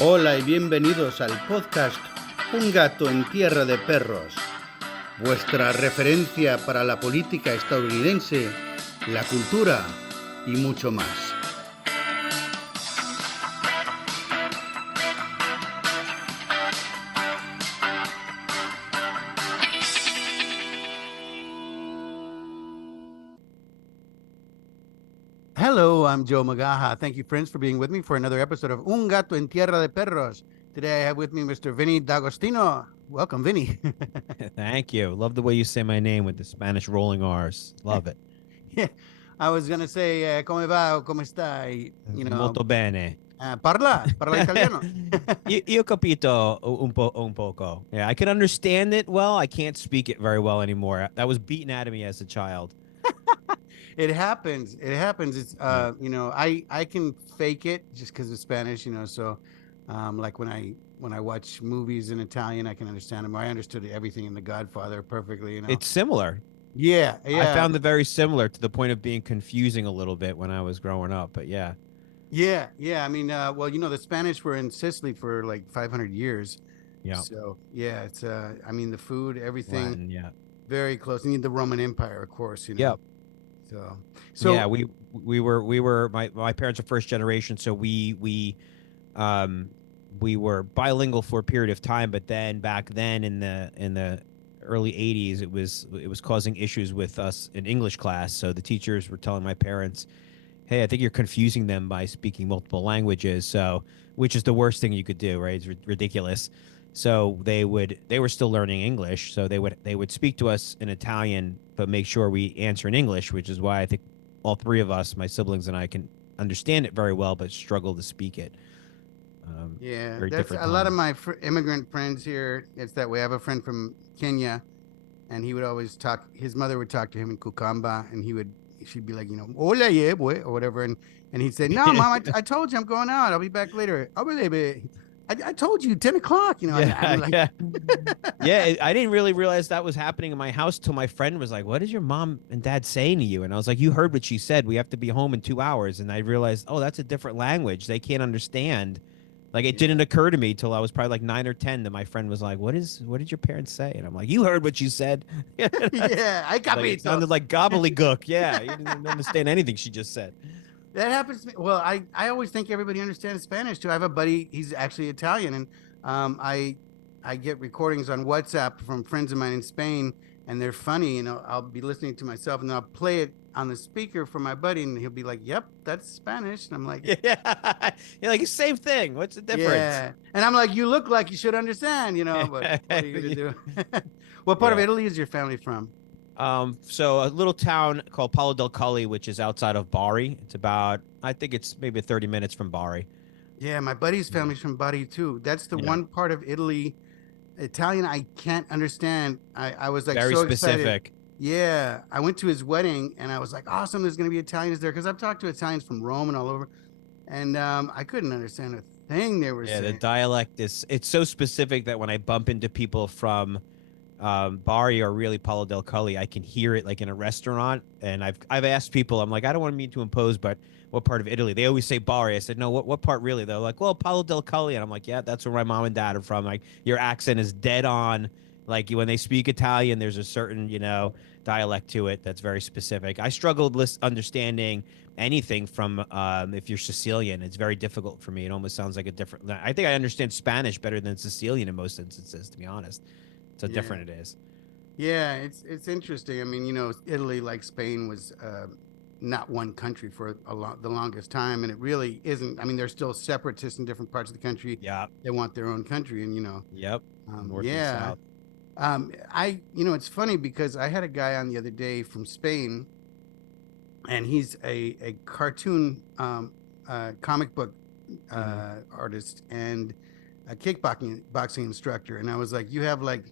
Hola y bienvenidos al podcast Un gato en tierra de perros, vuestra referencia para la política estadounidense, la cultura y mucho más. Hello, I'm Joe Magaja. Thank you, friends, for being with me for another episode of Un Gato en Tierra de Perros. Today I have with me Mr. Vinny D'Agostino. Welcome, Vinny. Thank you. Love the way you say my name with the Spanish rolling R's. Love it. Yeah, I was going to say, come va o come stai? Molto bene. Parla italiano. Io capito un poco. Yeah, I can understand it well. I can't speak it very well anymore. That was beaten out of me as a child. It happens. It happens. It's Yeah. I can fake it just because of Spanish, so like when I watch movies in Italian, I can understand them. I understood everything in The Godfather perfectly. It's similar. Yeah, I yeah, found it very similar to the point of being confusing a little bit when I was growing up, but yeah. yeah. I mean, well, the Spanish were in Sicily for like 500 years. Yeah. So yeah, it's I mean, the food, everything, Latin, yeah. very close. You need the Roman Empire, of course. Yeah. So Yeah, we were my parents are first generation, so um we were bilingual for a period of time, but then back then in the early 80s it was causing issues with us in English class. So the teachers were telling my parents, "Hey, I think you're confusing them by speaking multiple languages." So, which is the worst thing you could do, right? It's ridiculous. So they were still learning English, so they would speak to us in Italian, but make sure we answer in English, which is why I think all three of us, my siblings and I, can understand it very well, but struggle to speak it. yeah, Very that's different a lot of time. my immigrant friends here. It's that way. I have a friend from Kenya, and he would always talk. His mother would talk to him in Kukamba, and she'd be like, hola, yeah, boy, or whatever, and he'd say, no, mom, I told you I'm going out. I'll be back later. Oh, baby, I told you 10 o'clock. And I'm Yeah, like, yeah. Yeah, I didn't really realize that was happening in my house till my friend was like, "What is your mom and dad saying to you?" And I was like, "You heard what she said. We have to be home in 2 hours." And I realized, oh, that's a different language. They can't understand. Like it yeah, didn't occur to me till I was probably like 9 or 10 that my friend was like, What did your parents say?" And I'm like, "You heard what she said." yeah, I Like it capito. sounded like gobbledygook. Yeah, you didn't understand anything she just said. That happens to me. Well, I always think everybody understands Spanish too. I have a buddy; he's actually Italian, and I get recordings on WhatsApp from friends of mine in Spain, and they're funny. I'll be listening to myself, and then I'll play it on the speaker for my buddy, and he'll be like, "Yep, that's Spanish," and I'm like, Yeah, you're like same thing. What's the difference? "Yeah," and I'm like, "You look like you should understand, but what are you gonna do?" What part of Yeah. Italy is your family from? So a little town called Palo del Colli, which is outside of Bari. It's about, I think it's maybe 30 minutes from Bari. Yeah, my buddy's Yeah. family's from Bari too. That's the Yeah. one part of Italy Italian I can't understand. I was like Very so excited. specific. Yeah, I went to his wedding and I was like, awesome. There's gonna be Italians there because I've talked to Italians from Rome and all over, and I couldn't understand a thing they were Yeah, the saying. dialect it's so specific that when I bump into people from Bari or really Palo del Colli, I can hear it like in a restaurant. And I've asked people, I'm like, I don't want to mean to impose, but what part of Italy? They always say Bari. I said, no, what part really? They're like, well, Palo del Colli. And I'm like, yeah, that's where my mom and dad are from. Like your accent is dead on. Like when they speak Italian, there's a certain, dialect to it that's very specific. I struggled with understanding anything from if you're Sicilian. It's very difficult for me. It almost sounds like a different. I think I understand Spanish better than Sicilian in most instances, to be honest. So Yeah, different it is. yeah, it's interesting. I mean, Italy, like Spain, was not one country for the longest time, and it really isn't. I mean, they're still separatists in different parts of the country. Yeah. They want their own country, and Yep. North and yeah. south. It's funny because I had a guy on the other day from Spain, and he's a cartoon comic book Hmm. artist and a kickboxing boxing instructor. And I was like, you have like,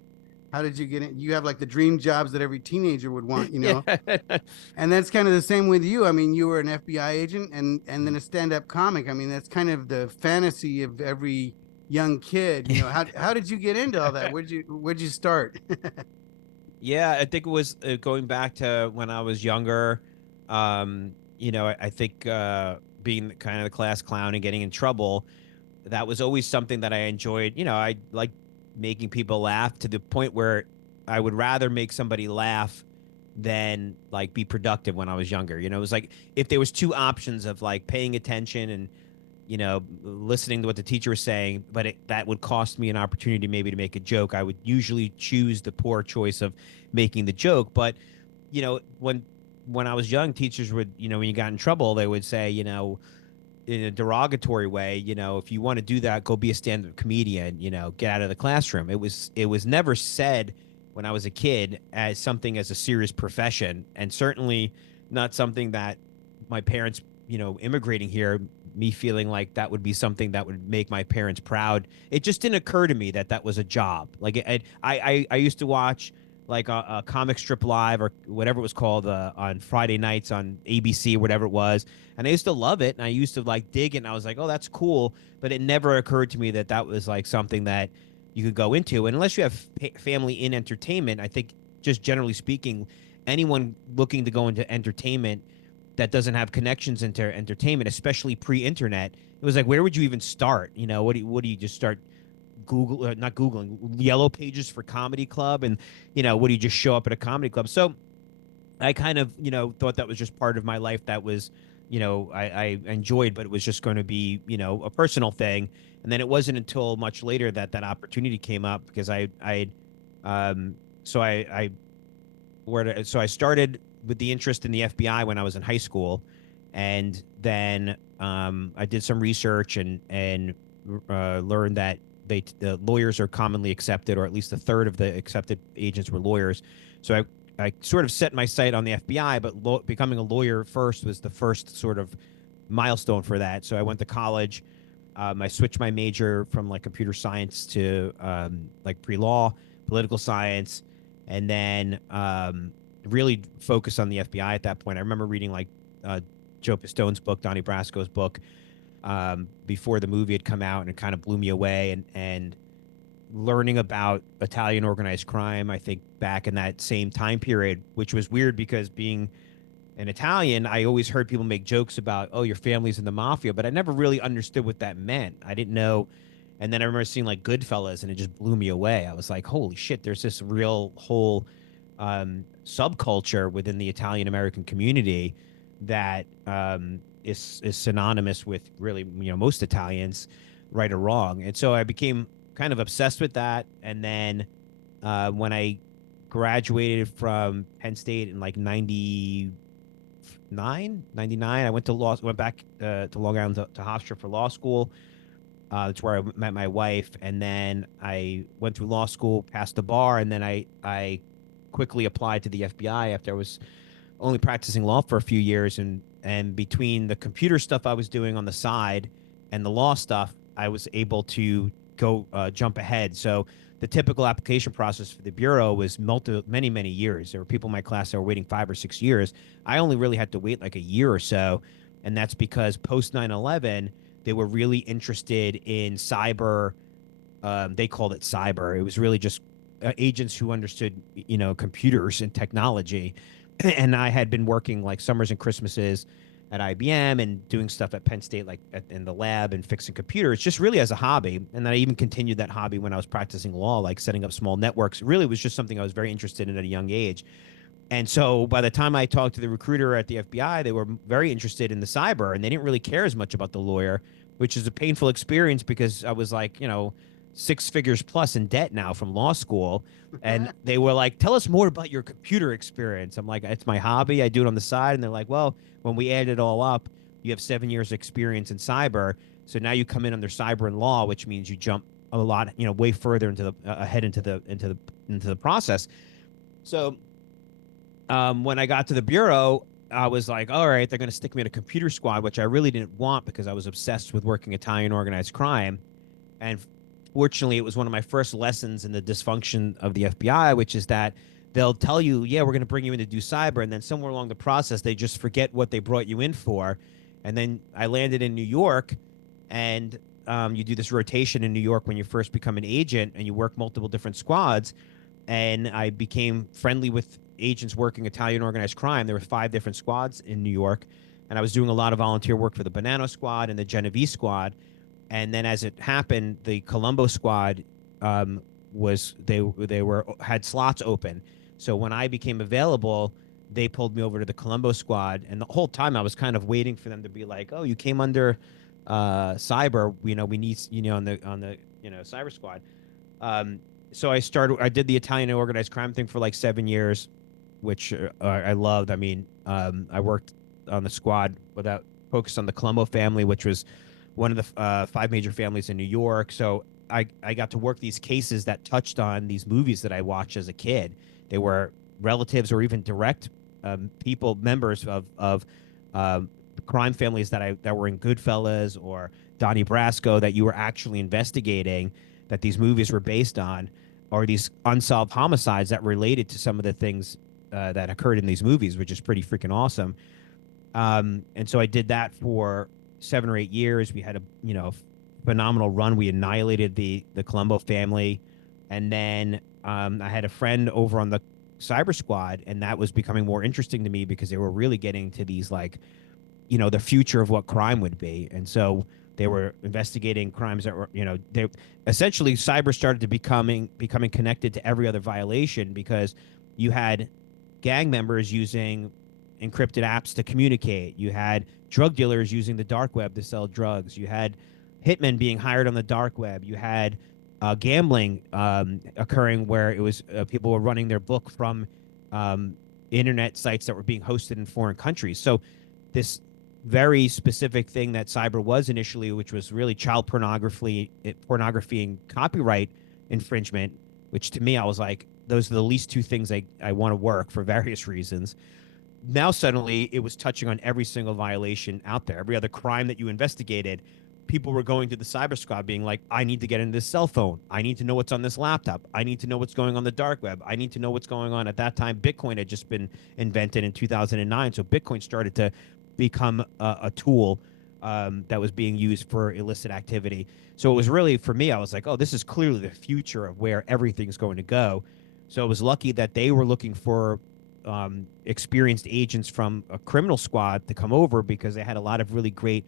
how did you get in? You have like the dream jobs that every teenager would want, you Yeah. know? And that's kind of the same with you. I mean, you were an FBI agent and then a stand-up comic. I mean, that's kind of the fantasy of every young kid. How did you get into all that? Where'd you start? Yeah, I think it was going back to when I was younger. I think being kind of the class clown and getting in trouble, that was always something that I enjoyed. I like making people laugh to the point where I would rather make somebody laugh than like be productive when I was younger. It was like if there was two options of like paying attention and listening to what the teacher was saying, but that would cost me an opportunity maybe to make a joke. I would usually choose the poor choice of making the joke. But when I was young, teachers would, when you got in trouble, they would say, in a derogatory way, if you want to do that, go be a stand-up comedian, get out of the classroom. It was never said when I was a kid as something as a serious profession, and certainly not something that my parents, immigrating here, me feeling like that would be something that would make my parents proud. It just didn't occur to me that that was a job. Like I used to watch like a comic strip live or whatever it was called on Friday nights on ABC or whatever it was, and I used to love it, and I used to like dig it, and I was like, oh, that's cool, but it never occurred to me that that was like something that you could go into. And unless you have family in entertainment, I think just generally speaking, anyone looking to go into entertainment that doesn't have connections into entertainment, especially pre-internet, it was like, where would you even start? What do you just start Google, not Googling, yellow pages for comedy club, and what do you just show up at a comedy club? So I kind of thought that was just part of my life that was I enjoyed, but it was just going to be a personal thing. And then it wasn't until much later that that opportunity came up, because so I started with the interest in the FBI when I was in high school, and then I did some research and learned that the lawyers are commonly accepted, or at least a third of the accepted agents were lawyers. So I sort of set my sight on the FBI, but becoming a lawyer first was the first sort of milestone for that. So I went to college. I switched my major from like computer science to like pre-law, political science, and then really focused on the FBI at that point. I remember reading like Joe Pistone's book, Donnie Brasco's book, before the movie had come out, and it kind of blew me away. And learning about Italian organized crime, I think back in that same time period, which was weird because being an Italian, I always heard people make jokes about, oh, your family's in the mafia, but I never really understood what that meant. I didn't know. And then I remember seeing like Goodfellas, and it just blew me away. I was like, holy shit, there's this real whole subculture within the Italian American community that is synonymous with really most Italians, right or wrong. And so I became kind of obsessed with that. And then when I graduated from Penn State in like 99, I went back to Long Island to Hofstra for law school. That's where I met my wife, and then I went through law school, passed the bar, and then I quickly applied to the FBI after I was only practicing law for a few years. And between the computer stuff I was doing on the side and the law stuff, I was able to go jump ahead. So the typical application process for the bureau was many years. There were people in my class that were waiting 5 or 6 years. I only really had to wait like a year or so, and that's because post 9/11 they were really interested in cyber. They called it cyber. It was really just agents who understood computers and technology. And I had been working like summers and Christmases at IBM and doing stuff at Penn State, like in the lab and fixing computers, just really as a hobby. And then I even continued that hobby when I was practicing law, like setting up small networks. It really was just something I was very interested in at a young age. And so by the time I talked to the recruiter at the FBI, they were very interested in the cyber, and they didn't really care as much about the lawyer, which is a painful experience because I was like, 6 figures plus in debt now from law school. And they were like, tell us more about your computer experience. I'm like, it's my hobby. I do it on the side. And they're like, well, when we add it all up, you have 7 years experience in cyber. So now you come in under cyber and law, which means you jump a lot, way further into the ahead into the process. So when I got to the bureau, I was like, all right, they're going to stick me in a computer squad, which I really didn't want because I was obsessed with working Italian organized crime. And fortunately, it was one of my first lessons in the dysfunction of the FBI, which is that they'll tell you, yeah, we're going to bring you in to do cyber. And then somewhere along the process, they just forget what they brought you in for. And then I landed in New York, and you do this rotation in New York when you first become an agent, and you work multiple different squads. And I became friendly with agents working Italian organized crime. There were 5 different squads in New York, and I was doing a lot of volunteer work for the Banana Squad and the Genovese Squad. And then as it happened, the Colombo squad was they were had slots open. So when I became available, they pulled me over to the Colombo squad, and the whole time I was kind of waiting for them to be like, "Oh, you came under cyber. You know, we need on the cyber squad." Um, so I did the Italian organized crime thing for like 7 years, which I loved. I mean, I worked on the squad without focused on the Colombo family, which was one of the five major families in New York. So I got to work these cases that touched on these movies that I watched as a kid. They were relatives or even direct members of crime families that were in Goodfellas or Donnie Brasco that you were actually investigating, that these movies were based on, or these unsolved homicides that related to some of the things that occurred in these movies, which is pretty freaking awesome. And so I did that for 7 or 8 years. We had a phenomenal run. We annihilated the Colombo family, and then I had a friend over on the cyber squad, and that was becoming more interesting to me because they were really getting to these like the future of what crime would be. And so they were investigating crimes that were they essentially cyber started to becoming connected to every other violation, because you had gang members using encrypted apps to communicate. You had drug dealers using the dark web to sell drugs. You had hitmen being hired on the dark web. You had gambling occurring where it was people were running their book from internet sites that were being hosted in foreign countries. So this very specific thing that cyber was initially, which was really child pornography and copyright infringement, which to me, I was like, those are the least two things I want to work for various reasons. Now suddenly it was touching on every single violation out there, every other crime that you investigated. People were going to the cyber squad being like, I need to get into this cell phone. I need to know what's on this laptop. I need to know what's going on the dark web. I need to know what's going on. At that time, Bitcoin had just been invented in 2009. So Bitcoin started to become a tool that was being used for illicit activity. So it was really, for me, I was like, oh, this is clearly the future of where everything's going to go. So I was lucky that they were looking for experienced agents from a criminal squad to come over, because they had a lot of really great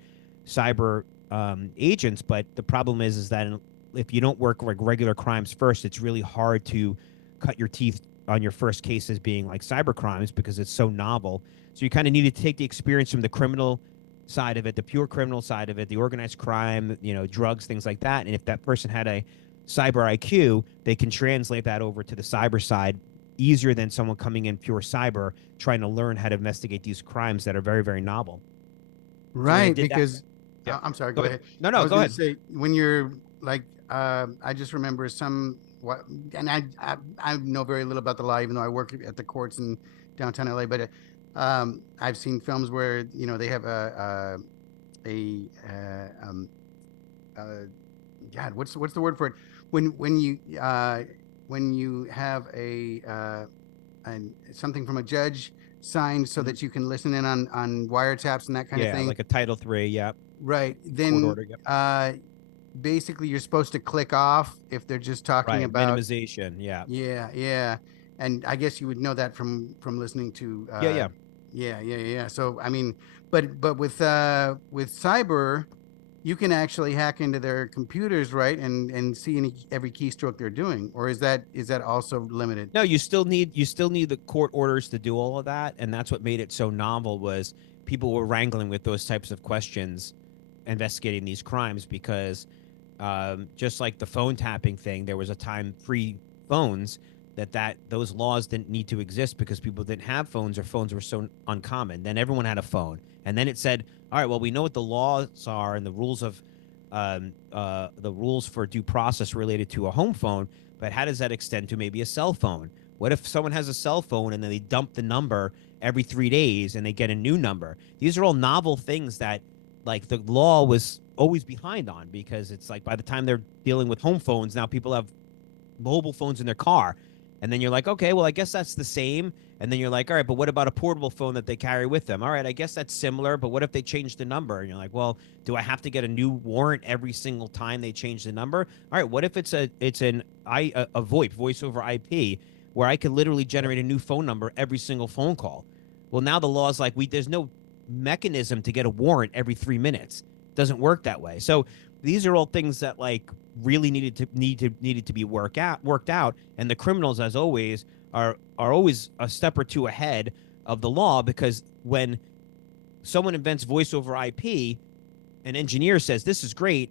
cyber agents. But the problem is that if you don't work like regular crimes first, it's really hard to cut your teeth on your first cases being like cyber crimes, because it's so novel. So you kind of need to take the experience from the criminal side of it, the pure criminal side of it, the organized crime, drugs, things like that. And if that person had a cyber IQ, they can translate that over to the cyber side easier than someone coming in pure cyber trying to learn how to investigate these crimes that are very, very novel. So when I Right, did that, because yeah. I'm sorry, Go go ahead. ahead. No, I no, was go going to ahead. say, when you're like, I just remember what, and I know very little about the law, even though I work at the courts in downtown LA. But I've seen films where they have a uh, God, what's the word for it? When you have something from a judge signed so Mhm. that you can listen in on wiretaps and that kind of Yeah, thing. like a Title III. Yeah, Right. court Then order. Yep. basically you're supposed to click off if they're just talking Right. about. Minimization. Yeah. Yeah, yeah. And I guess you would know that from listening to Yeah. Yeah. yeah. So I mean, but with cyber, you can actually hack into their computers, right? And see every keystroke they're doing. Or is that also limited? No, you still need the court orders to do all of that, and that's what made it so novel. Was people were wrangling with those types of questions, investigating these crimes, because just like the phone tapping thing, there was a time pre phones that those laws didn't need to exist because people didn't have phones, or phones were so uncommon. Then everyone had a phone, and then it said, all right, well, we know what the laws are and the rules of the rules for due process related to a home phone, but how does that extend to maybe a cell phone? What if someone has a cell phone and then they dump the number every 3 days and they get a new number? These are all novel things that like the law was always behind on, because it's like by the time they're dealing with home phones, now people have mobile phones in their car. And then you're like, okay, well, I guess that's the same. And then you're like, all right, but what about a portable phone that they carry with them? All right, I guess that's similar, but what if they change the number? And you're like, well, do I have to get a new warrant every single time they change the number? All right, what if it's a VoIP, voice over IP, where I could literally generate a new phone number every single phone call? Well, now the law is like, there's no mechanism to get a warrant every 3 minutes. It doesn't work that way. So These are all things that like really needed to be worked out. And the criminals, as always, are always a step or two ahead of the law, because when someone invents voice over IP, an engineer says this is great,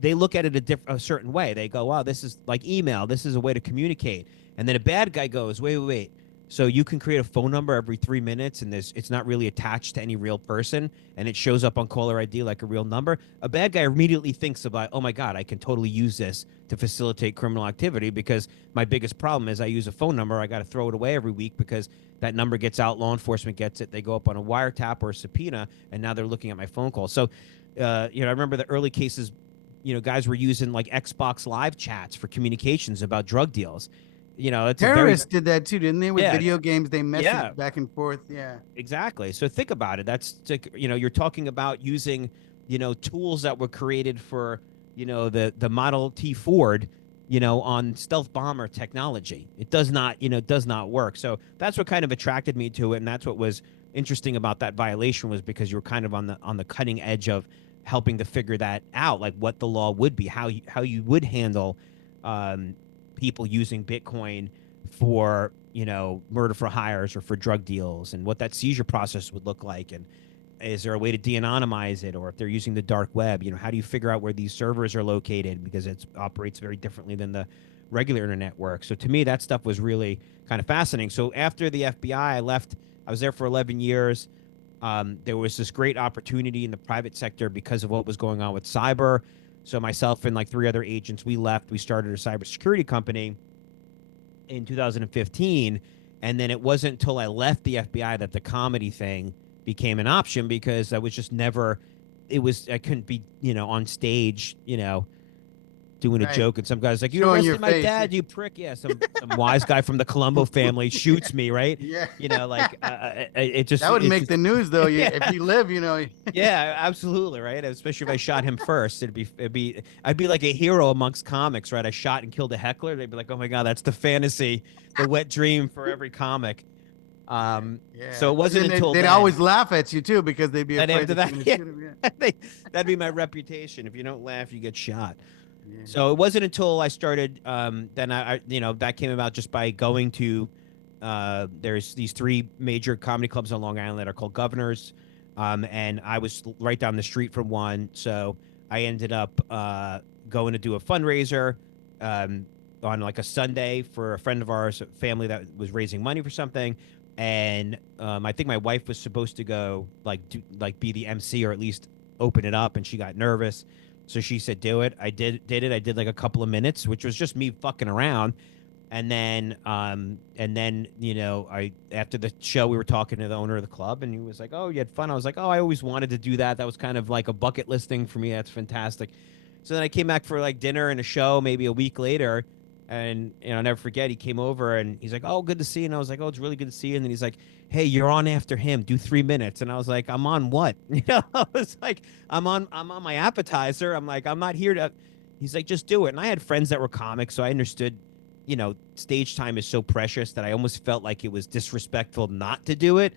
they look at it a certain way. They go, wow, this is like email. This is a way to communicate. And then a bad guy goes, wait. So you can create a phone number every 3 minutes, and it's not really attached to any real person, and it shows up on caller ID like a real number. A bad guy immediately thinks about, oh my God, I can totally use this to facilitate criminal activity, because my biggest problem is I use a phone number. I got to throw it away every week because that number gets out, law enforcement gets it, they go up on a wiretap or a subpoena, and now they're looking at my phone call. So, I remember the early cases, guys were using like Xbox Live chats for communications about drug deals. It's a very, Terrorists did that too, didn't they? With yeah, video games, they yeah, messaged back and forth. Yeah. exactly. So think about it. That's like, you're talking about using, tools that were created for, the Model T Ford, on stealth bomber technology. It does not work. So that's what kind of attracted me to it, and that's what was interesting about that violation, was because you were kind of on the cutting edge of helping to figure that out, like what the law would be, how you would handle um, people using Bitcoin for murder for hires or for drug deals, and what that seizure process would look like, and is there a way to de-anonymize it, or if they're using the dark web, how do you figure out where these servers are located, because it operates very differently than the regular internet works. So to me, that stuff was really kind of fascinating. So after the FBI, I left. I was there for 11 years. There was this great opportunity in the private sector because of what was going on with cyber. So myself and like 3 other agents, we left. We started a cybersecurity company in 2015. And then it wasn't until I left the FBI that the comedy thing became an option, because I was just never, I couldn't be, on stage, doing a Right. joke, and some guy's like, "You Showing your arrested my face. dad, you prick!" Yeah, some wise guy from the Colombo family shoots me, right? Yeah. Like it just That would it's make just, the news though. yeah, If you live, yeah, absolutely, right. Especially if I shot him first, I'd be like a hero amongst comics, right? I shot and killed a heckler. They'd be like, "Oh my God, that's the fantasy, the wet dream for every comic." Yeah. So it And wasn't then until they'd then. always laugh at you too, because they'd be And afraid after that that, you're gonna yeah, shoot them. Yeah. that'd be my reputation. If you don't laugh, you get shot. Yeah. So it wasn't until I started, then that came about just by going to, there's these 3 major comedy clubs on Long Island that are called Governors. And I was right down the street from one. So I ended up going to do a fundraiser on like a Sunday for a friend of ours, a family that was raising money for something. And I think my wife was supposed to go be the MC, or at least open it up, and she got nervous. So she said, "Do it." I did it. I did like a couple of minutes, which was just me fucking around. And then I after the show, we were talking to the owner of the club, and he was like, "Oh, you had fun." I was like, "Oh, I always wanted to do that. That was kind of like a bucket list thing for me. That's fantastic." So then I came back for like dinner and a show maybe a week later, and I'll never forget. He came over and he's like, "Oh, good to see you." And I was like, "Oh, it's really good to see you." And then he's like, "Hey, you're on after him. Do 3 minutes." And I was like, "I'm on what?" I was like, I'm on my appetizer. I'm like, I'm not here to. He's like, "Just do it." And I had friends that were comics, so I understood, stage time is so precious that I almost felt like it was disrespectful not to do it.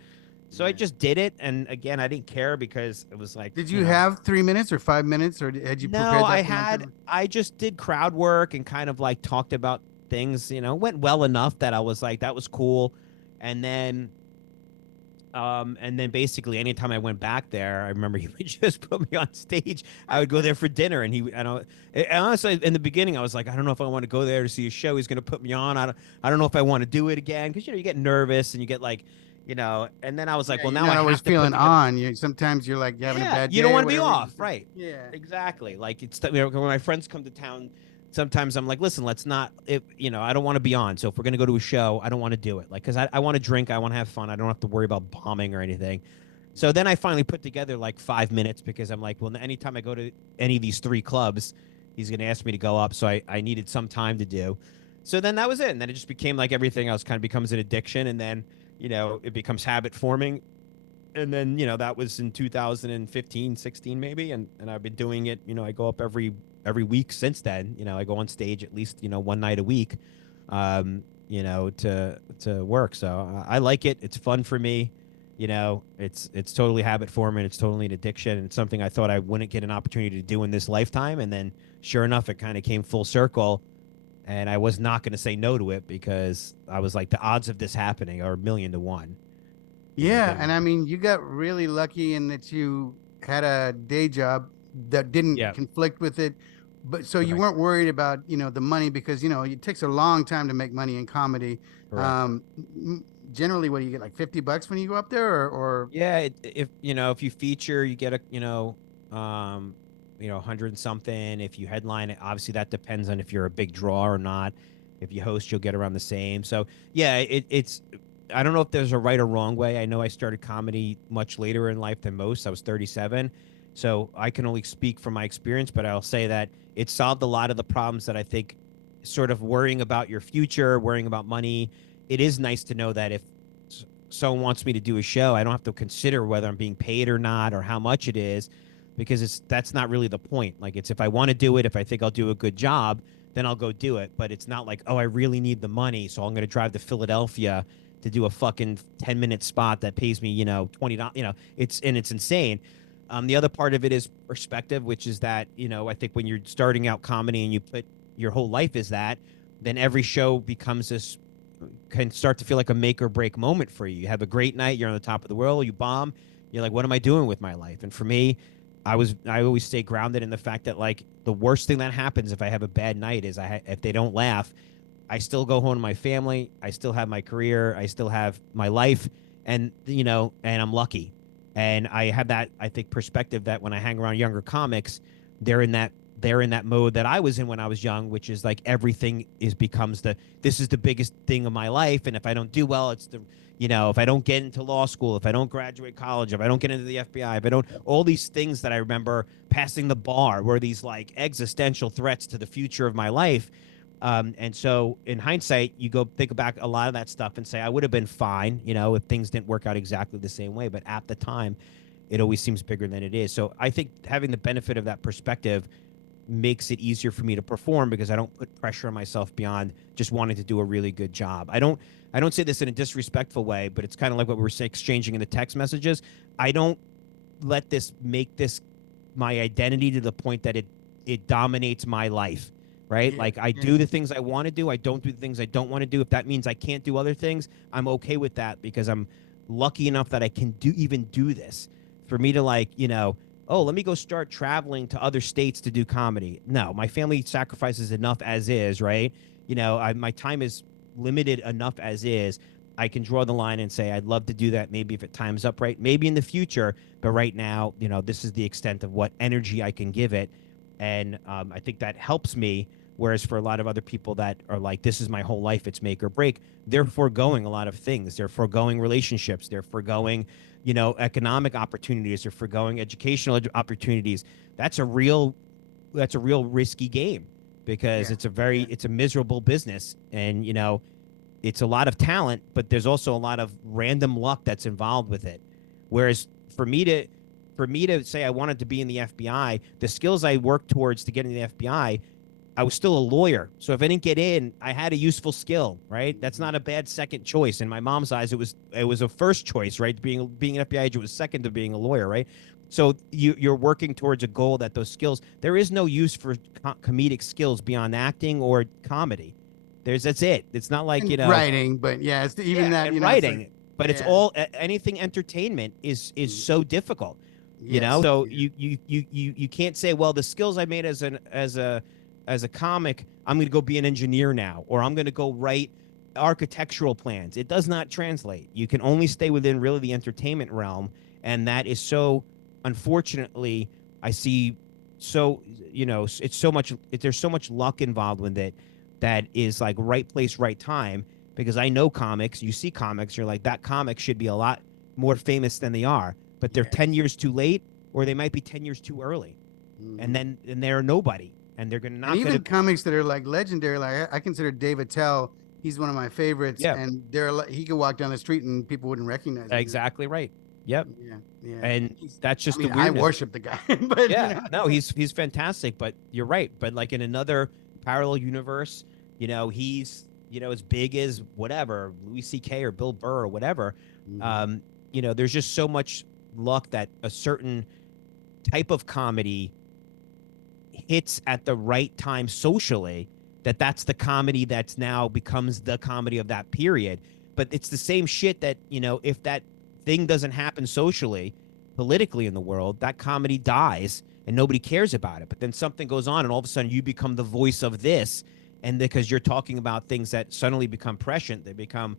So I Yeah. just did it. And again, I didn't care, because it was like, Did you have 3 minutes or 5 minutes, or had you no, prepared that for a long time? I just did crowd work and kind of like talked about things, went well enough that I was like, that was cool. And then, basically anytime I went back there, I remember he would just put me on stage. I would go there for dinner, and honestly, in the beginning, I was like, I don't know if I want to go there to see a show. He's going to put me on. I don't know if I want to do it again, because you get nervous and you get like, and then I was like, Yeah, well, you're now I not always have to put feeling together. on. Sometimes you're like you're having a Yeah, bad you don't day or want to be whatever. off, right? Yeah. Exactly. Like when my friends come to town, sometimes I'm like, listen, let's not. I don't want to be on. So if we're gonna go to a show, I don't want to do it. Like, because I want to drink, I want to have fun. I don't have to worry about bombing or anything. So then I finally put together like 5 minutes, because I'm like, well, anytime I go to any of these 3 clubs, he's gonna ask me to go up. So I needed some time to do. So then that was it. And then it just became like everything else kind of becomes an addiction, and then it becomes habit forming. And then that was in 2015, 16 maybe, and I've been doing it. I go up every week since then. I go on stage at least one night a week, to work. So I like it. It's fun for me. You know, it's totally habit forming. It's totally an addiction. And it's something I thought I wouldn't get an opportunity to do in this lifetime. And then, sure enough, it kind of came full circle. And I was not going to say no to it because I was like, the odds of this happening are 1,000,000 to 1. You know, Yeah, getting and I mean, you got really lucky in that you had a day job that didn't yeah, conflict with it, but so you right, weren't worried about, the money because, it takes a long time to make money in comedy. correct. Um, Generally, what do you get, like $50 when you go up there, or Yeah, if if you feature, you get a um, 100 and something. If you headline it, obviously that depends on if you're a big draw or not. If you host, you'll get around the same. So yeah, it's I don't know if there's a right or wrong way. I know I started comedy much later in life than most. I was 37, so I can only speak from my experience. But I'll say that it solved a lot of the problems that I think, sort of worrying about your future, worrying about money. It is nice to know that if someone wants me to do a show, I don't have to consider whether I'm being paid or not or how much it is, because that's not really the point. Like, it's if I want to do it, if I think I'll do a good job, then I'll go do it. But it's not like, oh, I really need the money, so I'm going to drive to Philadelphia to do a fucking 10-minute spot that pays me, $20. It's insane. The other part of it is perspective, which is that, I think when you're starting out comedy and you put your whole life is that, then every show becomes this, can start to feel like a make or break moment for you. You have a great night, you're on the top of the world, you bomb, you're like, what am I doing with my life? And for me, I always stay grounded in the fact that, like, the worst thing that happens if I have a bad night is if they don't laugh, I still go home to my family, I still have my career, I still have my life, and and I'm lucky. And I have that, I think, perspective that when I hang around younger comics, they're in that they're in that mode that I was in when I was young, which is like everything becomes this is the biggest thing of my life, and if I don't do well, it's if I don't get into law school, if I don't graduate college, if I don't get into the FBI, if I don't, all these things that I remember passing the bar were these like existential threats to the future of my life. And so in hindsight, you go think back a lot of that stuff and say, I would have been fine, if things didn't work out exactly the same way. But at the time, it always seems bigger than it is. So I think having the benefit of that perspective makes it easier for me to perform because I don't put pressure on myself beyond just wanting to do a really good job. I don't say this in a disrespectful way, but it's kind of like what we were exchanging in the text messages. I don't let this make this my identity to the point that it dominates my life, right? yeah, Like, I yeah, do the things I want to do, I don't do the things I don't want to do. If that means I can't do other things, I'm okay with that because I'm lucky enough that I can do this. For me to, like, oh, let me go start traveling to other states to do comedy. No, my family sacrifices enough as is, right? My time is limited enough as is. I can draw the line and say I'd love to do that maybe if it times up right, maybe in the future, but right now, this is the extent of what energy I can give it, and I think that helps me. Whereas for a lot of other people that are like, this is my whole life, it's make or break, they're foregoing a lot of things. They're foregoing relationships. They're foregoing, economic opportunities. They're foregoing educational opportunities. That's a real, risky game because yeah, it's yeah. it's a miserable business, and it's a lot of talent, but there's also a lot of random luck that's involved with it. Whereas for me to say I wanted to be in the FBI, the skills I worked towards to get in the FBI, I was still a lawyer. So if I didn't get in, I had a useful skill, right? That's not a bad second choice. In my mom's eyes, it was a first choice, right? Being an FBI agent was second to being a lawyer, right? So you're working towards a goal that those skills. There is no use for comedic skills beyond acting or comedy. That's it. It's not like, And writing, but yeah, it's even yeah, that, and it's like, writing, but it's yeah, all anything entertainment is mm, so difficult, yes, so yeah, you can't say, well, the skills I made as a comic, I'm going to go be an engineer now, or I'm going to go write architectural plans. It does not translate. You can only stay within really the entertainment realm, and that is so, unfortunately, I see. So it's so much. There's so much luck involved with it that is like right place, right time. Because I know comics, you see comics, you're like, that comic should be a lot more famous than they are, but they're 10 yes. years too late, or they might be 10 years too early, and Hmm. they're nobody, and they're gonna And not even gonna. comics that are like legendary, like I consider Dave Attell. He's one of my favorites, Yeah, and he could walk down the street and people wouldn't recognize him. exactly right. Yep. Yeah, yeah. And He's, that's I just the mean, I weirdness. worship the guy, but Yeah, no, he's fantastic, but you're right. But like in another parallel universe, he's as big as whatever Louis C.K. or Bill Burr or whatever. Mhm. Um, there's just so much luck that a certain type of comedy hits at the right time socially, that's the comedy that's now becomes the comedy of that period. But it's the same shit that, if that thing doesn't happen socially, politically in the world, that comedy dies and nobody cares about it. But then something goes on and all of a sudden you become the voice of this. And because you're talking about things that suddenly become prescient, they become,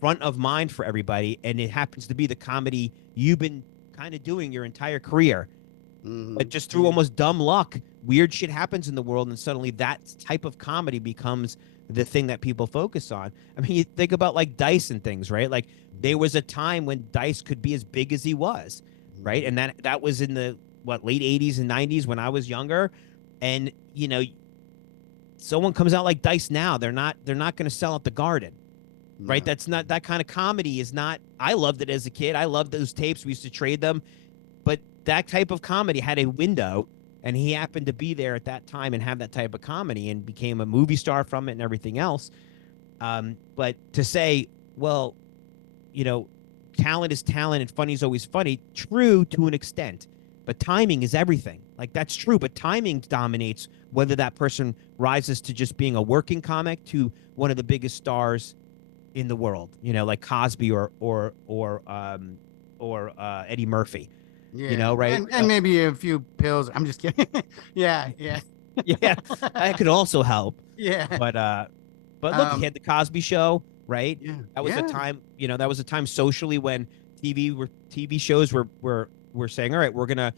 front of mind for everybody. And it happens to be the comedy you've been kind of doing your entire career. But just through almost dumb luck, weird shit happens in the world, and suddenly that type of comedy becomes the thing that people focus on. I mean, you think about like Dice and things, right? Like there was a time when Dice could be as big as he was, right? And that was in the late 80s and 90s when I was younger. And someone comes out like Dice now, they're not going to sell out the Garden. Right? That's not, that kind of comedy is not. I loved it as a kid. I loved those tapes. We used to trade them. But that type of comedy had a window, and he happened to be there at that time and have that type of comedy and became a movie star from it and everything else. But to say, well, talent is talent and funny is always funny, true to an extent. But timing is everything. Like, that's true, but timing dominates whether that person rises to just being a working comic to one of the biggest stars in the world, like Cosby or Eddie Murphy. Yeah. Right? And maybe a few pills. I'm just kidding. Yeah. Yeah, that could also help. Yeah. But look, he had the Cosby Show, right? Yeah. That was a time, that was a time socially when TV shows were saying, all right, we're gonna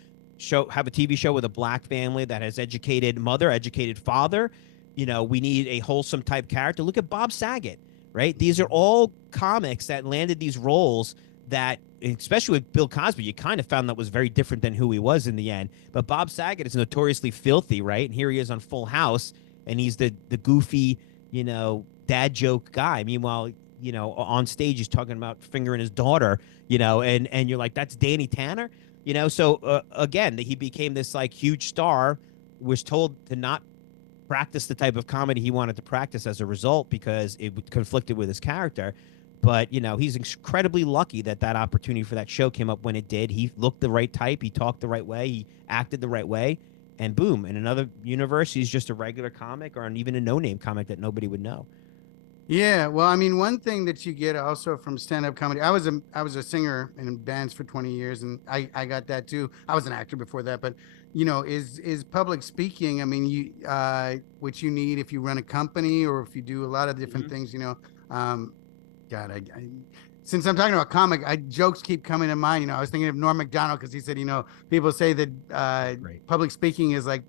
have a TV show with a black family that has educated mother, educated father. We need a wholesome type character. Look at Bob Saget, right? These are all comics that landed these roles that, especially with Bill Cosby, you kind of found that was very different than who he was in the end. But Bob Saget is notoriously filthy, right? And here he is on Full House, and he's the goofy, dad joke guy. Meanwhile, on stage he's talking about fingering his daughter, and you're like, that's Danny Tanner, So again, he became this like huge star, was told to not practice the type of comedy he wanted to practice as a result because it conflicted with his character. But, he's incredibly lucky that opportunity for that show came up when it did. He looked the right type. He talked the right way. He acted the right way. And boom, in another universe, he's just a regular comic or even a no-name comic that nobody would know. Yeah. Well, I mean, one thing that you get also from stand-up comedy, I was a singer in bands for 20 years, and I got that too. I was an actor before that, but is public speaking. I mean, what you need if you run a company or if you do a lot of different things, God, since I'm talking about comic, jokes keep coming to mind. I was thinking of Norm Macdonald because he said, people say that public speaking is like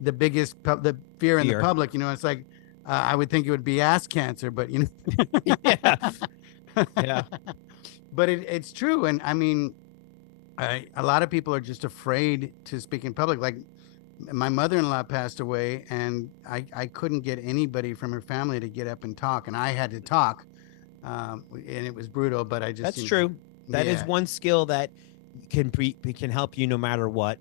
the biggest the fear in the public. It's like I would think it would be ass cancer, but yeah, yeah. But it's true, and I mean, a lot of people are just afraid to speak in public. Like my mother-in-law passed away, and I couldn't get anybody from her family to get up and talk, and I had to talk. And it was brutal, but I just. That's true. That is one skill that can help you no matter what.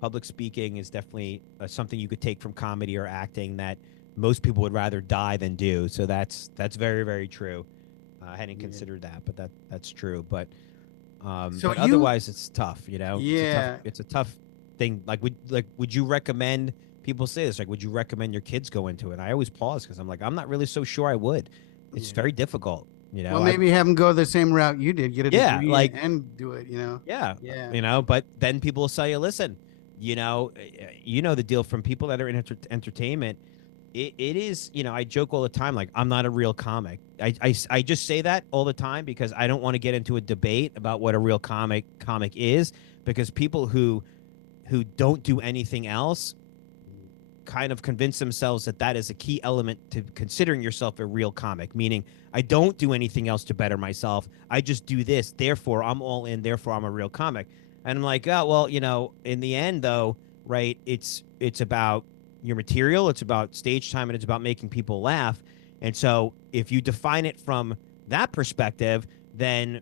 Public speaking is definitely something you could take from comedy or acting that most people would rather die than do. So that's very, very true. I hadn't considered that, but that's true. But otherwise, it's tough. Yeah, it's a tough thing. Would you recommend? People say this, like, would you recommend your kids go into it? And I always pause because I'm like, I'm not really so sure I would. It's very difficult, Well, maybe have them go the same route you did, get a degree and do it, Yeah. But then people will say, listen, the deal from people that are in entertainment. It is, I joke all the time, like, I'm not a real comic. I just say that all the time because I don't want to get into a debate about what a real comic is, because people who don't do anything else kind of convince themselves that is a key element to considering yourself a real comic, meaning I don't do anything else to better myself. I just do this. Therefore, I'm all in. Therefore, I'm a real comic. And I'm like, oh, well, in the end, though, right, it's about your material. It's about stage time, and it's about making people laugh. And so if you define it from that perspective, then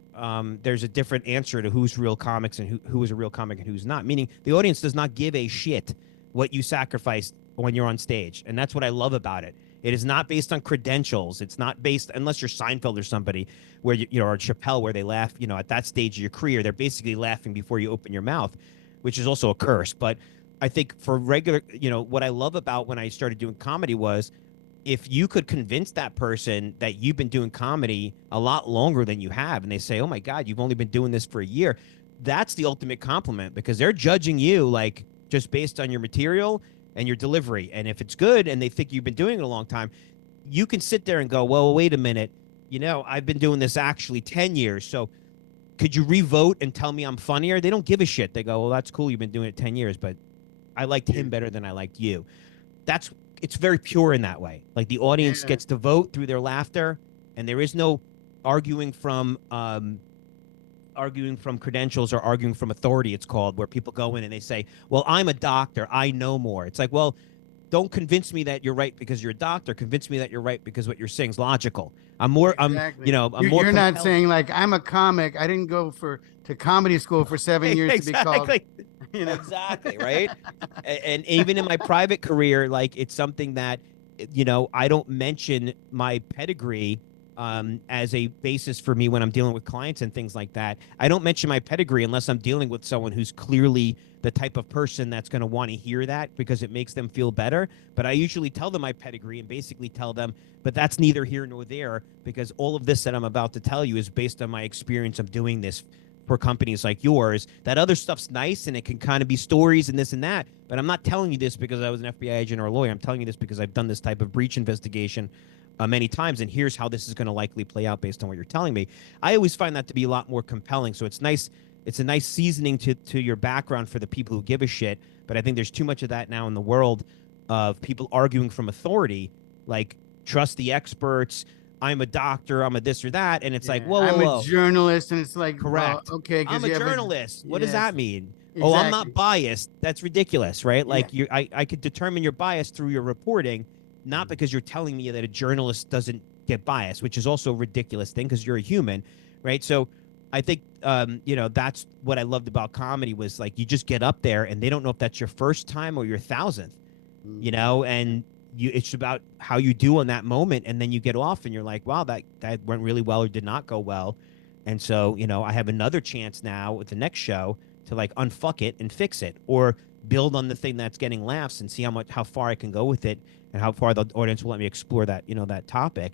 there's a different answer to who's real comics and who is a real comic and who's not, meaning the audience does not give a shit what you sacrificed when you're on stage. And that's what I love about it. It is not based on credentials. It's not based, unless you're Seinfeld or somebody, where you know, or Chappelle, where they laugh, you know, at that stage of your career, they're basically laughing before you open your mouth, which is also a curse. But I think for regular, you know, what I love about when I started doing comedy was, if you could convince that person that you've been doing comedy a lot longer than you have, and they say, "Oh my God, you've only been doing this for a year," that's the ultimate compliment, because they're judging you like just based on your material and your delivery. And if it's good and they think you've been doing it a long time, you can sit there and go, "Well, wait a minute, you know, I've been doing this actually 10 years. So could you revote and tell me I'm funnier?" They don't give a shit. They go, "Well, that's cool. You've been doing it 10 years, but I liked him better than I liked you." That's It's very pure in that way. Like, the audience Yeah. gets to vote through their laughter, and there is no arguing from credentials or arguing from authority. It's called, where people go in and they say, "Well, I'm a doctor, I know more." It's like, well, don't convince me that you're right because you're a doctor. Convince me that you're right because what you're saying is logical. Exactly. I'm more You're not compelled. saying like I'm a comic. I didn't go to comedy school for 7 years to be called, Exactly. you know. Exactly, right? And even in my private career, like, it's something that, you know, I don't mention my pedigree as a basis for me when I'm dealing with clients and things like that. I don't mention my pedigree unless I'm dealing with someone who's clearly the type of person that's going to want to hear that because it makes them feel better. But I usually tell them my pedigree and basically tell them, but that's neither here nor there, because all of this that I'm about to tell you is based on my experience of doing this for companies like yours. That other stuff's nice and it can kind of be stories and this and that, but I'm not telling you this because I was an FBI agent or a lawyer. I'm telling you this because I've done this type of breach investigation many times, and here's how this is going to likely play out based on what you're telling me. I always find that to be a lot more compelling. So it's nice. It's a nice seasoning to your background for the people who give a shit. But I think there's too much of that now in the world of people arguing from authority, like, trust the experts. I'm a doctor. I'm a this or that, and it's like, Yeah, whoa, whoa, I'm a whoa. journalist, and it's like, well, Correct. okay, I'm because a you have a journalist. What does yes, that mean? Oh, I'm not exactly. biased. That's ridiculous, right? Yeah. Like, I could determine your bias through your reporting, not because you're telling me that a journalist doesn't get biased, which is also a ridiculous thing because you're a human, right? So I think, you know, that's what I loved about comedy was, like, you just get up there and they don't know if that's your first time or your thousandth, you Mhm. know, and it's about how you do on that moment, and then you get off and you're like, wow, that went really well or did not go well. And so, you know, I have another chance now with the next show to, like, unfuck it and fix it, or build on the thing that's getting laughs and see how far I can go with it, and how far the audience will let me explore that, you know, that topic.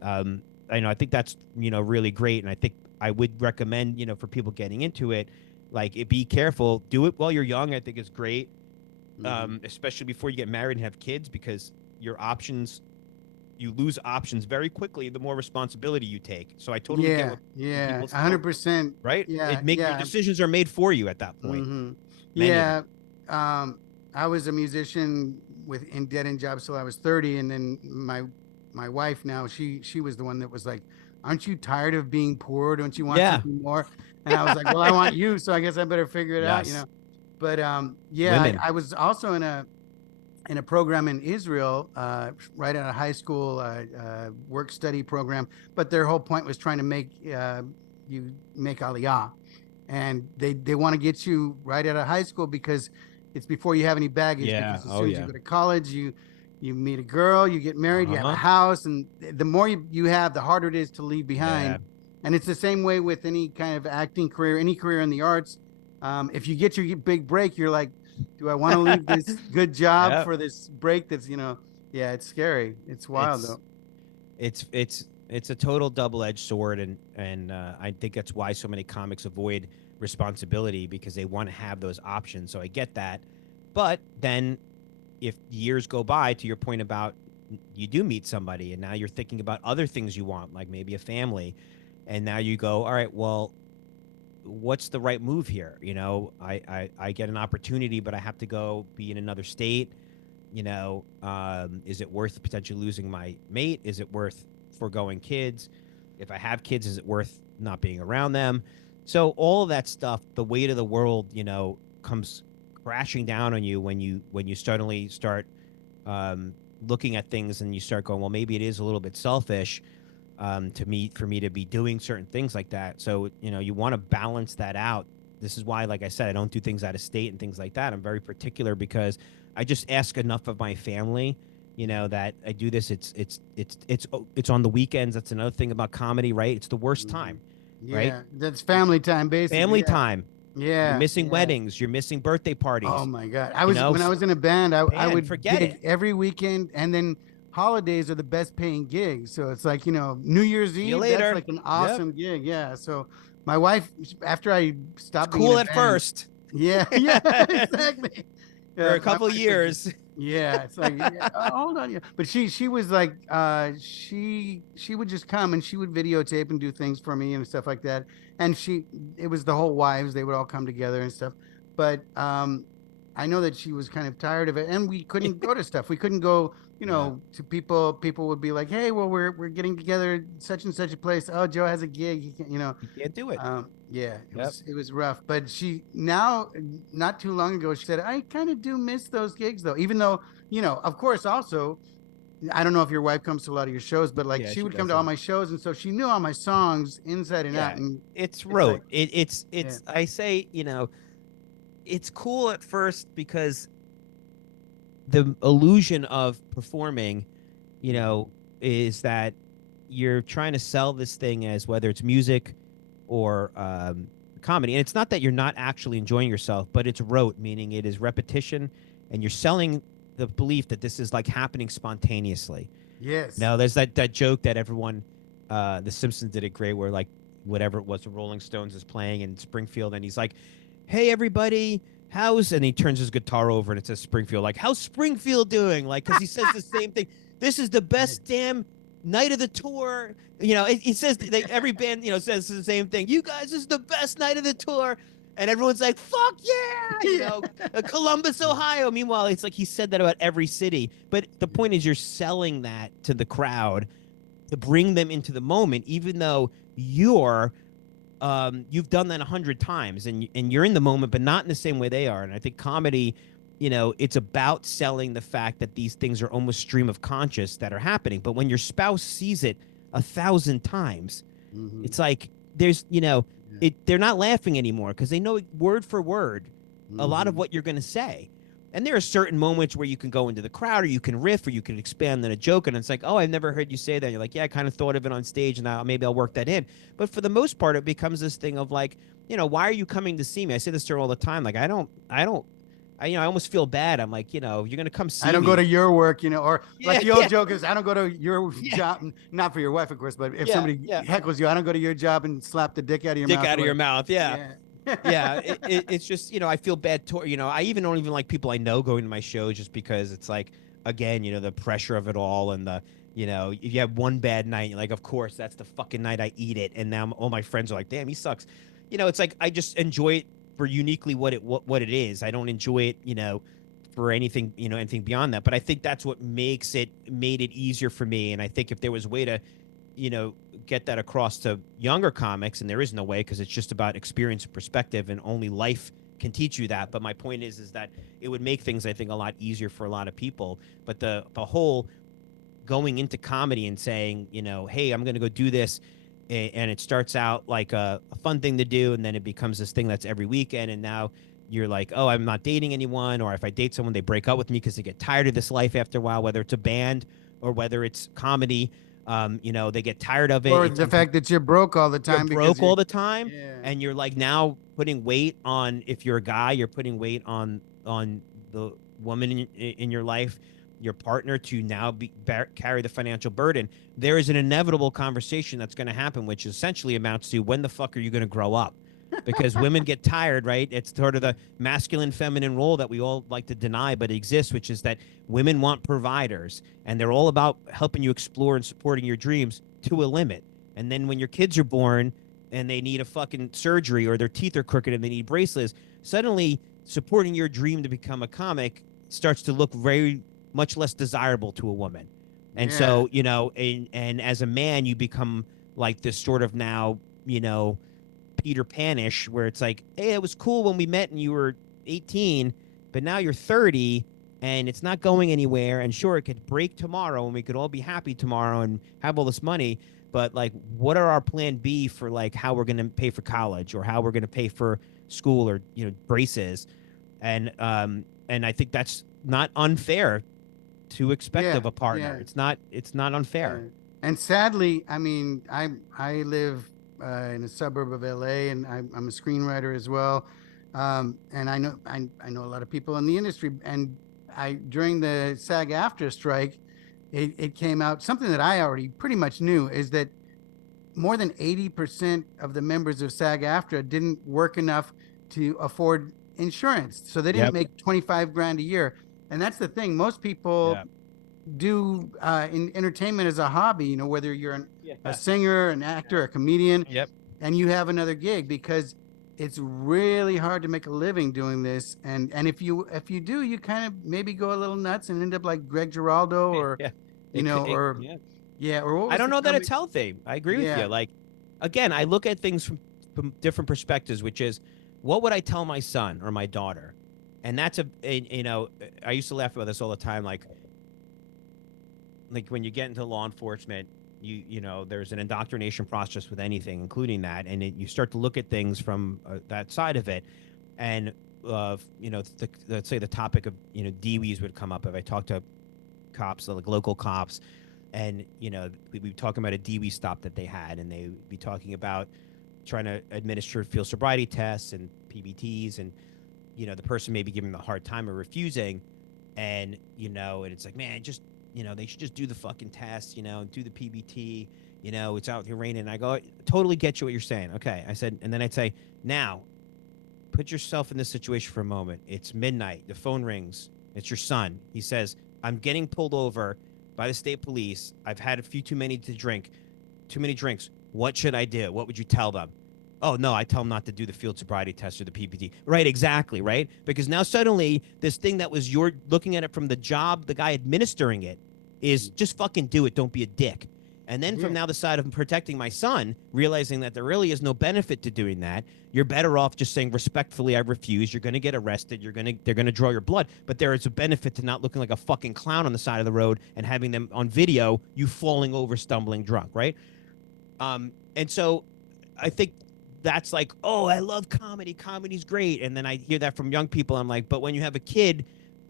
um I know, I think that's, you know, really great, and I think I would recommend, you know, for people getting into it, like, be careful, do it while you're young. I think it's great, Mhm. especially before you get married and have kids, because your options, you lose options very quickly the more responsibility you take. So I totally get Yeah, what when yeah, people say, "Oh, 100%. right," Yeah, your yeah. decisions are made for you at that point. Hmm. Many of them. Yeah. Um, I was a musician with in dead end jobs till I was 30, and then my wife now, she was the one that was like, "Aren't you tired of being poor? Don't you want Yeah. something more?" And I was like, "Well, I want you, so I guess I better figure it out, you know." Yes. But yeah, Women. I was also in a program in Israel, right out of high school, work study program. But their whole point was trying to make you make Aliyah, and they want to get you right out of high school because it's before you have any baggage. Yeah. Because as Oh soon as you yeah. go to college, you meet a girl, you get married, you have a Uh-huh. house, and the more you have, the harder it is to leave behind. Yeah. And it's the same way with any kind of acting career, any career in the arts. If you get your big break, you're like, do I want to leave this good job Yeah. for this break? That's, yeah, it's scary. It's wild It's though. it's a total double-edged sword, and I think that's why so many comics avoid responsibility, because they want to have those options. So I get that. But then, if years go by, to your point about, you do meet somebody and now you're thinking about other things you want, like maybe a family, and now you go, all right, well, what's the right move here? You know, I get an opportunity, but I have to go be in another state. You know, is it worth potentially losing my mate? Is it worth foregoing kids? If I have kids, is it worth not being around them? So all of that stuff, the weight of the world, you know, comes crashing down on you when you suddenly start um, looking at things, and you start going, well, maybe it is a little bit selfish, to me, for me to be doing certain things like that. So, you know, you want to balance that out. This is why, like I said, I don't do things out of state and things like that. I'm very particular because I just ask enough of my family that I do this. It's on the weekends. That's another thing about comedy, right? It's the worst Mhm. time, right? Yeah, that's family time, basically. Family Yeah, time. You're yeah, missing yeah. weddings. You're missing birthday Oh parties. my God. I You was know, when I was in a band, I man, would forget gig it. every weekend, and then holidays are the best paying gigs. So it's like, New Year's See you Eve, that's later. like an Yep. awesome gig. Yeah. So my wife, after I It's stopped being in cool a at band, first. yeah, yeah, exactly. For Yeah, a my couple wife was just, years. yeah, it's like, yeah, hold on, yeah. But she was like, she would just come and she would videotape and do things for me and stuff like that. And it was the whole wives, they would all come together and stuff. But I know that she was kind of tired of it, and we couldn't go to stuff. We couldn't go, Yeah. to people. People would be like, "Hey, well, we're getting together at such and such a place. Oh, Joe has a gig. He can, You can't do it. yeah, it Yep. was rough. But she now, not too long ago, she said, I kind of do miss those gigs though. Even though, of course, also, I don't know if your wife comes to a lot of your shows, but like Yeah, she she would come to all doesn't. my shows, and so she knew all my songs inside and out. Yeah. And It's it's like, rote. It's yeah, I say, it's cool at first because the illusion of performing, you know, is that you're trying to sell this thing as whether it's music or comedy. And it's not that you're not actually enjoying yourself, but it's rote, meaning it is repetition, and you're selling the belief that this is like happening spontaneously. yes, No, there's that joke that everyone, The Simpsons did it great, where like whatever it was, the Rolling Stones is playing in Springfield, and he's like, "Hey everybody, how's?" And he turns his guitar over and it says Springfield, like, "How's Springfield doing?" Like, because he says the same thing. This is the best damn night of the tour. He says every band, says the same thing. You guys, this is the best night of the tour. And everyone's like, fuck yeah, yeah, Columbus, Ohio. Meanwhile, it's like he said that about every city. But the yeah, point is, you're selling that to the crowd to bring them into the moment, even though you've done that 100 times and you're in the moment, but not in the same way they are. And I think comedy, it's about selling the fact that these things are almost stream of conscious that are happening. But when your spouse sees it 1,000 times, hmm, it's like there's, yeah, they're not laughing anymore because they know word for word a lot of hmm, what you're going to say. And there are certain moments where you can go into the crowd or you can riff or you can expand on a joke. And it's like, oh, I've never heard you say that. And you're like, yeah, I kind of thought of it on stage and now maybe I'll work that in. But for the most part, it becomes this thing of like, why are you coming to see me? I say this to her all the time. Like, I almost feel bad. I'm like, you're going to come I see don't go to me. your work, or like Yeah, the old yeah, joke is, I don't go to your yeah, job, not for your wife, of course, but if yeah, somebody yeah. heckles you, I don't go to your job and slap the dick out of your Dick mouth out or of your whatever. mouth. Yeah. Yeah. Yeah, it's just I feel bad to I even don't even like people I know going to my shows just because it's like again the pressure of it all and the if you have one bad night you're like of course that's the fucking night I eat it and now all my friends are like damn he sucks, it's like I just enjoy it for uniquely what it is. I don't enjoy it for anything beyond that, but I think that's what made it easier for me. And I think if there was a way to you know get that across to younger comics, and there is no way because it's just about experience and perspective and only life can teach you that. But my point is that it would make things I think a lot easier for a lot of people. But the whole going into comedy and saying hey, I'm going to go do this, and it starts out like a fun thing to do and then it becomes this thing that's every weekend, and now you're like, oh, I'm not dating anyone, or if I date someone they break up with me because they get tired of this life after a while, whether it's a band or whether it's comedy. They get tired of it. Or the fact that you're broke all the You're time because broke you're, all the time, yeah, and you're like now putting weight on. If you're a guy, you're putting weight on the woman in your life, your partner, to now carry the financial burden. There is an inevitable conversation that's going to happen, which essentially amounts to when the fuck are you going to grow up? Because women get tired, right? It's sort of the masculine feminine role that we all like to deny, but it exists, which is that women want providers and they're all about helping you explore and supporting your dreams to a limit. And then when your kids are born and they need a fucking surgery or their teeth are crooked and they need bracelets, suddenly supporting your dream to become a comic starts to look very much less desirable to a woman. And yeah, so, and as a man, you become like this sort of now, Peter Panish, where it's like, hey, it was cool when we met and you were 18, but now you're 30 and it's not going anywhere. And sure, it could break tomorrow and we could all be happy tomorrow and have all this money. But like, what are our plan B for like how we're going to pay for college or how we're going to pay for school or, braces? And I think that's not unfair to expect of a partner. Yeah. It's not unfair. And sadly, I mean, I live in a suburb of LA, and I'm a screenwriter as well. And I know a lot of people in the industry. And I during the SAG-AFTRA strike, it came out something that I already pretty much knew is that more than 80% of the members of SAG-AFTRA didn't work enough to afford insurance, so they didn't Yep. make 25 grand a year. And that's the thing. Most people Yeah. do in entertainment as a hobby, you know, whether you're a Yeah. singer, an actor, a comedian, Yep. and you have another gig, because it's really hard to make a living doing this. And if you do, you kind of maybe go a little nuts and end up like Greg Giraldo, or Yeah. you know, or Yeah. yeah, or what I was don't the know that comic? it's healthy. I agree with you. Yeah, Like, again, I look at things from different perspectives, which is, what would I tell my son or my daughter? And that's you know, I used to laugh about this all the time. Like when you get into law enforcement, you know, there's an indoctrination process with anything, including that, and you start to look at things from that side of it, and you know, let's say the topic of, you know, DWIs would come up if I talked to cops, like local cops, and you know, we'd be talking about a DWI stop that they had, and they would be talking about trying to administer field sobriety tests and PBTs, and you know, the person may be giving them a hard time or refusing, and you know, and it's like, man, just, you know, they should just do the fucking test, you know, and do the PBT. You know, it's out here raining. And I go, totally get you what you're saying. Okay, I said, and then I'd say, now, put yourself in this situation for a moment. It's midnight. The phone rings. It's your son. He says, I'm getting pulled over by the state police. I've had a few too many drinks. What should I do? What would you tell them? Oh, no, I tell them not to do the field sobriety test or the PPT. Right, exactly, right? Because now suddenly this thing that was you're looking at it from the job, the guy administering it, is just fucking do it. Don't be a dick. And then from yeah, now the side of protecting my son, realizing that there really is no benefit to doing that, you're better off just saying respectfully, I refuse. You're going to get arrested. They're going to draw your blood. But there is a benefit to not looking like a fucking clown on the side of the road and having them on video, you falling over, stumbling drunk, right? And so I think that's like, oh, I love comedy. Comedy's great. And then I hear that from young people. I'm like, but when you have a kid,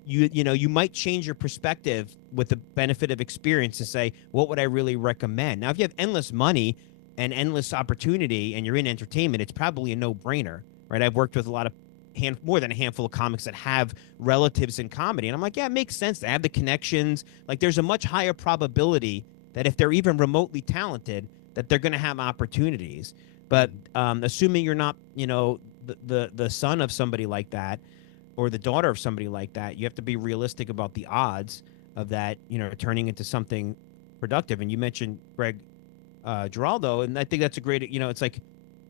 you know, you might change your perspective with the benefit of experience to say, what would I really recommend? Now, if you have endless money and endless opportunity and you're in entertainment, it's probably a no-brainer, right? I've worked with a lot of more than a handful of comics that have relatives in comedy. And I'm like, yeah, it makes sense. They have the connections. Like, there's a much higher probability that if they're even remotely talented, that they're going to have opportunities. But assuming you're not, you know, the son of somebody like that, or the daughter of somebody like that, you have to be realistic about the odds of that, you know, turning into something productive. And you mentioned Greg Giraldo, and I think that's a great, you know, it's like,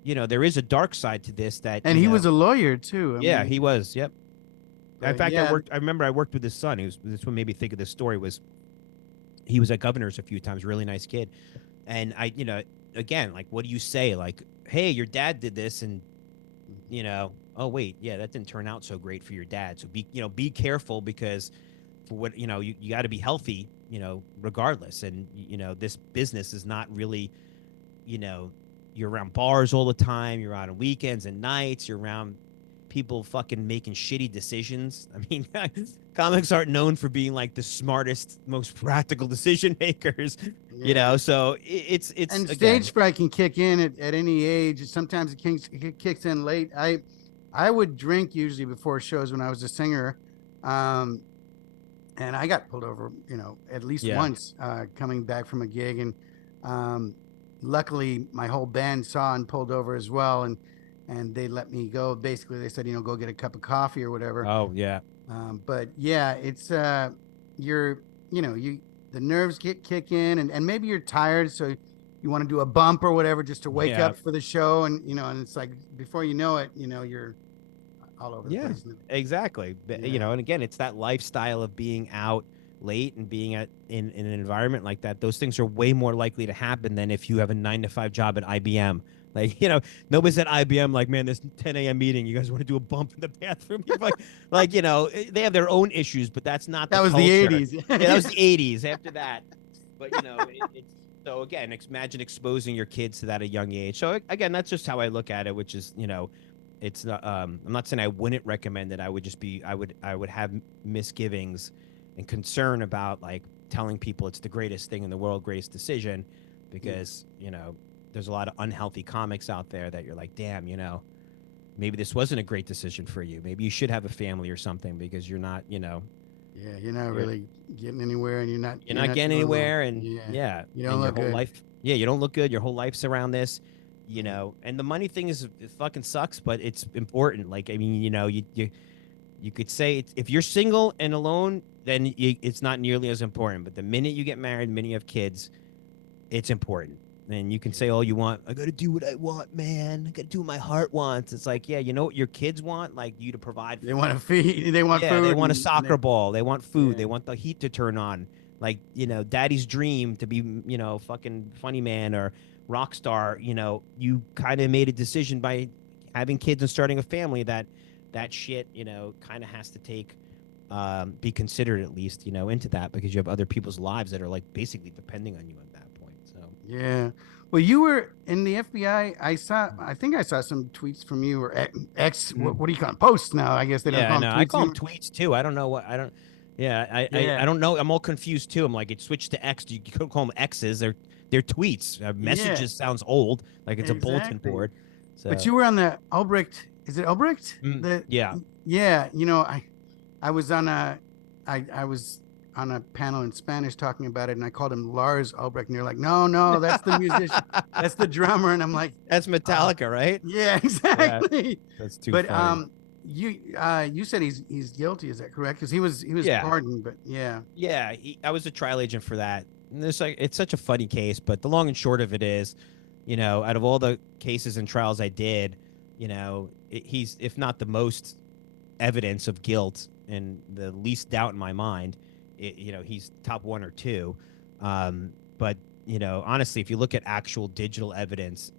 you know, there is a dark side to this that, and you he know, was a lawyer too. I yeah, mean, he was, yep. In but fact, yeah, I remember I worked with his son. This what made me think of this story was he was at Governor's a few times, really nice kid. And I, you know, again, like, what do you say? Like, hey, your dad did this, and you know, oh wait, yeah, that didn't turn out so great for your dad. So be, you know, be careful, because for what, you know, you got to be healthy, you know, regardless. And you know, this business is not really, you know, you're around bars all the time. You're out on weekends and nights. You're around people fucking making shitty decisions. I mean, comics aren't known for being like the smartest, most practical decision makers, you yeah. know. So it's And again, stage fright can kick in at any age. Sometimes it kicks in late. I would drink usually before shows when I was a singer, um, and I got pulled over, you know, at least yeah, once coming back from a gig, and um, luckily my whole band saw and pulled over as well, and they let me go. Basically, they said, you know, go get a cup of coffee or whatever. oh yeah, But yeah, it's you're you know you the nerves kick in, and maybe you're tired, so you want to do a bump or whatever just to wake yeah. up for the show, and you know, and it's like before you know it, you know, you're all over the Yeah, place. exactly. You Yeah, know, and again, it's that lifestyle of being out late and being in an environment like that. Those things are way more likely to happen than if you have a 9 to 5 job at IBM. Like, you know, nobody's at IBM like, man, this 10 a.m. meeting, you guys want to do a bump in the bathroom? You're like, you know, they have their own issues, but that's not that the was the culture. '80s. Yeah, that was the 80s after that. But, you know, it's so again, imagine exposing your kids to that at a young age. So again, that's just how I look at it, which is, you know, it's not, I'm not saying I wouldn't recommend it. I would just be, I would have misgivings and concern about like telling people it's the greatest thing in the world, greatest decision, because there's a lot of unhealthy comics out there that you're like, damn, maybe this wasn't a great decision for you. Maybe you should have a family or something because you're not, Yeah, you're not you're really getting anywhere, and you're you're not not getting doing well. anywhere, and Yeah, yeah, you don't and your look whole good. life, yeah, you don't look good. Your whole life's around this, Yeah, and the money thing is it fucking sucks, but it's important. Like, I mean, you could say if you're single and alone, then it's not nearly as important. But the minute you get married, the minute you have kids, it's important. And you can say all you want. I got to do what I want, man. I got to do what my heart wants. It's like, yeah, you know what your kids want? Like you to provide they for want them. to feed. They want Yeah, they food, want a and soccer ball. They want food. yeah, They want the heat to turn on. Like, daddy's dream to be, fucking funny man or rock star. You kind of made a decision by having kids and starting a family that shit, kind of has to be considered at least, into that because you have other people's lives that are like basically depending on you at that point. So, yeah. Well, you were in the FBI. I think I saw some tweets from you or X. mhm. What do you call them? Posts now? I guess they don't Yeah, I call them know. I tweets call them anymore. tweets too. I don't know what I don't. Yeah, I Yeah, don't know. I'm all confused too. I'm like, it switched to X. You couldn't call them X's. They're tweets. yeah, Messages sounds old, like it's a bulletin exactly. board. But So, you were on the Albrecht. Is it Albrecht? The yeah. Yeah. I was on I was on a panel in Spanish talking about it, and I called him Lars Albrecht, and you're like, no, no, that's the musician, that's the drummer, and I'm like, That's oh, Metallica, right? yeah, Yeah, exactly. that's too But funny. you said he's guilty, is that correct? Because he was Yeah, pardoned, but yeah, yeah. I was a trial agent for that. And it's such a funny case, but the long and short of it is, out of all the cases and trials I did, he's if not the most evidence of guilt and the least doubt in my mind. He's top one or two. But honestly, if you look at actual digital evidence,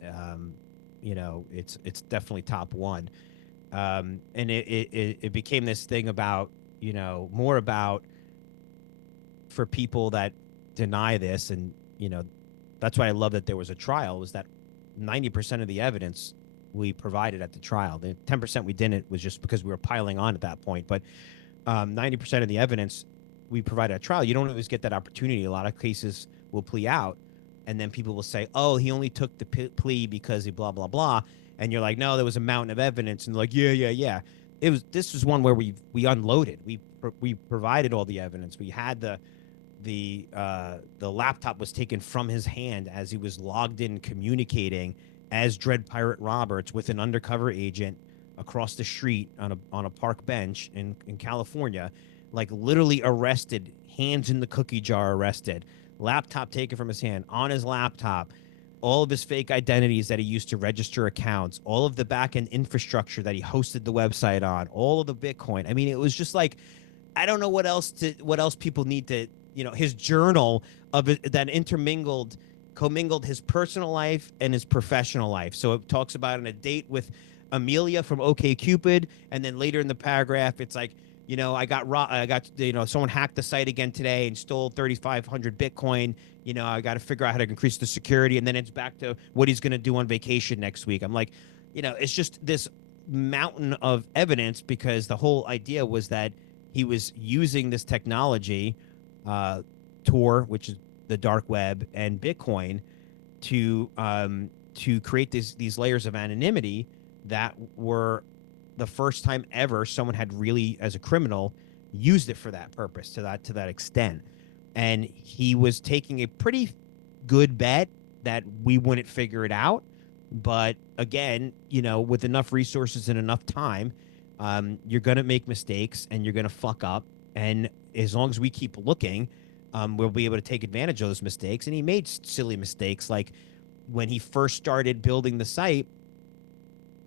it's definitely top one. And it became this thing about more about for people that deny this, and that's why I love that there was a trial. Was that 90% of the evidence we provided at the trial. The 10% we didn't was just because we were piling on at that point. But 90% of the evidence we provided at trial, you don't always get that opportunity. A lot of cases will plea out, and then people will say, "Oh, he only took the plea because he blah blah blah," and you're like, "No, there was a mountain of evidence," and they're like, "Yeah, yeah, yeah." This was one where we unloaded. We provided all the evidence. We had the laptop was taken from his hand as he was logged in communicating as Dread Pirate Roberts with an undercover agent across the street on a park bench in California, like literally arrested, hands in the cookie jar arrested, laptop taken from his hand on his laptop, all of his fake identities that he used to register accounts, all of the back end infrastructure that he hosted the website on, all of the Bitcoin. I mean, it was just like I don't know what else people need to his journal of it that commingled his personal life and his professional life. So it talks about on a date with Amelia from OK Cupid, and then later in the paragraph it's like I got someone hacked the site again today and stole 3,500 Bitcoin. I got to figure out how to increase the security, and then it's back to what he's going to do on vacation next week. I'm like, it's just this mountain of evidence because the whole idea was that he was using this technology, Tor, which is the dark web, and Bitcoin to create these layers of anonymity that were the first time ever someone had really, as a criminal, used it for that purpose to that extent. And he was taking a pretty good bet that we wouldn't figure it out. But again, with enough resources and enough time, you're going to make mistakes and you're going to fuck up. And as long as we keep looking, we'll be able to take advantage of those mistakes. And he made silly mistakes. Like when he first started building the site,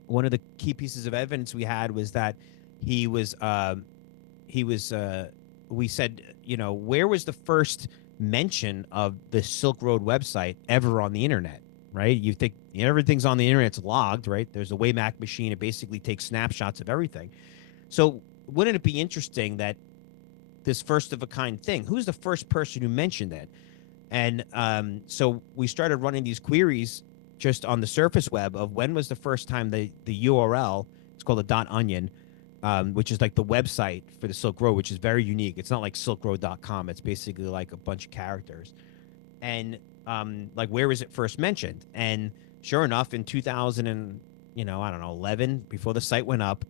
one of the key pieces of evidence we had was that we said, where was the first mention of the Silk Road website ever on the internet? Right? You think everything's on the internet, it's logged, right? There's a Wayback Machine. It basically takes snapshots of everything. So wouldn't it be interesting that this first of a kind thing, who's the first person who mentioned it? And so we started running these queries just on the surface web of when was the first time the URL, it's called a .onion, which is like the website for the Silk Road, which is very unique. It's not like silkroad.com. It's basically like a bunch of characters. And like, where was it first mentioned? And sure enough, in 2000 and, I don't know, 11, before the site went up,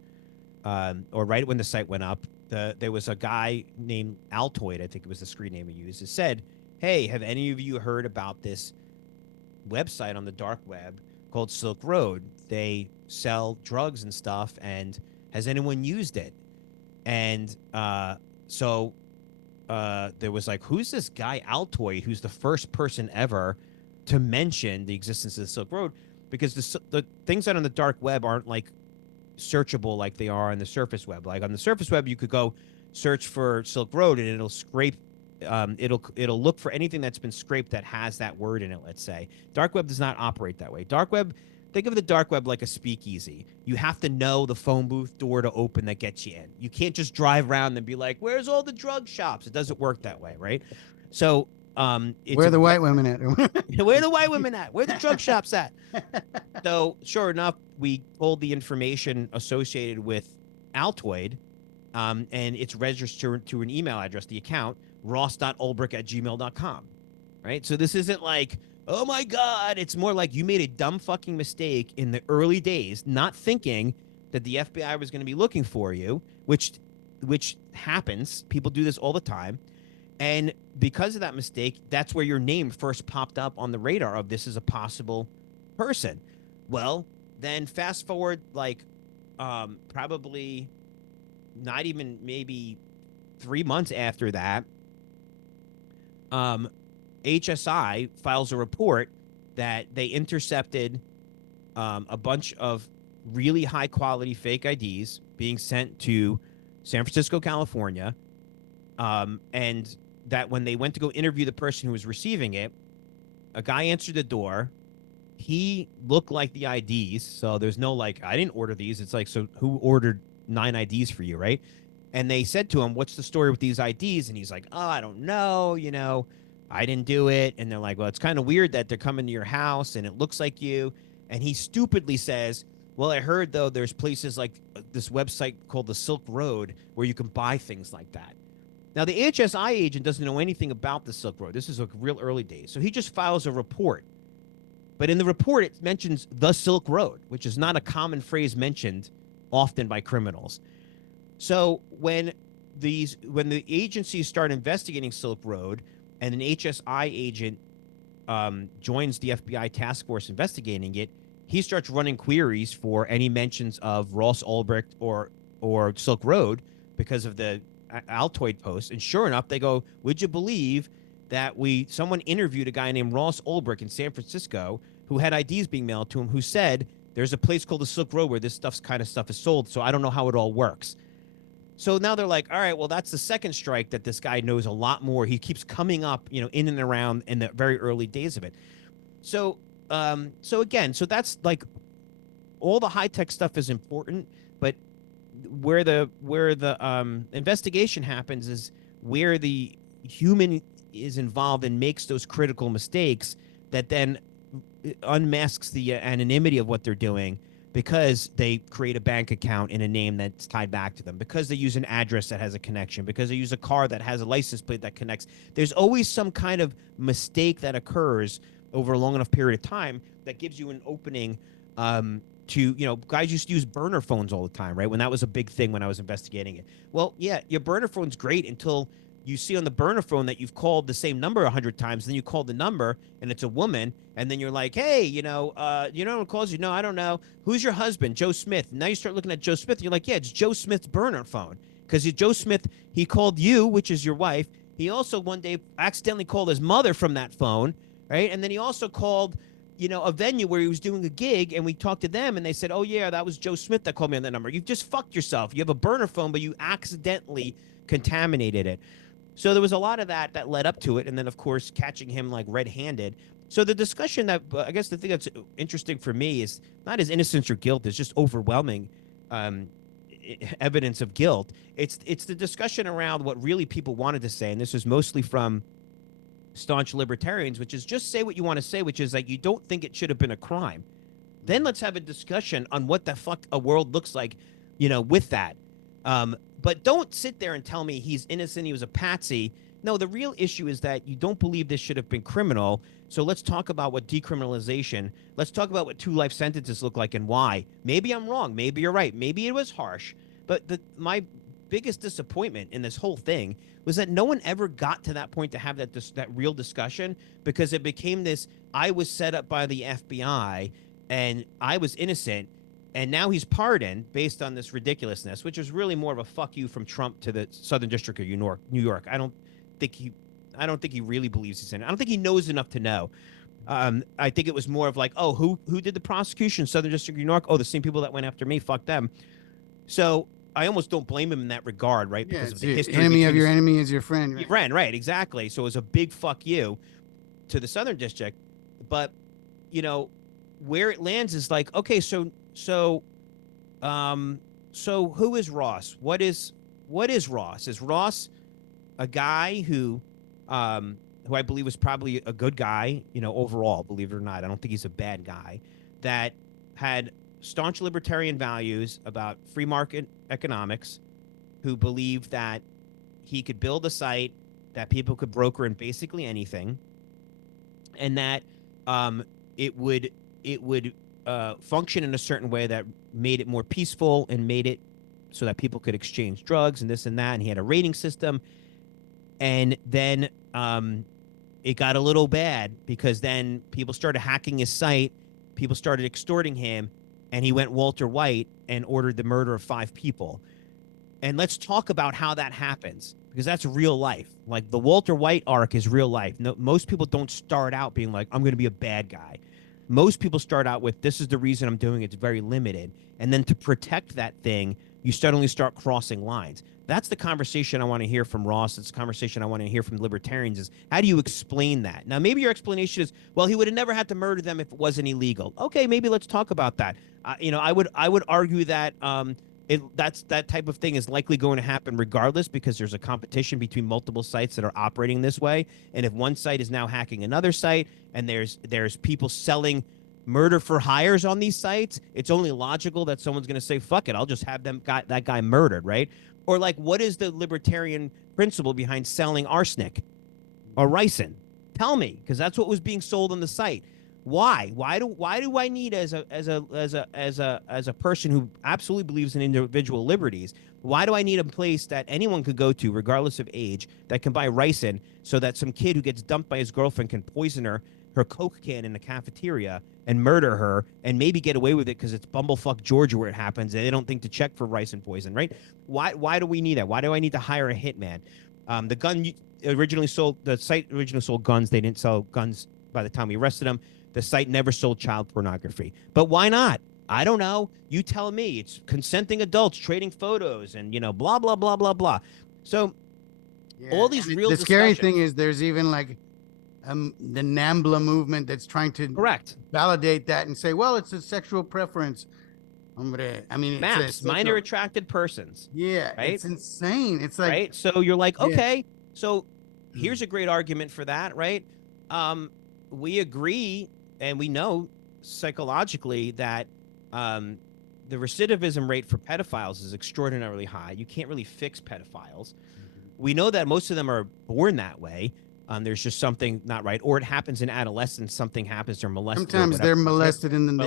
or right when the site went up, there was a guy named Altoid, I think it was the screen name he used, that said, hey, have any of you heard about this website on the dark web called Silk Road? They sell drugs and stuff, and has anyone used it? And so there was like, who's this guy Altoid, who's the first person ever to mention the existence of the Silk Road? Because the things that on the dark web aren't like searchable like they are on the surface web. Like on the surface web, you could go search for Silk Road and it'll scrape. It'll look for anything that's been scraped that has that word in it. Let's say dark web does not operate that way. Dark web, think of the dark web like a speakeasy. You have to know the phone booth door to open that gets you in. You can't just drive around and be like, "Where's all the drug shops?" It doesn't work that way, right? So, where are the white women at? where are the white women at? Where are the drug shops at? So, sure enough, we pulled the information associated with Altoid, and it's registered to an email address, the account, ross.ulbrich@gmail.com, right? So this isn't like, oh my God, it's more like you made a dumb fucking mistake in the early days, not thinking that the FBI was going to be looking for you, which happens. People do this all the time. And because of that mistake, that's where your name first popped up on the radar of this is a possible person. Well, then fast forward like probably not even maybe 3 months after that, HSI files a report that they intercepted a bunch of really high quality fake IDs being sent to San Francisco, California, and that when they went to go interview the person who was receiving it, a guy answered the door. He looked like the IDs, so there's no like, I didn't order these. It's like, so who ordered 9 IDs for you, right? And they said to him, what's the story with these IDs? And he's like, oh, I don't know, I didn't do it. And they're like, well, it's kind of weird that they're coming to your house and it looks like you. And he stupidly says, well, I heard, though, there's places like this website called the Silk Road where you can buy things like that. Now, the HSI agent doesn't know anything about the Silk Road. This is like real early days. So he just files a report. But in the report, it mentions the Silk Road, which is not a common phrase mentioned often by criminals. So when the agencies start investigating Silk Road and an HSI agent joins the FBI task force investigating it, he starts running queries for any mentions of Ross Ulbricht or Silk Road because of the Altoid post. And sure enough, they go, would you believe that someone interviewed a guy named Ross Ulbricht in San Francisco who had IDs being mailed to him who said there's a place called the Silk Road where this kind of stuff is sold, so I don't know how it all works. So now they're like, all right, well, that's the second strike that this guy knows a lot more. He keeps coming up, in and around in the very early days of it. So that's like all the high tech stuff is important, but where the investigation happens is where the human is involved and makes those critical mistakes that then unmasks the anonymity of what they're doing, because they create a bank account in a name that's tied back to them, because they use an address that has a connection, because they use a car that has a license plate that connects. There's always some kind of mistake that occurs over a long enough period of time that gives you an opening to, guys used to use burner phones all the time, right? When that was a big thing when I was investigating it. Well, yeah, your burner phone's great until you see on the burner phone that you've called the same number 100 times, then you call the number and it's a woman, and then you're like, hey, you know who calls you? No, I don't know. Who's your husband? Joe Smith. And now you start looking at Joe Smith and you're like, yeah, it's Joe Smith's burner phone. Because Joe Smith, he called you, which is your wife. He also one day accidentally called his mother from that phone, right? And then he also called, a venue where he was doing a gig, and we talked to them and they said, oh yeah, that was Joe Smith that called me on that number. You've just fucked yourself. You have a burner phone, but you accidentally contaminated it. So there was a lot of that led up to it. And then, of course, catching him like red-handed. So the discussion that, I guess the thing that's interesting for me is not his innocence or guilt. It's just overwhelming evidence of guilt. It's the discussion around what really people wanted to say. And this was mostly from staunch libertarians, which is just say what you want to say, which is like, you don't think it should have been a crime. Then let's have a discussion on what the fuck a world looks like, with that. But don't sit there and tell me he's innocent, he was a patsy. No, the real issue is that you don't believe this should have been criminal. So let's talk about what decriminalization, let's talk about what 2 life sentences look like and why. Maybe I'm wrong. Maybe you're right. Maybe it was harsh. But my biggest disappointment in this whole thing was that no one ever got to that point to have that real discussion, because it became this, I was set up by the FBI and I was innocent. And now he's pardoned based on this ridiculousness, which is really more of a fuck you from Trump to the Southern District of New York. I don't think he really believes he's in it. I don't think he knows enough to know. I think it was more of like, oh, who did the prosecution? Southern District of New York. Oh, the same people that went after me. Fuck them. So I almost don't blame him in that regard, right? Yeah, Because of the your history. enemy of your enemy is your friend. Right? Friend, right? Exactly. So it was a big fuck you to the Southern District. But where it lands is like, okay, so who is Ross? What is Ross? Is Ross a guy who I believe was probably a good guy, overall, believe it or not? I don't think he's a bad guy, that had staunch libertarian values about free market economics, who believed that he could build a site that people could broker in basically anything, and that it would function in a certain way that made it more peaceful and made it so that people could exchange drugs and this and that. And he had a rating system. And then it got a little bad, because then people started hacking his site. People started extorting him. And he went Walter White and ordered the murder of 5 people. And let's talk about how that happens, because that's real life. Like, the Walter White arc is real life. No, most people don't start out being like, I'm going to be a bad guy. Most people start out with, this is the reason I'm doing it. It's very limited. And then to protect that thing, you suddenly start crossing lines. That's the conversation I want to hear from Ross. It's the conversation I want to hear from libertarians, is how do you explain that? Now, maybe your explanation is, well, he would have never had to murder them if it wasn't illegal. Okay, maybe let's talk about that. I would argue that that type of thing is likely going to happen regardless, because there's a competition between multiple sites that are operating this way. And if one site is now hacking another site, and there's people selling murder for hires on these sites, it's only logical that someone's going to say, fuck it, I'll just have that guy murdered, right? Or like, what is the libertarian principle behind selling arsenic or ricin? Tell me, because that's what was being sold on the site. Why? Why do I need, as a person who absolutely believes in individual liberties, why do I need a place that anyone could go to, regardless of age, that can buy ricin, so that some kid who gets dumped by his girlfriend can poison her Coke can in the cafeteria and murder her, and maybe get away with it because it's bumblefuck Georgia where it happens, and they don't think to check for rice and poison, right? Why do we need that? Why do I need to hire a hitman? The site originally sold guns. They didn't sell guns by the time we arrested them. The site never sold child pornography. But why not? I don't know. You tell me. It's consenting adults trading photos and, blah, blah, blah, blah, blah. So all these real The scary thing is there's even like the NAMBLA movement that's trying to validate that and say, well, it's a sexual preference. I mean, MAPS, minor attracted persons. Yeah, right? It's insane. It's like, right. So you're like, okay, so here's a great argument for that, right? We agree, and we know psychologically that the recidivism rate for pedophiles is extraordinarily high. You can't really fix pedophiles. We know that most of them are born that way. There's just something not right, or it happens in adolescence. Something happens, they're molested. Sometimes they're molested, and then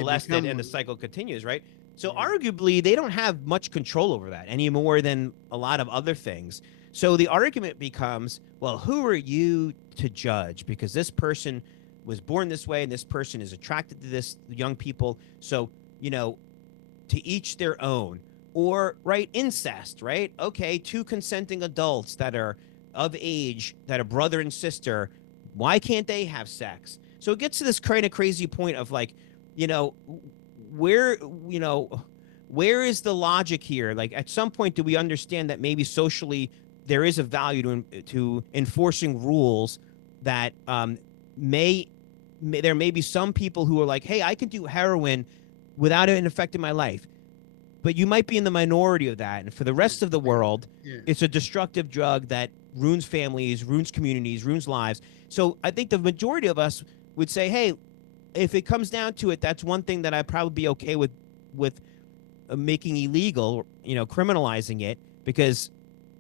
and the cycle continues, right? So arguably, they don't have much control over that any more than a lot of other things. So the argument becomes, well, who are you to judge? Because this person was born this way, and this person is attracted to this young people. So, to each their own. Or, right, incest, right? Okay, 2 consenting adults that are of age, that are brother and sister, why can't they have sex? So it gets to this kind of crazy point of like, where is the logic here? Like, at some point, do we understand that maybe socially there is a value to enforcing rules that there may be some people who are like, hey, I can do heroin without it affecting my life. But you might be in the minority of that. And for the rest of the world, it's a destructive drug that ruins families, ruins communities, ruins lives. So I think the majority of us would say, hey, if it comes down to it, that's one thing that I'd probably be okay with making illegal, criminalizing it. because,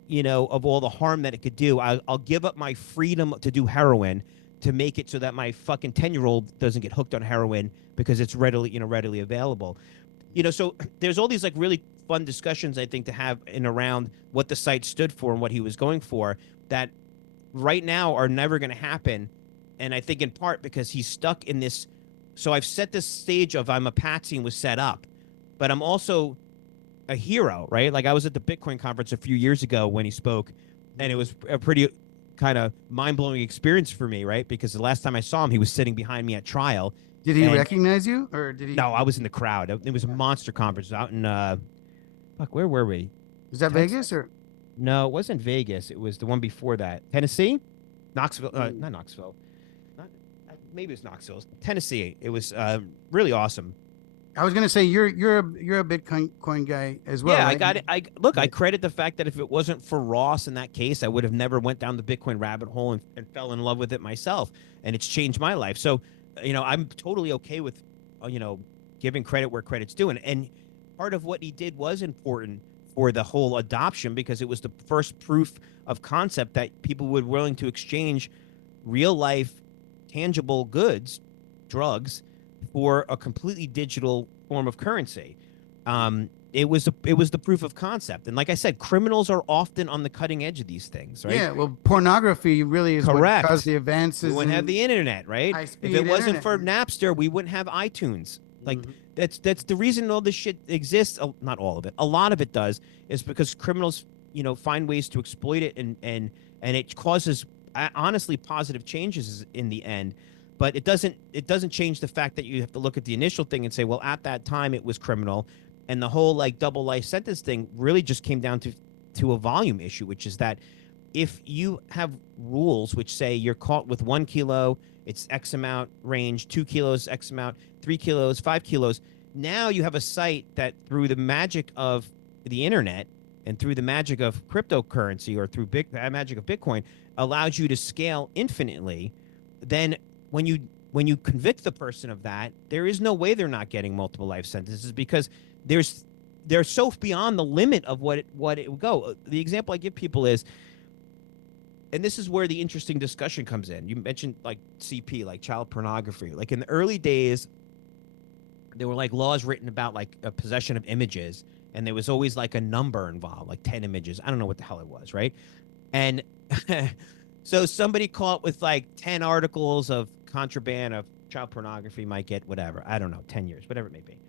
you know, of all the harm that it could do. I'll give up my freedom to do heroin to make it so that my fucking 10-year-old doesn't get hooked on heroin because it's readily available. You know, so there's all these like really fun discussions I think to have in around what the site stood for and what he was going for that right now are never going to happen. And I think in part because he's stuck in this. So I've set this stage of I'm a patsy and was set up, but I'm also a hero, right? Like I was at the Bitcoin conference a few years ago when he spoke, and it was a pretty kind of mind-blowing experience for me, right? Because the last time I saw him, he was sitting behind me at trial. Did he And recognize you, or did he? no, I was in the crowd. It was a Yeah. monster conference out in fuck, where were we? Is that Texas? Vegas or? No, it wasn't Vegas. It was the one before that. Tennessee? Knoxville, not Knoxville. Not maybe it was Knoxville. Tennessee. It was really awesome. I was gonna say you're a Bitcoin guy as well. Yeah, right? I got it. I Right. credit the fact that if it wasn't for Ross in that case, I would have never went down the Bitcoin rabbit hole and fell in love with it myself, and it's changed my life. So, you know, I'm totally okay with, you know, giving credit where credit's due, and part of what he did was important for the whole adoption because it was the first proof of concept that people were willing to exchange real life, tangible goods, drugs, for a completely digital form of currency. It was the proof of concept, and like I said, criminals are often on the cutting edge of these things, right? Yeah, well, pornography really is Correct. what caused the We advances. wouldn't have in the internet, right? If high-speed it wasn't internet. for Napster, we wouldn't have iTunes. Like Mhm. that's the reason all this shit exists. Not all of it. A lot of it does is because criminals, you know, find ways to exploit it, and it causes honestly positive changes in the end. But it doesn't change the fact that you have to look at the initial thing and say, well, at that time it was criminal, and the whole like double life sentence thing really just came down to a volume issue, which is that if you have rules which say you're caught with 1 kilo, it's X amount range, 2 kilos, X amount, 3 kilos, 5 kilos. Now you have a site that through the magic of the internet and through the magic of cryptocurrency or through magic of Bitcoin allows you to scale infinitely. Then when you convict the person of that, there is no way they're not getting multiple life sentences because they're so beyond the limit of what it would go. The example I give people is, and this is where the interesting discussion comes in. You mentioned like CP, like child pornography. Like in the early days, there were like laws written about like a possession of images, and there was always like a number involved, like 10 images. I don't know what the hell it was, right? And so somebody caught with like 10 articles of contraband of child pornography might get whatever. I don't know, 10 years, whatever it may be.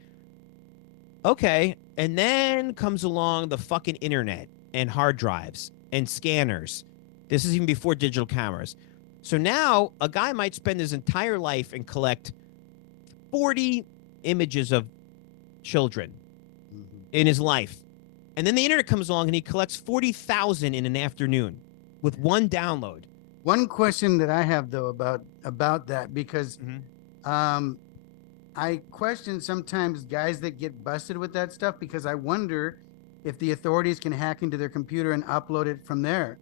Okay. And then comes along the fucking internet and hard drives and scanners. This is even before digital cameras. So now a guy might spend his entire life and collect 40 images of children in his life. And then the internet comes along and he collects 40,000 in an afternoon with one download. One question that I have though about that, because I question sometimes guys that get busted with that stuff, because I wonder if the authorities can hack into their computer and upload it from there.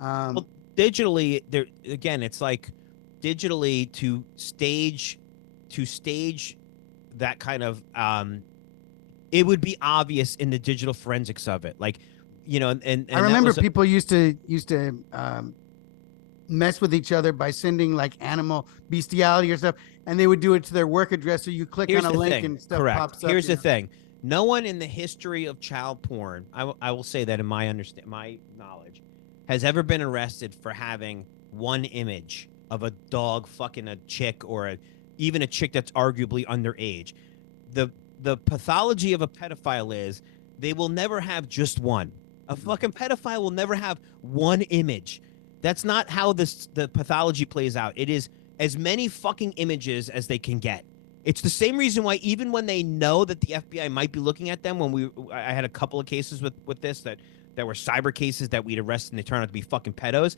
Well, digitally, there again, it's like digitally to stage that kind of it would be obvious in the digital forensics of it, like, you know, and I remember people used to mess with each other by sending like animal bestiality or stuff, and they would do it to their work address. So you click on a link and stuff pops up. Here's the thing: no one in the history of child porn, I will say that in my knowledge, has ever been arrested for having one image of a dog fucking a chick or even a chick that's arguably underage. The pathology of a pedophile is they will never have just one. A fucking pedophile will never have one image. That's not how the pathology plays out. It is as many fucking images as they can get. It's the same reason why even when they know that the FBI might be looking at them, I had a couple of cases with this that were cyber cases that we'd arrested and they turned out to be fucking pedos.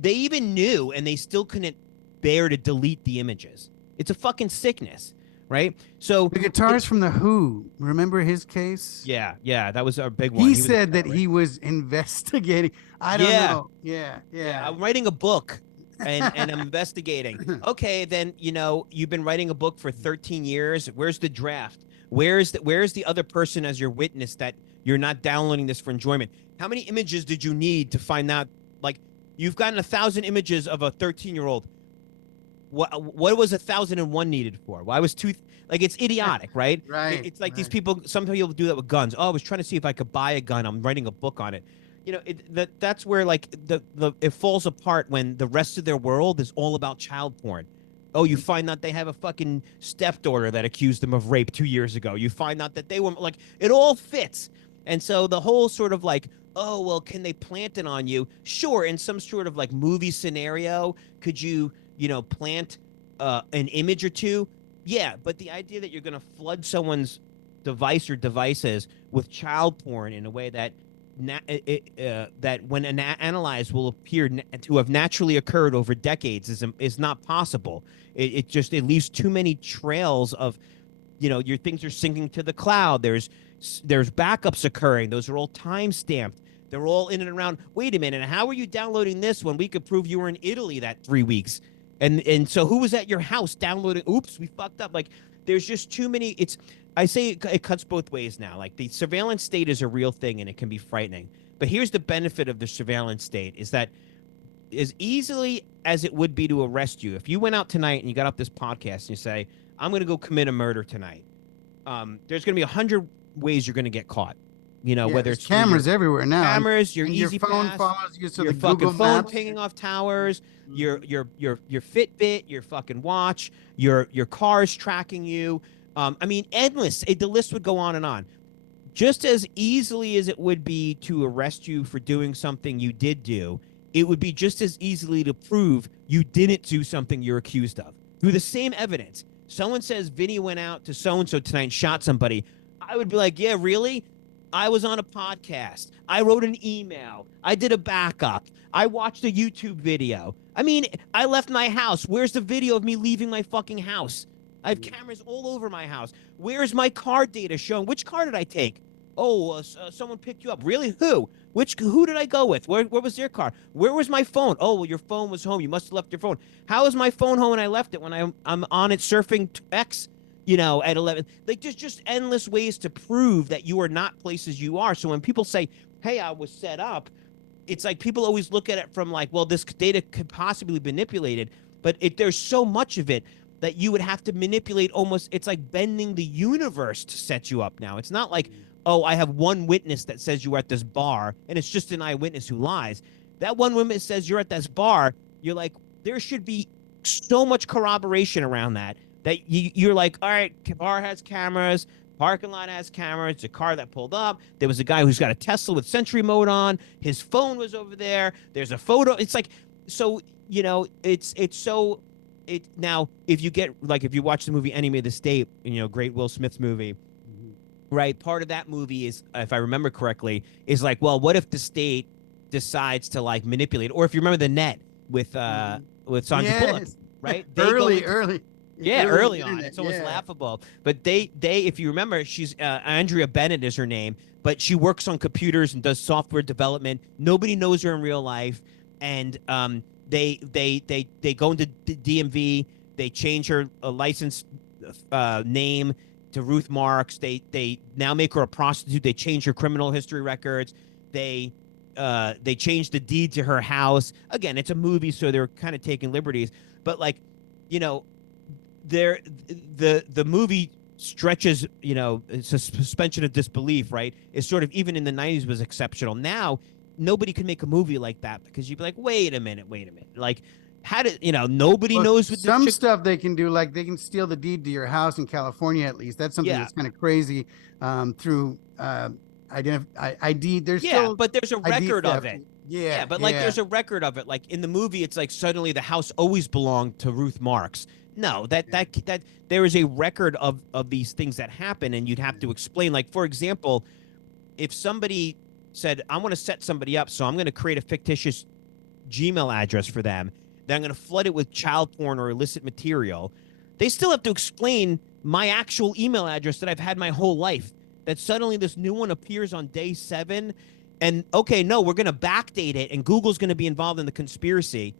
They even knew and they still couldn't bear to delete the images. It's a fucking sickness, right? So the guitarist from the Who, remember his case? Yeah, that was our big one. He said that he was investigating. I don't know. Yeah. I'm writing a book and I'm investigating. Okay, then, you know, you've been writing a book for 13 years. Where's the draft? Where's the other person as your witness that You're not downloading this for enjoyment. How many images did you need to find out? Like, you've gotten 1,000 images of a 13-year-old. What was 1,001 needed for? Why was two? Like, it's idiotic, right? Right. It's like these Right. people. Some people do that with guns. Oh, I was trying to see if I could buy a gun. I'm writing a book on it. That's where like it falls apart when the rest of their world is all about child porn. Oh, you find out they have a fucking stepdaughter that accused them of rape 2 years ago. You find out that they were like, it all fits. And so the whole sort of like, oh, well, can they plant it on you? Sure, in some sort of like movie scenario, could you, plant an image or two? Yeah, but the idea that you're going to flood someone's device or devices with child porn in a way that that when analyzed will appear to have naturally occurred over decades is not possible. It leaves too many trails of, your things are syncing to the cloud. There's backups occurring. Those are all time stamped. They're all in and around. Wait a minute, how are you downloading this when we could prove you were in Italy that 3 weeks? And so who was at your house downloading? Oops, we fucked up. Like, there's just too many. I say it cuts both ways now. Like, the surveillance state is a real thing and it can be frightening. But here's the benefit of the surveillance state is that as easily as it would be to arrest you, if you went out tonight and you got up this podcast and you say, I'm going to go commit a murder tonight, there's going to be 100 ways you're going to get caught. Whether it's cameras everywhere now. Cameras, your and Easy your phone Pass, follows you, so your the fucking Google phone Maps. pinging off towers, your Fitbit, your fucking watch, your car's tracking you. I mean, endless. The list would go on and on. Just as easily as it would be to arrest you for doing something you did do, it would be just as easily to prove you didn't do something you're accused of through the same evidence. Someone says Vinny went out to so-and-so tonight and shot somebody. I would be like, yeah, really? I was on a podcast. I wrote an email. I did a backup. I watched a YouTube video. I mean, I left my house. Where's the video of me leaving my fucking house? I have cameras all over my house. Where's my car data showing? Which car did I take? Oh, someone picked you up. Really? Who? Who did I go with? Where was their car? Where was my phone? Oh, well, your phone was home. You must have left your phone. How is my phone home when I left it when I'm on it surfing X, at 11? Like, there's just endless ways to prove that you are not places you are. So when people say, hey, I was set up, it's like people always look at it from like, well, this data could possibly be manipulated. But there's so much of it that you would have to manipulate almost. It's like bending the universe to set you up now. It's not like, oh, I have one witness that says you were at this bar, and it's just an eyewitness who lies. That one witness says you're at this bar. You're like, there should be so much corroboration around that you're like, all right, bar has cameras, parking lot has cameras, the car that pulled up. There was a guy who's got a Tesla with Sentry mode on. His phone was over there. There's a photo. It's like, so, now, if you watch the movie Enemy of the State, great Will Smith's movie, right? Part of that movie is, if I remember correctly, is like, well, what if the state decides to like manipulate? Or if you remember The Net with Sandra Bullock, right? Early. Yeah, early on. It's almost laughable. But they, if you remember, she's Andrea Bennett is her name, but she works on computers and does software development. Nobody knows her in real life, and they go into DMV. They change her license name to Ruth Marks. They now make her a prostitute. They change her criminal history records. They change the deed to her house. Again, it's a movie, so they're kind of taking liberties. But like, the movie stretches, it's a suspension of disbelief, right? It's sort of, even in the 90s, was exceptional. Now, nobody can make a movie like that because you'd be like, wait a minute. Like, how did, nobody knows what some stuff they can do, like they can steal the deed to your house in California, at least. That's something that's kind of crazy through ID. But there's a record of it. Yeah, but like there's a record of it. Like in the movie, it's like suddenly the house always belonged to Ruth Marks. No, that there is a record of these things that happen, and you'd have to explain. Like, for example, if somebody said, I want to set somebody up, so I'm going to create a fictitious Gmail address for them, then I'm going to flood it with child porn or illicit material, they still have to explain my actual email address that I've had my whole life, that suddenly this new one appears on day 7. And, okay, no, we're going to backdate it, and Google's going to be involved in the conspiracy,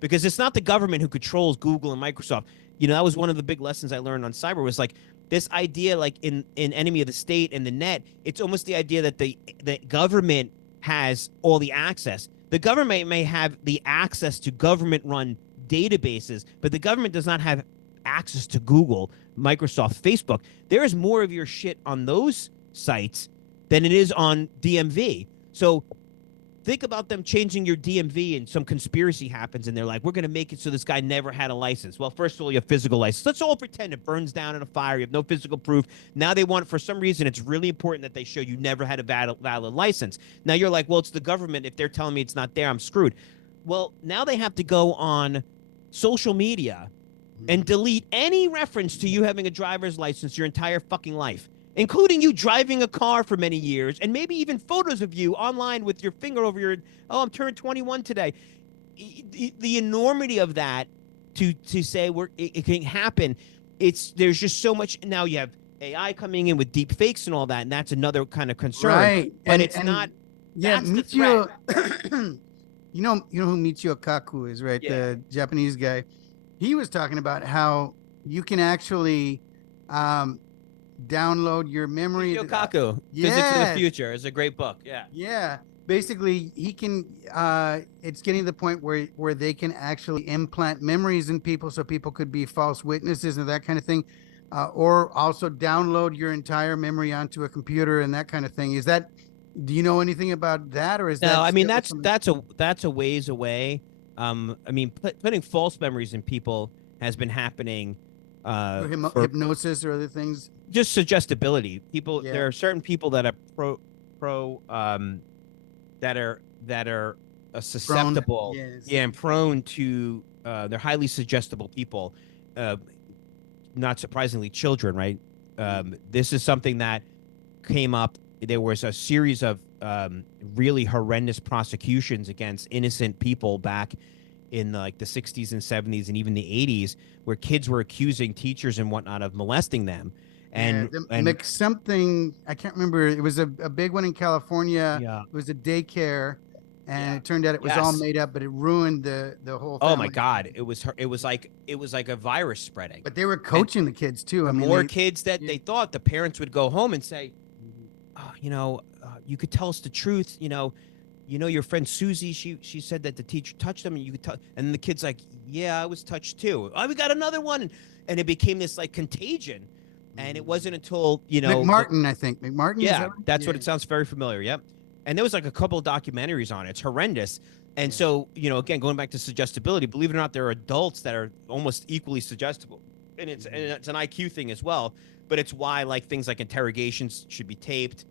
because it's not the government who controls Google and Microsoft. That was one of the big lessons I learned on cyber, was like, this idea, like in Enemy of the State and the net, it's almost the idea that the government has all the access. The government may have the access to government-run databases, but the government does not have access to Google, Microsoft, Facebook. There is more of your shit on those sites than it is on DMV. So think about them changing your DMV and some conspiracy happens and they're like, we're going to make it so this guy never had a license. Well, first of all, you have physical license. Let's all pretend it burns down in a fire. You have no physical proof. Now they want, for some reason, it's really important that they show you never had a valid license. Now you're like, well, it's the government. If they're telling me it's not there, I'm screwed. Well, now they have to go on social media and delete any reference to you having a driver's license your entire fucking life, including you driving a car for many years, and maybe even photos of you online with your finger over your, oh, I'm turned 21 today. The enormity of that to say it can happen. There's just so much. Now you have AI coming in with deep fakes and all that, and that's another kind of concern. Right. But it's not. Yeah, that's the threat. Michio, you know who Michio Kaku is, right? Yeah. The Japanese guy. He was talking about how you can actually download your memory. Michio Kaku, Yes. Physics of the Future, is a great book. Yeah. Yeah. Basically, he can. It's getting to the point where they can actually implant memories in people, so people could be false witnesses and that kind of thing, or also download your entire memory onto a computer and that kind of thing. Is that? Do you know anything about that, or is that? No, I mean still that's a ways away. I mean, putting false memories in people has been happening. for hypnosis or other things? Just suggestibility. People, Yeah. there are certain people that are that are susceptible, yes. yeah, and prone to. They're highly suggestible people. Not surprisingly, children, right? This is something that came up. There was a series of really horrendous prosecutions against innocent people back in the 60s and 70s and even the 80s, where kids were accusing teachers and whatnot of molesting them. And, something, I can't remember. It was a big one in California. Yeah. It was a daycare, and Yeah. it turned out it was all Yes. made up, but it ruined the whole family. Oh my God, it was like a virus spreading. But they were coaching the kids too. The I mean, more kids that yeah. they thought, the parents would go home and say, oh, you could tell us the truth. Your friend Susie, she said that the teacher touched them, and you could tell. And the kid's like, yeah, I was touched too. Oh, we got another one, and it became this contagion. And it wasn't until McMartin, I think McMartin. Yeah, is that right? that's what it sounds very familiar. Yep. And there was a couple of documentaries on it. It's horrendous. And so, again, going back to suggestibility, believe it or not, there are adults that are almost equally suggestible. And it's an IQ thing as well. But it's why things like interrogations should be taped,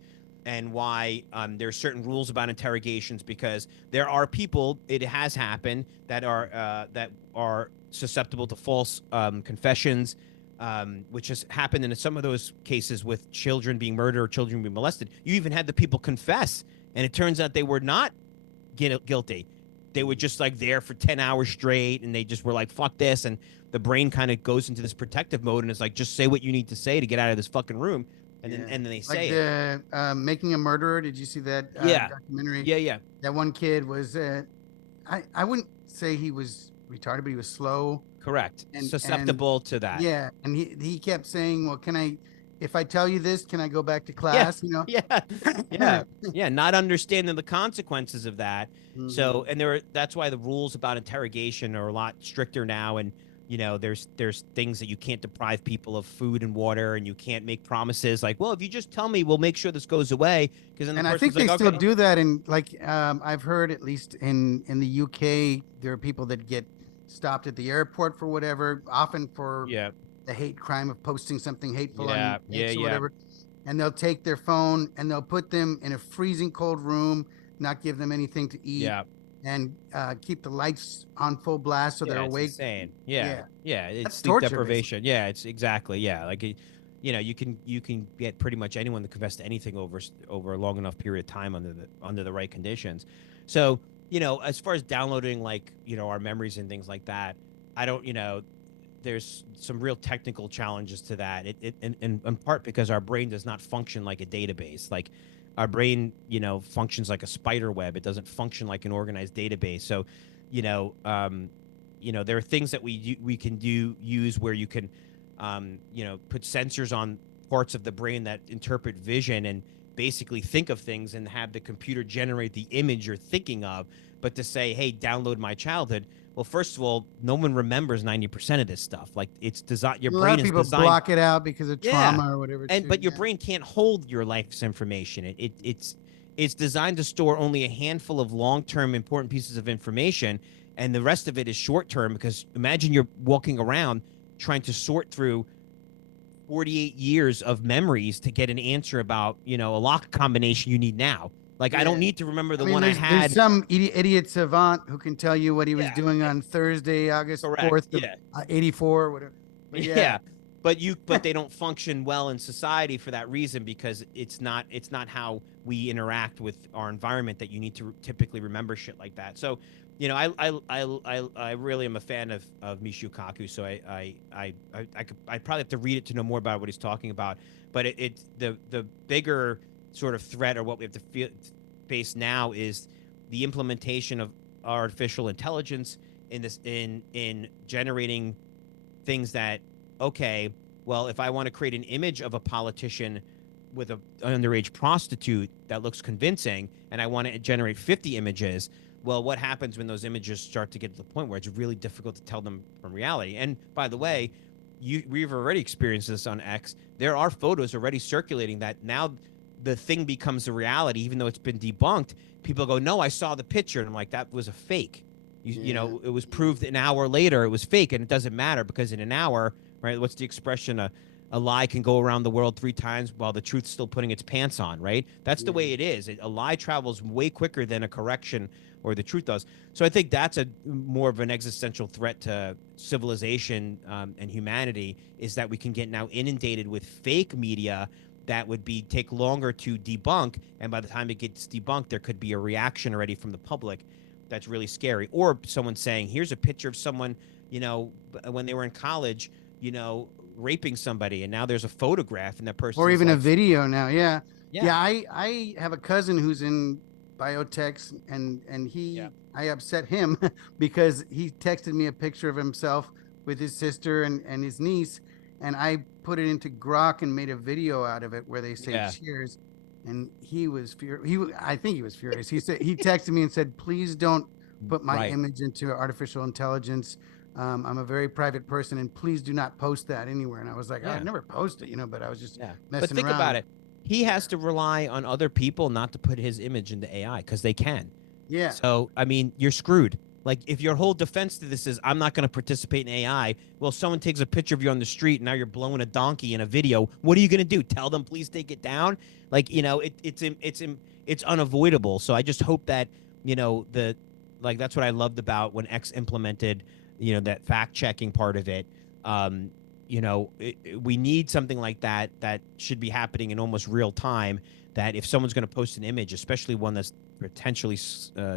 and why there are certain rules about interrogations, because there are people, it has happened, that are susceptible to false confessions, which has happened in some of those cases with children being murdered or children being molested. You even had the people confess, and it turns out they were not guilty. They were just there for 10 hours straight, and they just were like, fuck this. And the brain kind of goes into this protective mode and is like, just say what you need to say to get out of this fucking room. And then they say the Making a Murderer. Did you see that documentary? Yeah. That one kid was, I wouldn't say he was retarded, but he was slow. Correct. Susceptible to that. Yeah. And he kept saying, well, if I tell you this, can I go back to class? Yeah. Not understanding the consequences of that. Mhm. So, and that's why the rules about interrogation are a lot stricter now. And, there's things that you can't deprive people of food and water, and you can't make promises like, well, if you just tell me, we'll make sure this goes away. And I think they still do that. And I've heard, at least in the UK, there are people that get stopped at the airport for whatever, often for the hate crime of posting something hateful on X or whatever. And they'll take their phone and they'll put them in a freezing cold room, not give them anything to eat. Yeah. And keep the lights on full blast so they're awake. Insane. Yeah. It's sleep torture, deprivation. Basically. Yeah, it's exactly. Yeah, you can get pretty much anyone to confess to anything over a long enough period of time under the right conditions. So as far as downloading our memories and things like that, I don't there's some real technical challenges to that. In part because our brain does not function like a database. Our brain, functions like a spider web. It doesn't function like an organized database. So, there are things that we can use where you can put sensors on parts of the brain that interpret vision and basically think of things and have the computer generate the image you're thinking of. But to say, hey, download my childhood. Well, first of all, no one remembers 90% of this stuff. Like it's designed, your A lot brain of is people designed. block it out because of Yeah. trauma or whatever And too. but your Yeah. brain can't hold your life's information. It's designed to store only a handful of long-term important pieces of information, and the rest of it is short-term because imagine you're walking around trying to sort through 48 years of memories to get an answer about, a lock combination you need now. Like I don't Yeah. need to remember I the mean, one I there's had. some idiot savant who can tell you what he was Yeah. doing on Thursday, August Correct. 4th of Yeah. 84 or whatever. But yeah, Yeah, but they don't function well in society for that reason because it's not how we interact with our environment that you need to typically remember shit like that. So, I really am a fan of Michio Kaku. So I probably have to read it to know more about what he's talking about. But the bigger sort of threat or what we have to face now is the implementation of artificial intelligence in generating things that, okay, well, if I want to create an image of a politician with an underage prostitute that looks convincing and I want to generate 50 images, well, what happens when those images start to get to the point where it's really difficult to tell them from reality? And by the way, we've already experienced this on X. There are photos already circulating that now the thing becomes a reality, even though it's been debunked. People go, no, I saw the picture. And I'm like, that was a fake. It was proved an hour later it was fake, and it doesn't matter because in an hour, right? What's the expression? A lie can go around the world 3 times while the truth's still putting its pants on, right? That's the way it is. A lie travels way quicker than a correction or the truth does. So I think that's a more of an existential threat to civilization and humanity is that we can get now inundated with fake media that would take longer to debunk, and by the time it gets debunked, there could be a reaction already from the public that's really scary. Or someone saying, here's a picture of someone, when they were in college, raping somebody, and now there's a photograph and that person or is even a like, video now. Yeah. yeah, Yeah. I have a cousin who's in biotech and yeah, I upset him because he texted me a picture of himself with his sister and his niece. And I put it into Grok and made a video out of it where they say yeah, cheers. And he was I think he was furious. He texted me and said, please don't put my right, image into artificial intelligence. I'm a very private person, and please do not post that anywhere. And I was like, I'd yeah, never post it, but I was just yeah. But messing think around. about it. He has to rely on other people not to put his image into AI because they can. Yeah. So, I mean, you're screwed. Like, if your whole defense to this is, I'm not going to participate in AI, well, someone takes a picture of you on the street and now you're blowing a donkey in a video. What are you going to do? Tell them, please take it down? Like, it's unavoidable. So I just hope that, that's what I loved about when X implemented, that fact checking part of it. We need something like that should be happening in almost real time. That if someone's going to post an image, especially one that's potentially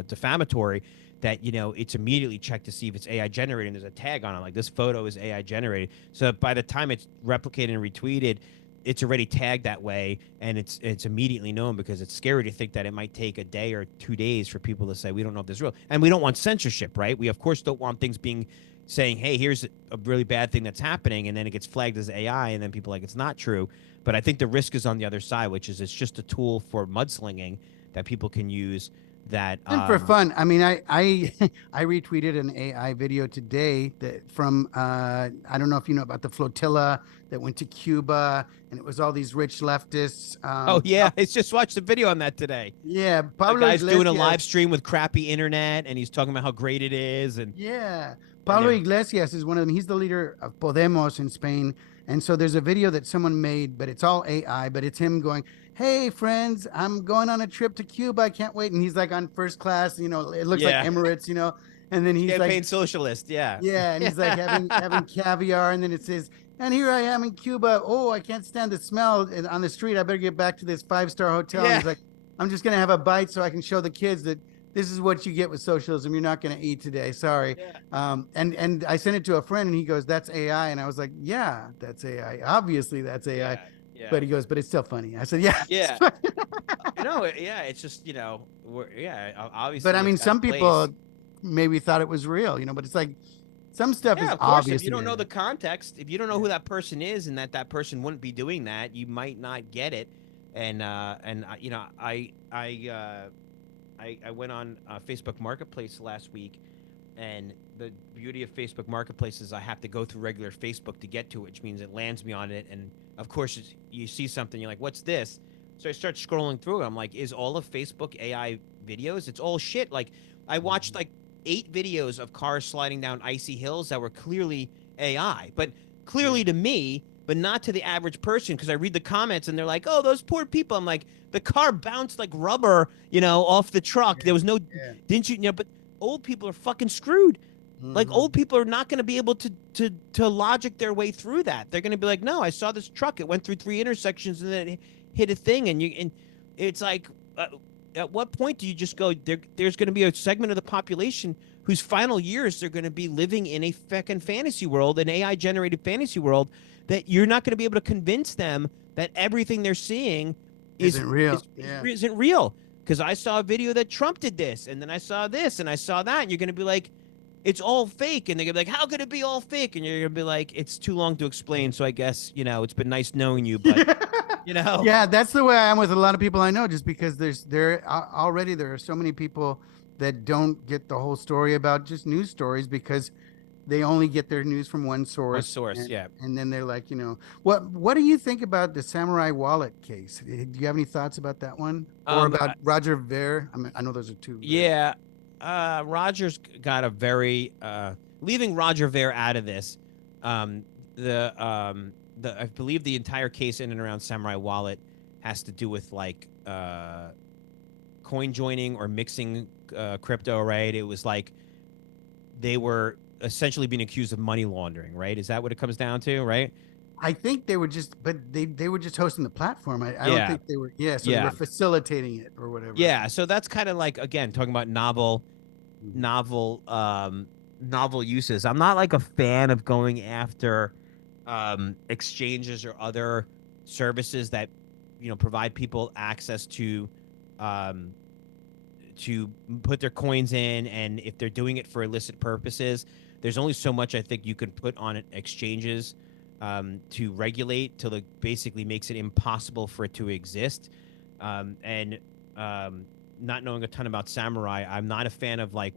defamatory, that it's immediately checked to see if it's AI generated. And there's a tag on it, like this photo is AI generated. So by the time it's replicated and retweeted, it's already tagged that way, and it's immediately known because it's scary to think that it might take a day or 2 days for people to say we don't know if this is real. And we don't want censorship, right? We of course don't want things being saying, hey, here's a really bad thing that's happening, and then it gets flagged as AI, and then people are like it's not true. But I think the risk is on the other side, which is it's just a tool for mudslinging that people can use. That And for fun. I mean, I I retweeted an AI video today that from I don't know if you know about the flotilla that went to Cuba, and it was all these rich leftists. Oh yeah, I just watched a video on that today. Yeah, A Pablo guy's doing a live Iglesias. stream with crappy internet, and he's talking about how great it is, and Yeah, and Pablo Iglesias is one of them. He's the leader of Podemos in Spain. And so there's a video that someone made, but it's all AI, but it's him going, hey, friends, I'm going on a trip to Cuba. I can't wait. And he's like on first class, it looks like yeah, Emirates, And then he's like, campaign socialist, yeah, yeah. And he's like having caviar. And then it says, and here I am in Cuba. Oh, I can't stand the smell on the street. I better get back to this 5-star hotel. And yeah, he's like, I'm just going to have a bite so I can show the kids that this is what you get with socialism. You're not going to eat today. Sorry. yeah, And I sent it to a friend and he goes, that's AI. And I was like, yeah, that's AI. Obviously that's AI. yeah, yeah, But he goes, but it's still funny. I said, yeah. yeah. Yeah, it's just But obviously I it's mean, got a some place. people maybe thought it was real, but it's like Some stuff Yeah, is of course. If you obviously don't know the AI. context, if you don't know who that person is, and that person wouldn't be doing that, you might not get it. And you know, I went on Facebook Marketplace last week, and the beauty of Facebook Marketplace is I have to go through regular Facebook to get to it, which means it lands me on it. And of course, you see something, you're like, "What's this?" So I start scrolling through it. I'm like, "Is all of Facebook AI videos? It's all shit." Like, I watched like 8 videos of cars sliding down icy hills that were clearly AI, but clearly to me, but not to the average person, because I read the comments and they're like, "Oh, those poor people." I'm like, the car bounced like rubber, off the truck. There was no, Yeah. didn't you? But old people are fucking screwed. Like, Mm-hmm. old people are not going to be able to logic their way through that. They're going to be like, "No, I saw this truck. It went through 3 intersections and then it hit a thing." And it's like, at what point do you just go? There's going to be a segment of the population whose final years they're going to be living in a fucking fantasy world, an AI generated fantasy world, that you're not going to be able to convince them that everything they're seeing is Isn't real. is, is Yeah. isn't real. Because I saw a video that Trump did this, and then I saw this, and I saw that, and you're going to be like, it's all fake. And they're going to be like, how could it be all fake? And you're going to be like, it's too long to explain. So I guess, it's been nice knowing you, but, Yeah. you know, Yeah, that's the way I am with a lot of people I know, just because already there are so many people that don't get the whole story about just news stories because they only get their news from one one source, source. Yeah. and then they're like, what do you think about the Samurai Wallet case? Do you have any thoughts about that one, or Um, about Roger Ver? I mean, I know those are two very. Yeah, Roger's got a very leaving Roger Ver out of this. Um, the I believe the entire case in and around Samurai Wallet has to do with like coin joining or mixing crypto. Right? It was like they were essentially being accused of money laundering. Right? Is that what it comes down to? Right? I think they were just, but they were just hosting the platform. I don't Yeah, think they were. Yeah, so they were yeah, facilitating it or whatever. yeah. So that's kind of like, again, talking about novel Mhm. novel novel uses. I'm not like a fan of going after exchanges or other services that provide people access um to put their coins in, and if they're doing it for illicit purposes, there's only so much I think you can put on exchanges to regulate till it basically makes it impossible for it to exist. And not knowing a ton about Samurai, I'm not a fan of like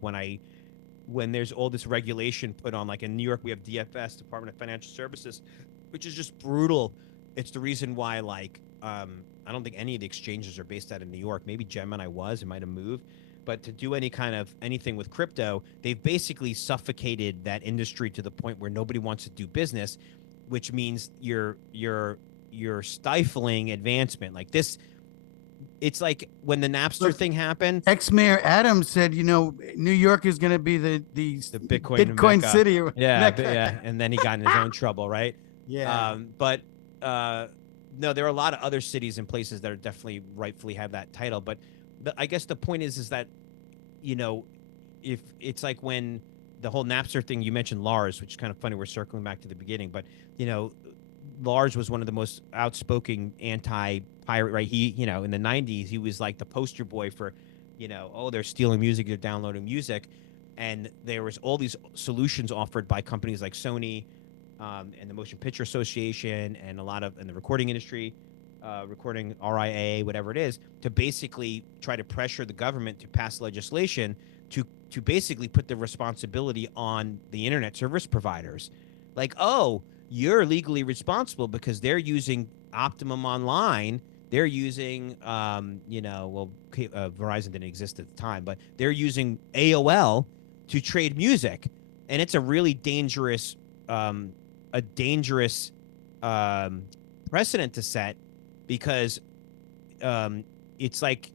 when there's all this regulation put on. Like in New York, we have DFS, Department of Financial Services, which is just brutal. It's the reason why I don't think any of the exchanges are based out of New York. Maybe Gemini was, it might have moved. But to do any kind of anything with crypto, they've basically suffocated that industry to the point where nobody wants to do business, which means you're stifling advancement. Like this, it's like when the Napster Look, thing happened, ex-mayor Adams said, New York is going to be the the Bitcoin Bitcoin Mecca. city or Yeah, Mecca. yeah, and then he got in his own trouble, right? Yeah. But uh, no, there are a lot of other cities and places that are definitely rightfully have that title. But I guess the point is that you know, if it's like when the whole Napster thing, you mentioned Lars, which is kind of funny. We're circling back to the beginning, but you know, Lars was one of the most outspoken anti-pirate, right? He, in the 90s, he was like the poster boy for, oh, they're stealing music, they're downloading music. And there was all these solutions offered by companies like Sony, and the Motion Picture Association, and and the recording industry, recording RIA, whatever it is, to basically try to pressure the government to pass legislation to basically put the responsibility on the internet service providers. Like, oh, you're legally responsible because they're using Optimum Online. They're using, Verizon didn't exist at the time, but they're using AOL to trade music, and it's a really dangerous, um, a dangerous precedent to set, because it's like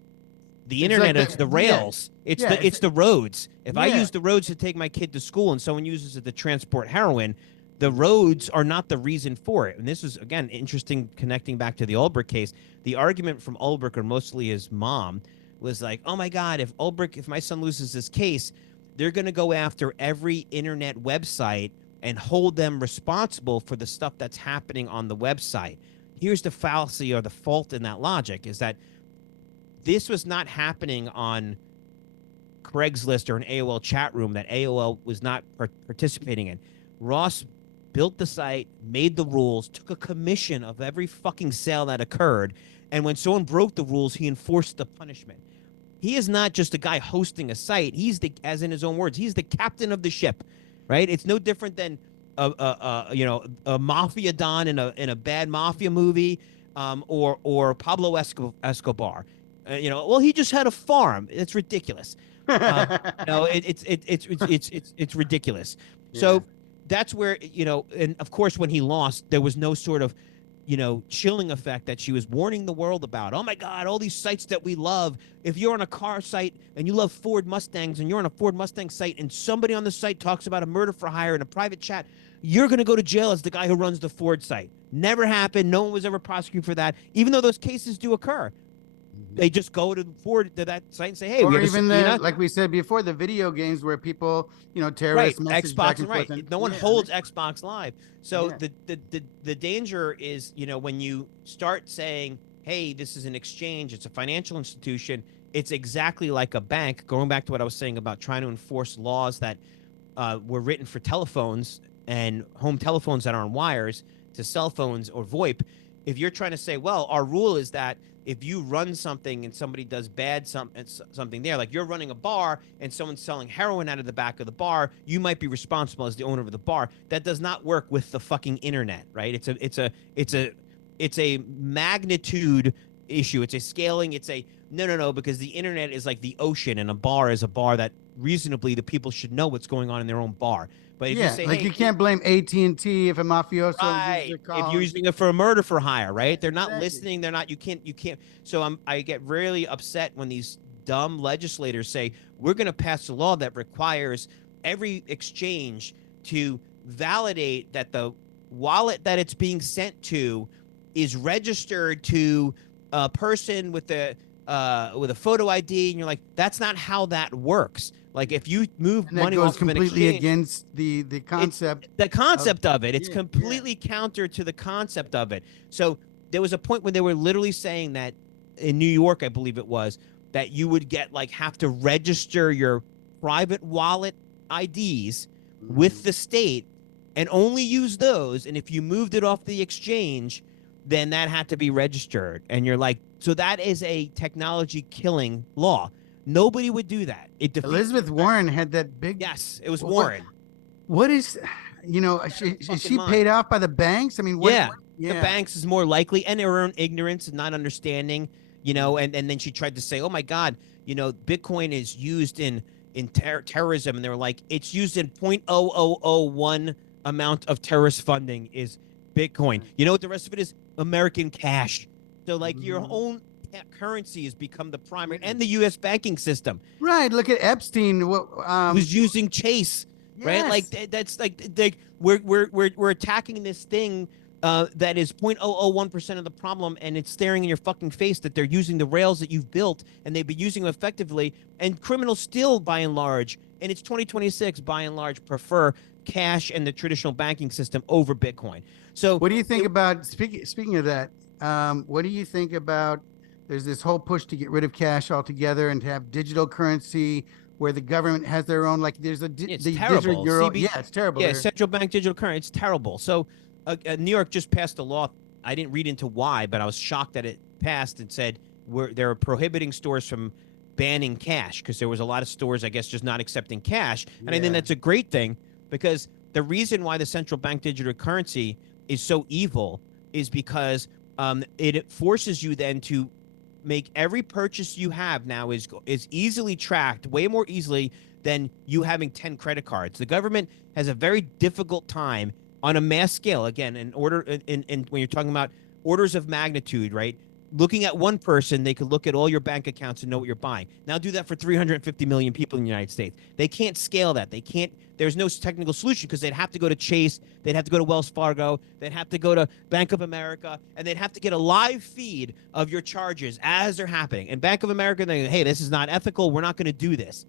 the It's like internet is the yeah, rails. It's yeah, the roads. If I yeah. use the roads to take my kid to school and someone uses it to transport heroin, the roads are not the reason for it. And this is, again, interesting, connecting back to the Ulbricht case. The argument from Ulbricht, or mostly his mom, was like, oh my God, if my son loses this case, they're going to go after every internet website and hold them responsible for the stuff that's happening on the website. Here's the fallacy or the fault in that logic, is that this was not happening on Craigslist or an AOL chat room that AOL was not participating in. Ross built the site, made the rules, took a commission of every fucking sale that occurred, and when someone broke the rules, he enforced the punishment. He is not just a guy hosting a site. He's the, as in his own words, he's the captain of the ship, right? It's no different than a mafia don in a bad mafia movie, or Pablo Escobar. Well, he just had a farm. It's ridiculous. It's ridiculous. Yeah. So that's where, and of course, when he lost, there was no sort of, chilling effect that she was warning the world about. Oh my God, all these sites that we love. If you're on a car site and you love Ford Mustangs and you're on a Ford Mustang site and somebody on the site talks about a murder for hire in a private chat, you're going to go to jail as the guy who runs the Ford site. Never happened. No one was ever prosecuted for that, even though those cases do occur. They just go to that site and say, "Hey, or we have even like we said before, the video games where people, terrorists message back and forth. Right. No one holds Xbox Live. So the danger is, when you start saying, "Hey, this is an exchange. It's a financial institution." It's exactly like a bank. Going back to what I was saying about trying to enforce laws that were written for telephones and home telephones that are on wires to cell phones or VoIP. If you're trying to say, well, our rule is that if you run something and somebody does something there, like you're running a bar and someone's selling heroin out of the back of the bar, you might be responsible as the owner of the bar. That does not work with the fucking internet, right? It's a magnitude issue. It's a scaling. It's a no, because the internet is like the ocean and a bar is a bar that reasonably the people should know what's going on in their own bar. But if you say, like, hey, you can't blame AT&T if a mafioso right, if you're using it for a murder for hire, right? They're not listening. They're not. You can't. So I get really upset when these dumb legislators say we're going to pass a law that requires every exchange to validate that the wallet that it's being sent to is registered to a person with a photo ID, and you're like, that's not how that works. Like, if you move money goes off completely of an exchange, against the concept of it. It's completely counter to the concept of it. So there was a point when they were literally saying that in New York, I believe it was, that you would have to register your private wallet IDs with the state and only use those. And if you moved it off the exchange, then that had to be registered. And you're like, so that is a technology killing law. Nobody would do that. Elizabeth Warren had that big. Yes, it was Warren. What is, is she paid off by the banks? I mean, the banks is more likely, and their own ignorance and not understanding, and then she tried to say, oh my God, Bitcoin is used in terrorism. And they were like, it's used in 0.0001 amount of terrorist funding is Bitcoin. You know what the rest of it is? American cash. So your own currency has become the primary, and the U.S. banking system. Right. Look at Epstein. Who's using Chase? Yes. Right. Like that's like we're attacking this thing that is 0.001% of the problem, and it's staring in your fucking face that they're using the rails that you've built, and they've been using them effectively, and criminals still, by and large, and it's 2026, by and large, prefer cash and the traditional banking system over Bitcoin. So what do you think about speaking of that? What do you think about? There's this whole push to get rid of cash altogether and to have digital currency where the government has their own, there's it's the terrible. digital euro. Yeah, it's terrible. Yeah, central bank digital currency. It's terrible. So New York just passed a law. I didn't read into why, but I was shocked that it passed and said they're prohibiting stores from banning cash, because there was a lot of stores, I guess, just not accepting cash. And I think that's a great thing, because the reason why the central bank digital currency is so evil is because it forces you then to make every purchase you have now is easily tracked, way more easily than you having 10 credit cards. The government has a very difficult time on a mass scale, again, in when you're talking about orders of magnitude, right? Looking at one person, they could look at all your bank accounts and know what you're buying. Now do that for 350 million people in the United States. They can't scale that. They can't. There's no technical solution, because they'd have to go to Chase, they'd have to go to Wells Fargo, they'd have to go to Bank of America, and they'd have to get a live feed of your charges as they're happening. And Bank of America, they go, hey, this is not ethical. We're not going to do this.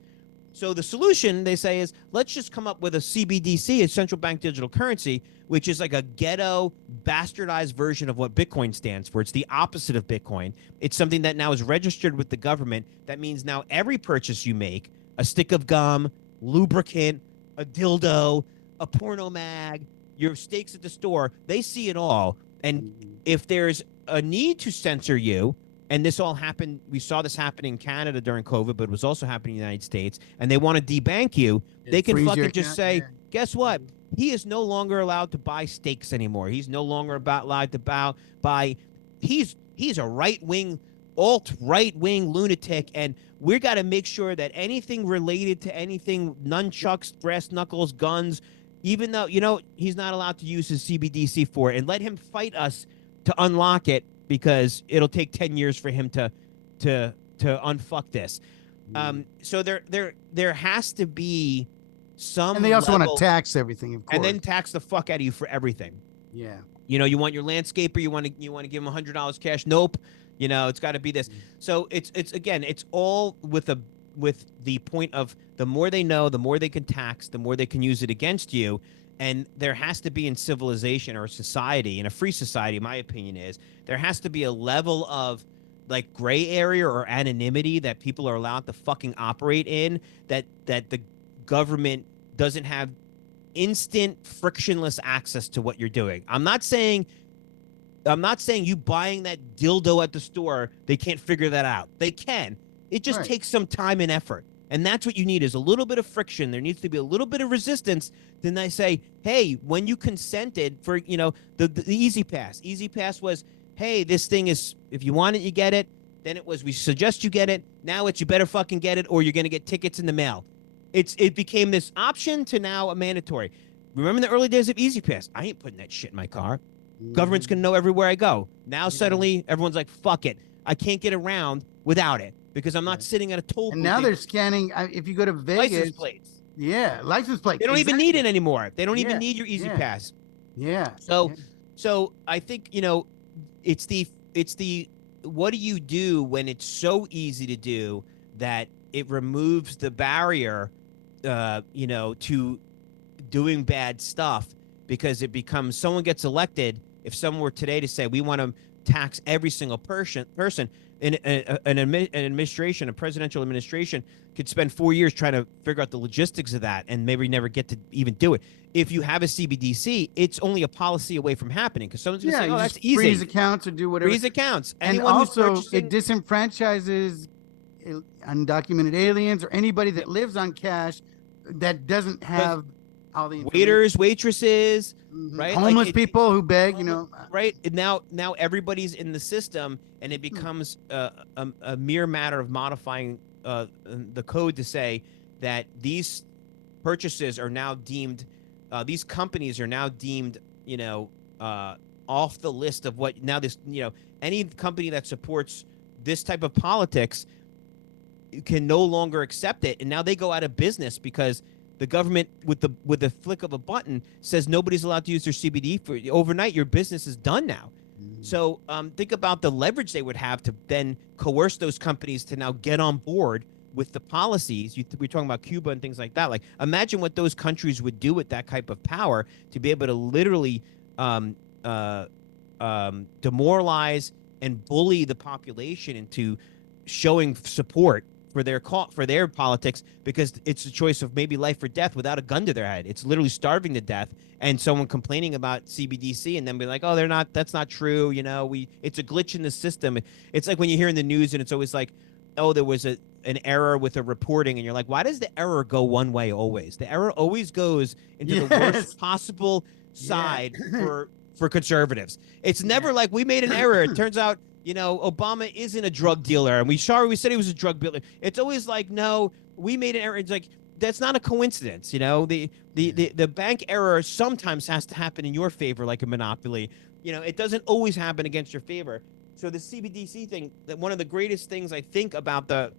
So the solution, they say, is let's just come up with a CBDC, a central bank digital currency, which is like a ghetto, bastardized version of what Bitcoin stands for. It's the opposite of Bitcoin. It's something that now is registered with the government. That means now every purchase you make a stick of gum, lubricant, a dildo, a porno mag, your steaks at the store. They see it all. And if there's a need to censor you, and this all happened, we saw this happen in Canada during COVID, but it was also happening in the United States, and they want to debank you, they can fucking just say, guess what? He is no longer allowed to buy steaks anymore. He's no longer allowed to buy. He's a right-wing, alt-right-wing lunatic, and we got to make sure that anything related to anything, nunchucks, brass knuckles, guns, even though, he's not allowed to use his CBDC for it, and let him fight us to unlock it, because it'll take 10 years for him to unfuck this. So there has to be some, and they also want to tax everything, of course, and then tax the fuck out of you for everything. Yeah. You want your landscaper, you want to give him $100 cash. Nope. It's got to be this. So it's again, it's all with the point of, the more they know, the more they can tax, the more they can use it against you. And there has to be, in civilization or society, in a free society, my opinion is, there has to be a level of like gray area or anonymity that people are allowed to fucking operate in, that the government doesn't have instant frictionless access to what you're doing. I'm not saying you buying that dildo at the store, they can't figure that out. They can. It just takes some time and effort. And that's what you need, is a little bit of friction. There needs to be a little bit of resistance. Then they say, hey, when you consented for, the Easy Pass. Easy Pass was, hey, this thing is, if you want it, you get it. Then it was, we suggest you get it. Now it's, you better fucking get it, or you're going to get tickets in the mail. It became this option to now a mandatory. Remember the early days of Easy Pass? I ain't putting that shit in my car. Government's going to know everywhere I go. Now suddenly everyone's like, fuck it. I can't get around without it, because I'm not sitting at a toll booth. And now they're scanning. If you go to Vegas, license plates. Yeah, license plates. They don't even need it anymore. They don't even need your Easy Pass. Yeah. So I think, it's the what do you do when it's so easy to do that it removes the barrier, to doing bad stuff, because it becomes, someone gets elected. If someone were today to say, we want to tax every single person in an administration, a presidential administration, could spend 4 years trying to figure out the logistics of that, and maybe never get to even do it. If you have a CBDC, it's only a policy away from happening, because someone's going to say, oh, that's easy. Freeze accounts or do whatever. Freeze accounts. And also, it disenfranchises undocumented aliens or anybody that lives on cash that doesn't have all the waiters, waitresses, right? Homeless people who beg, right? Now everybody's in the system, and it becomes a mere matter of modifying the code to say that these purchases are now deemed, these companies are now deemed, off the list of what now this, any company that supports this type of politics can no longer accept it, and now they go out of business, because the government, with the flick of a button, says nobody's allowed to use their CBD for overnight. Your business is done now. So think about the leverage they would have to then coerce those companies to now get on board with the policies. We're talking about Cuba and things like that. Like, imagine what those countries would do with that type of power, to be able to literally demoralize and bully the population into showing support for their politics, because it's a choice of maybe life or death without a gun to their head. It's literally starving to death, and someone complaining about CBDC and then be like, oh, that's not true. It's a glitch in the system. It's like when you hear in the news and it's always like, oh, there was an error with a reporting, and you're like, why does the error go one way always? The error always goes into the worst possible side for conservatives. It's never like, we made an error. It turns out, Obama isn't a drug dealer, and we said he was a drug dealer. It's always like, no, we made an error. It's like, that's not a coincidence. The bank error sometimes has to happen in your favor, like a monopoly. It doesn't always happen against your favor. So the CBDC thing, that one of the greatest things I think about the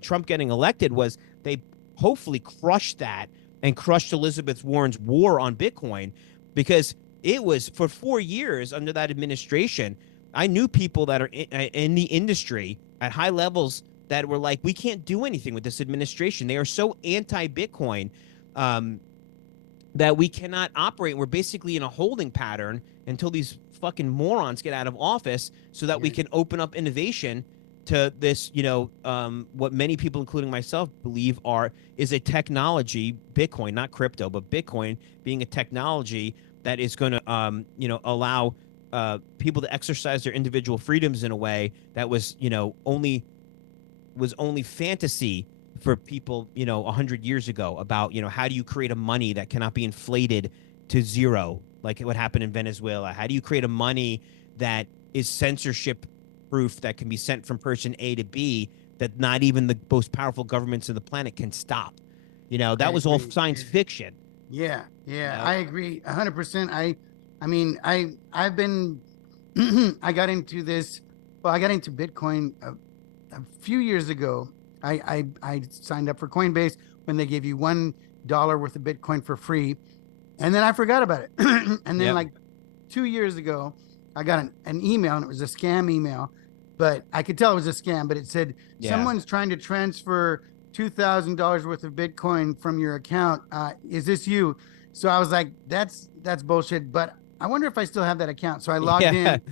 Trump getting elected was they hopefully crushed that, and crushed Elizabeth Warren's war on Bitcoin, because it was, for 4 years under that administration, I knew people that are in the industry at high levels that were like, we can't do anything with this administration. They are so anti-Bitcoin that we cannot operate. We're basically in a holding pattern until these fucking morons get out of office, so that we can open up innovation to this, what many people, including myself, believe is a technology, Bitcoin, not crypto, but Bitcoin being a technology that is going to, allow people to exercise their individual freedoms in a way that was only fantasy for people, 100 years ago about, how do you create a money that cannot be inflated to zero, like what happened in Venezuela? How do you create a money that is censorship proof, that can be sent from person A to B, that not even the most powerful governments on the planet can stop? I That was all agree. science fiction. Yeah, You yeah, know, I agree 100%. I mean, I've been, I got into this. Well, I got into Bitcoin a few years ago. I signed up for Coinbase when they gave you $1 worth of Bitcoin for free, and then I forgot about it. And then yep, like 2 years ago, I got an email, and it was a scam email, but I could tell it was a scam. But it said yeah, someone's trying to transfer $2,000 worth of Bitcoin from your account. Is this you? So I was like, that's bullshit. But I wonder if I still have that account. So I logged yeah, in,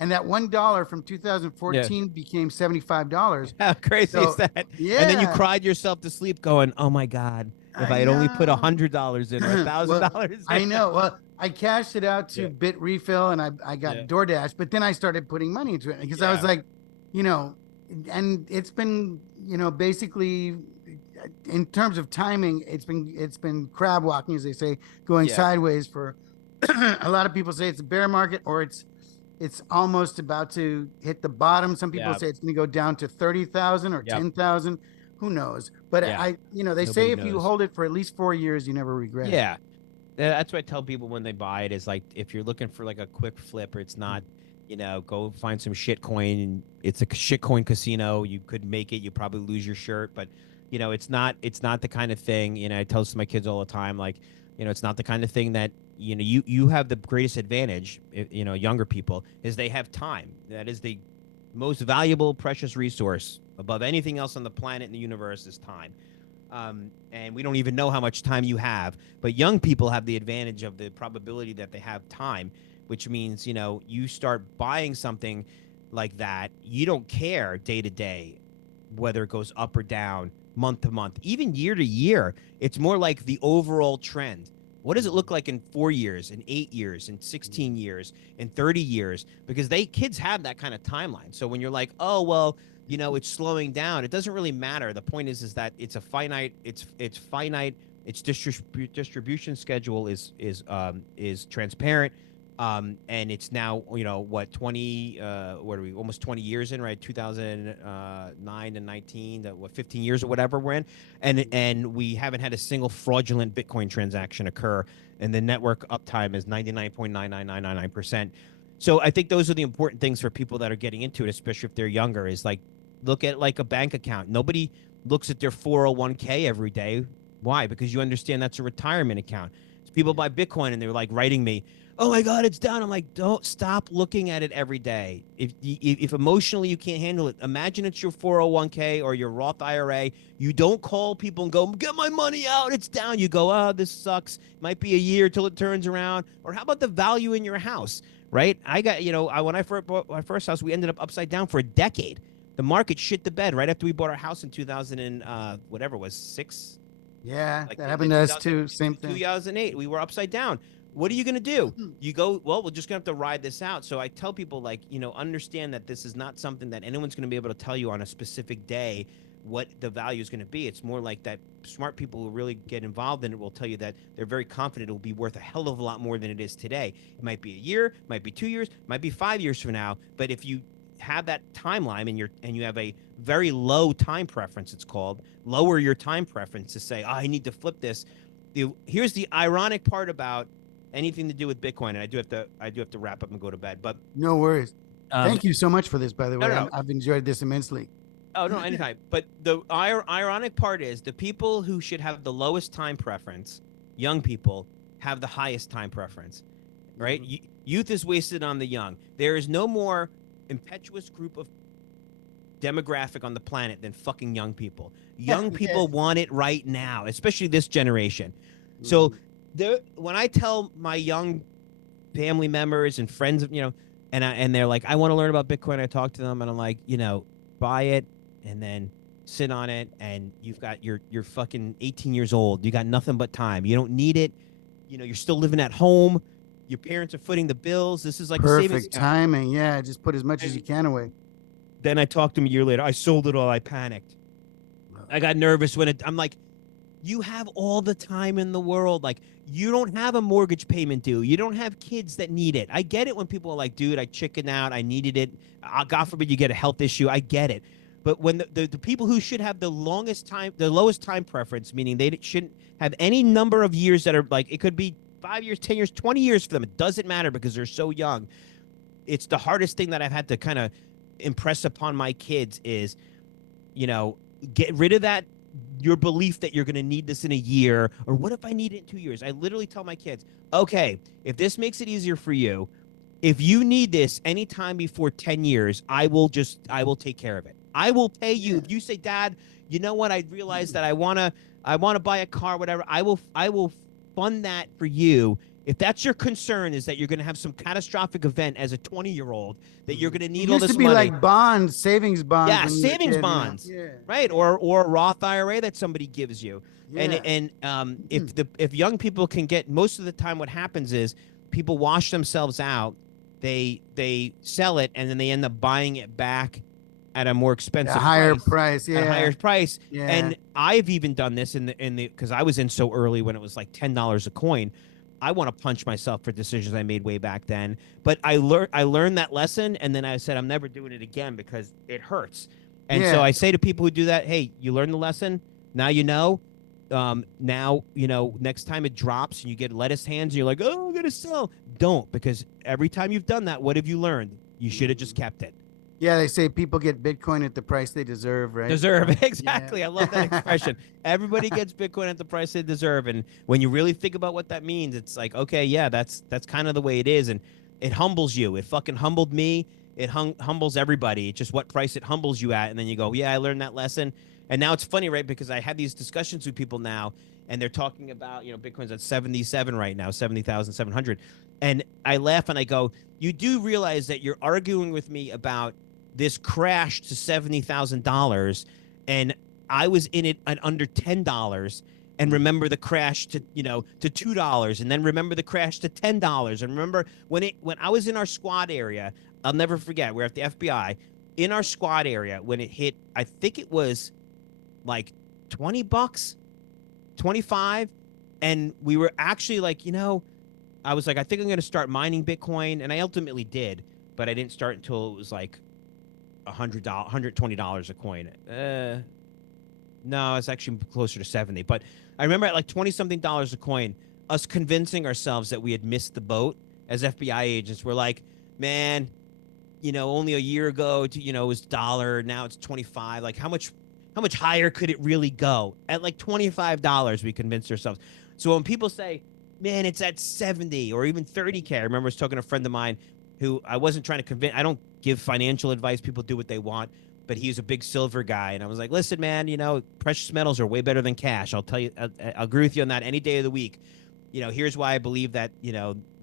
and that $1 from yeah. 2014 became $75. How crazy is So that? And then you yeah, cried yourself to sleep, going, "Oh my God, if I I had only put know. $100 in or a thousand Well, dollars in." I know. Well, I cashed it out to Yeah, Bit Refill, and I yeah, got DoorDash, but then I started putting money into it because I was yeah, like, you know, and it's been, basically in terms of timing, it's been crab walking, as they say, going yeah, sideways for a lot of people say it's a bear market, or it's almost about to hit the bottom. Some people yeah, say it's going to go down to 30,000 or yep, 10,000. Who knows? But yeah. they say Nobody if you knows. hold it for at least 4 years, you never regret it. Yeah, that's what I tell people when they buy it, is like, if you're looking for like a quick flip, or it's not, go find some shit coin, and it's a shit coin casino. You could make it, you probably lose your shirt, but it's not the kind of thing, I tell this to my kids all the time, like, it's not the kind of thing that, you have the greatest advantage, younger people, is they have time. That is the most valuable, precious resource above anything else on the planet and the universe, is time. And we don't even know how much time you have. But young people have the advantage of the probability that they have time, which means, you start buying something like that, you don't care day to day whether it goes up or down, month to month, even year to year. It's more like the overall trend. What does it look like in 4 years, in 8 years, in 16 years, in 30 years? Because kids have that kind of timeline. So when you're like, oh, well, it's slowing down, it doesn't really matter. The point is that it's a finite, it's finite, its distribution schedule is transparent. And it's now, what, 20, what are we, almost 20 years in, right? 2009 and 19, what, 15 years or whatever we're in. And we haven't had a single fraudulent Bitcoin transaction occur. And the network uptime is 99.99999%. So I think those are the important things for people that are getting into it, especially if they're younger, is like, look at like a bank account. Nobody looks at their 401k every day. Why? Because you understand that's a retirement account. So people buy Bitcoin and they're like writing me, oh my God, it's down. I'm like, don't stop looking at it every day. If emotionally you can't handle it, imagine it's your 401k or your Roth IRA. You don't call people and go, get my money out, it's down. You go, oh, this sucks. It might be a year till it turns around. Or how about the value in your house, right? I got, when I first bought my first house, we ended up upside down for a decade. The market shit the bed right after we bought our house in 2000 and whatever it was, six, Yeah, like that the happened to us 2000, too. Same thing. 2008. We were upside down. What are you going to do? You go, well, we're just going to have to ride this out. So I tell people, like, understand that this is not something that anyone's going to be able to tell you on a specific day what the value is going to be. It's more like that smart people who really get involved in it will tell you that they're very confident it will be worth a hell of a lot more than it is today. It might be a year, might be 2 years, might be 5 years from now. But if you have that timeline and you have a very low time preference, it's called, lower your time preference to say, oh, I need to flip this. Here's the ironic part about anything to do with Bitcoin, and I do have to wrap up and go to bed. But No worries. um, Thank you so much for this, by the no, way. no, no. I've enjoyed this immensely. Oh no, anytime. But the ironic part is the people who should have the lowest time preference, young people, have the highest time preference, right? Mhm. Youth is wasted on the young. There is no more impetuous group of demographic on the planet than fucking young people. Young Yes. people want it right now, especially this generation. So Mhm. when I tell my young family members and friends, and they're like, I want to learn about Bitcoin, I talk to them and I'm like, buy it and then sit on it, and you're fucking 18 years old. You got nothing but time. You don't need it. You're still living at home. Your parents are footing the bills. This is like a savings Perfect account. timing. Yeah, just put as much as you And can away. then I talked to him a year later. I sold it all. I panicked. I got nervous I'm like, you have all the time in the world. Like, you don't have a mortgage payment due. You don't have kids that need it. I get it when people are like, dude, I chickened out. I needed it. God forbid you get a health issue. I get it. But when the people who should have the lowest time preference, meaning they shouldn't have any number of years that are like, it could be 5 years, 10 years, 20 years for them. It doesn't matter because they're so young. It's the hardest thing that I've had to kind of impress upon my kids is, get rid of that, your belief that you're going to need this in a year, or what if I need it in 2 years? I literally tell my kids, okay, if this makes it easier for you, if you need this anytime before 10 years, I will take care of it. I will pay you. Yeah. If you say, Dad, you know what? I realized that I want to buy a car, whatever. I will fund that for you. If that's your concern, is that you're going to have some catastrophic event as a 20-year-old that you're going to need It all used this to be money. like bonds, savings bonds. Yeah, When you were a savings kid, bonds, Yeah. right? Or a Roth IRA that somebody gives you. Yeah. And if young people can get, most of the time what happens is people wash themselves out, they sell it, and then they end up buying it back at a more expensive A higher price. price. Yeah. At a higher price. Yeah. And I've even done this in the because I was in so early when it was like $10 a coin. I want to punch myself for decisions I made way back then. But I learned that lesson, and then I said I'm never doing it again because it hurts. And so Yeah. I say to people who do that, hey, you learned the lesson. Now you know. Now next time it drops and you get lettuce hands and you're like, oh, I'm gonna sell. Don't, because every time you've done that, what have you learned? You should have just kept it. Yeah, they say people get Bitcoin at the price they deserve, right? Deserve. Exactly. Yeah. I love that expression. Everybody gets Bitcoin at the price they deserve. And when you really think about what that means, it's like, okay, yeah, that's kind of the way it is. And it humbles you. It fucking humbled me. It humbles everybody. It's just what price it humbles you at. And then you go, yeah, I learned that lesson. And now it's funny, right? Because I have these discussions with people now, and they're talking about, Bitcoin's at 77 right now, 70,700. And I laugh and I go, you do realize that you're arguing with me about this crash to $70,000, and I was in it at under $10, and remember the crash to $2, and then remember the crash to $10, and remember when I was in our squad area. I'll never forget. We're at the FBI in our squad area when it hit. I think it was like $20, 25, and we were actually like, I was like, I think I'm going to start mining Bitcoin, and I ultimately did, but I didn't start until it was like $120 a coin. No, it's actually closer to 70. But I remember at like 20 something dollars a coin, us convincing ourselves that we had missed the boat as FBI agents. We're like, man, only a year ago, it was $1. Now it's 25. Like how much higher could it really go? At like $25, we convinced ourselves. So when people say, man, it's at 70 or even 30K, I remember I was talking to a friend of mine who I wasn't trying to convince. I don't give financial advice. People do what they want, but he's a big silver guy. And I was like, listen, man, precious metals are way better than cash. I'll tell you, I'll agree with you on that any day of the week. Here's why I believe that,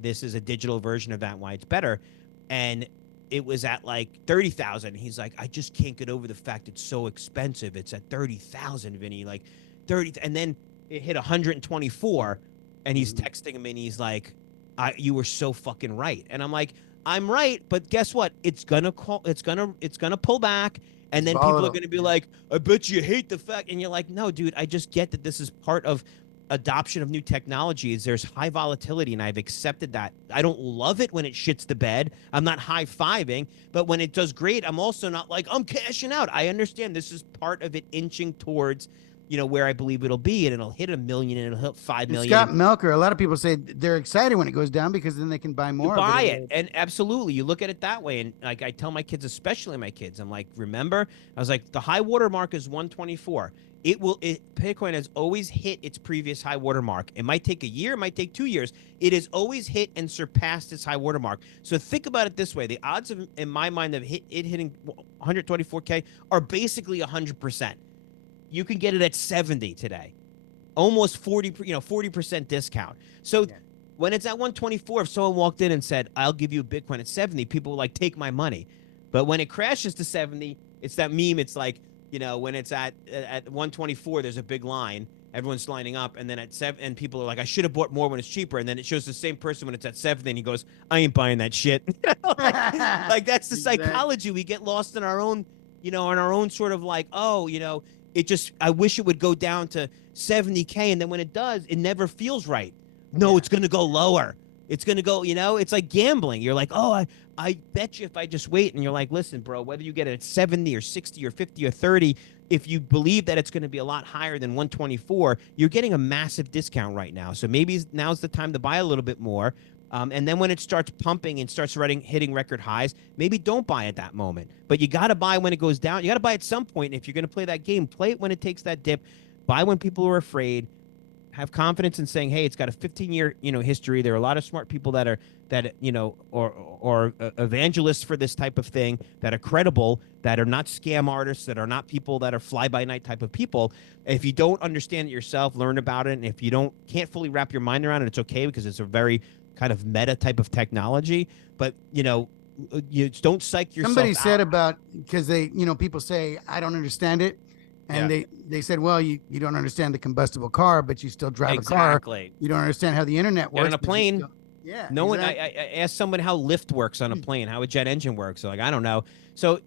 this is a digital version of that and why it's better. And it was at like 30,000. He's like, I just can't get over the fact it's so expensive. It's at 30,000, Vinny, like 30. And then it hit 124, and he's texting him and he's like, you were so fucking right. And I'm like, I'm right, but guess what? It's gonna pull back, and then people are gonna be like, I bet you hate the fact, and you're like, no, dude, I just get that this is part of adoption of new technologies. There's high volatility, and I've accepted that. I don't love it when it shits the bed. I'm not high-fiving, but when it does great, I'm also not like, I'm cashing out. I understand this is part of it inching towards where I believe it'll be, and it'll hit 1 million, and it'll hit 5 million. Scott Melker, a lot of people say they're excited when it goes down because then they can buy more. Buy it. And absolutely, you look at it that way. And like I tell my kids, especially my kids, I'm like, remember, I was like, the high water mark is 124. Bitcoin has always hit its previous high water mark. It might take a year, it might take 2 years. It has always hit and surpassed its high water mark. So think about it this way: the odds of, in my mind, of it hitting 124K are basically 100%. You can get it at 70 today, almost 40% discount. So when it's at 124, if someone walked in and said, I'll give you a Bitcoin at 70, people will like, take my money. But when it crashes to 70, it's that meme. It's like, you know, when it's at 124, there's a big line. Everyone's lining up, and then at 7, and people are like, I should have bought more when it's cheaper. And then it shows the same person when it's at 7, and he goes, I ain't buying that shit. Like that's the Exactly. psychology. We get lost in our own, you know, in our own sort of like, oh, you know, it just, I wish it would go down to 70K. And then when it does, it never feels right. No, Yeah. it's going to go lower. It's going to go, you know, it's like gambling. You're like, oh, I bet you if I just wait. And you're like, listen, bro, whether you get it at 70 or 60 or 50 or 30, if you believe that it's going to be a lot higher than 124, you're getting a massive discount right now. So maybe now's the time to buy a little bit more. And then when it starts pumping and starts hitting record highs, maybe don't buy at that moment. But you got to buy when it goes down. You got to buy at some point. And if you're going to play that game, play it when it takes that dip. Buy when people are afraid. Have confidence in saying, hey, it's got a 15-year, you know, history. There are a lot of smart people that you know, or evangelists for this type of thing that are credible, that are not scam artists, that are not people that are fly by night type of people. If you don't understand it yourself, learn about it. And if you can't fully wrap your mind around it, it's okay, because it's a very kind of meta type of technology. But you know, you don't psych yourself Somebody said out. about, because they, you know, people say I don't understand it, and Yeah, they said, well, you don't understand the combustible car, but you still drive a car. exactly. You don't understand how the internet Get on works, a but you plane. still, yeah, No one. exactly. I asked someone how lift works on a plane, how a jet engine works. So like, I don't know. So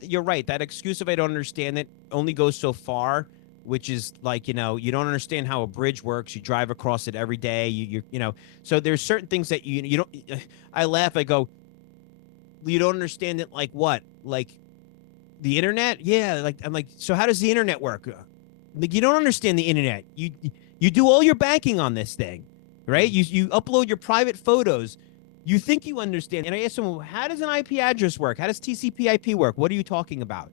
you're right. That excuse of I don't understand it only goes so far, which is like, you know, you don't understand how a bridge works. You drive across it every day. You know. So there's certain things that you don't. I laugh. I go, you don't understand it. Like what? Like the internet? Yeah. Like I'm like, so how does the internet work? Like you don't understand the internet. You do all your banking on this thing, right? You upload your private photos. You think you understand. And I asked someone, how does an IP address work? How does TCP/IP work? What are you talking about?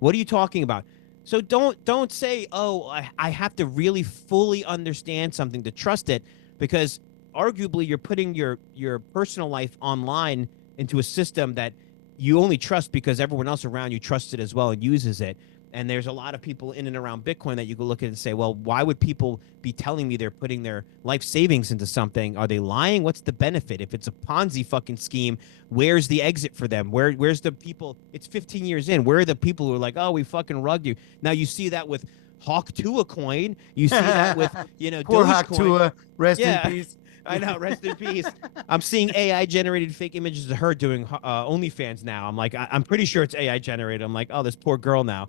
What are you talking about? So don't say, oh, I have to really fully understand something to trust it, because arguably you're putting your personal life online into a system that you only trust because everyone else around you trusts it as well and uses it. And there's a lot of people in and around Bitcoin that you can look at and say, well, why would people be telling me they're putting their life savings into something? Are they lying? What's the benefit? If it's a Ponzi fucking scheme, where's the exit for them? Where's the people? It's 15 years in. Where are the people who are like, oh, we fucking rugged you? Now you see that with Hawk Tua coin. You see that with, you know, Poor Dogecoin. Haktua, rest in Yeah, peace. I know. Rest in peace. I'm seeing AI generated fake images of her doing OnlyFans now. I'm like, I'm pretty sure it's AI generated. I'm like, oh, this poor girl now.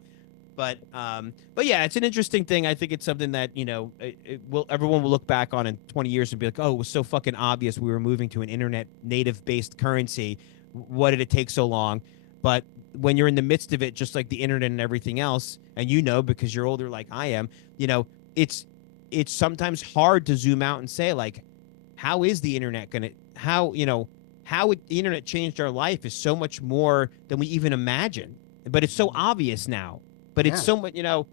But yeah, it's an interesting thing. I think it's something that, you know, everyone will look back on in 20 years and be like, oh, it was so fucking obvious we were moving to an internet native based currency. What did it take so long? But when you're in the midst of it, just like the internet and everything else, and you know, because you're older like I am, you know, it's sometimes hard to zoom out and say, like, how is the internet gonna, how, you know, how the internet changed our life is so much more than we even imagine. But it's so obvious now. But it's Yeah. so much, you know,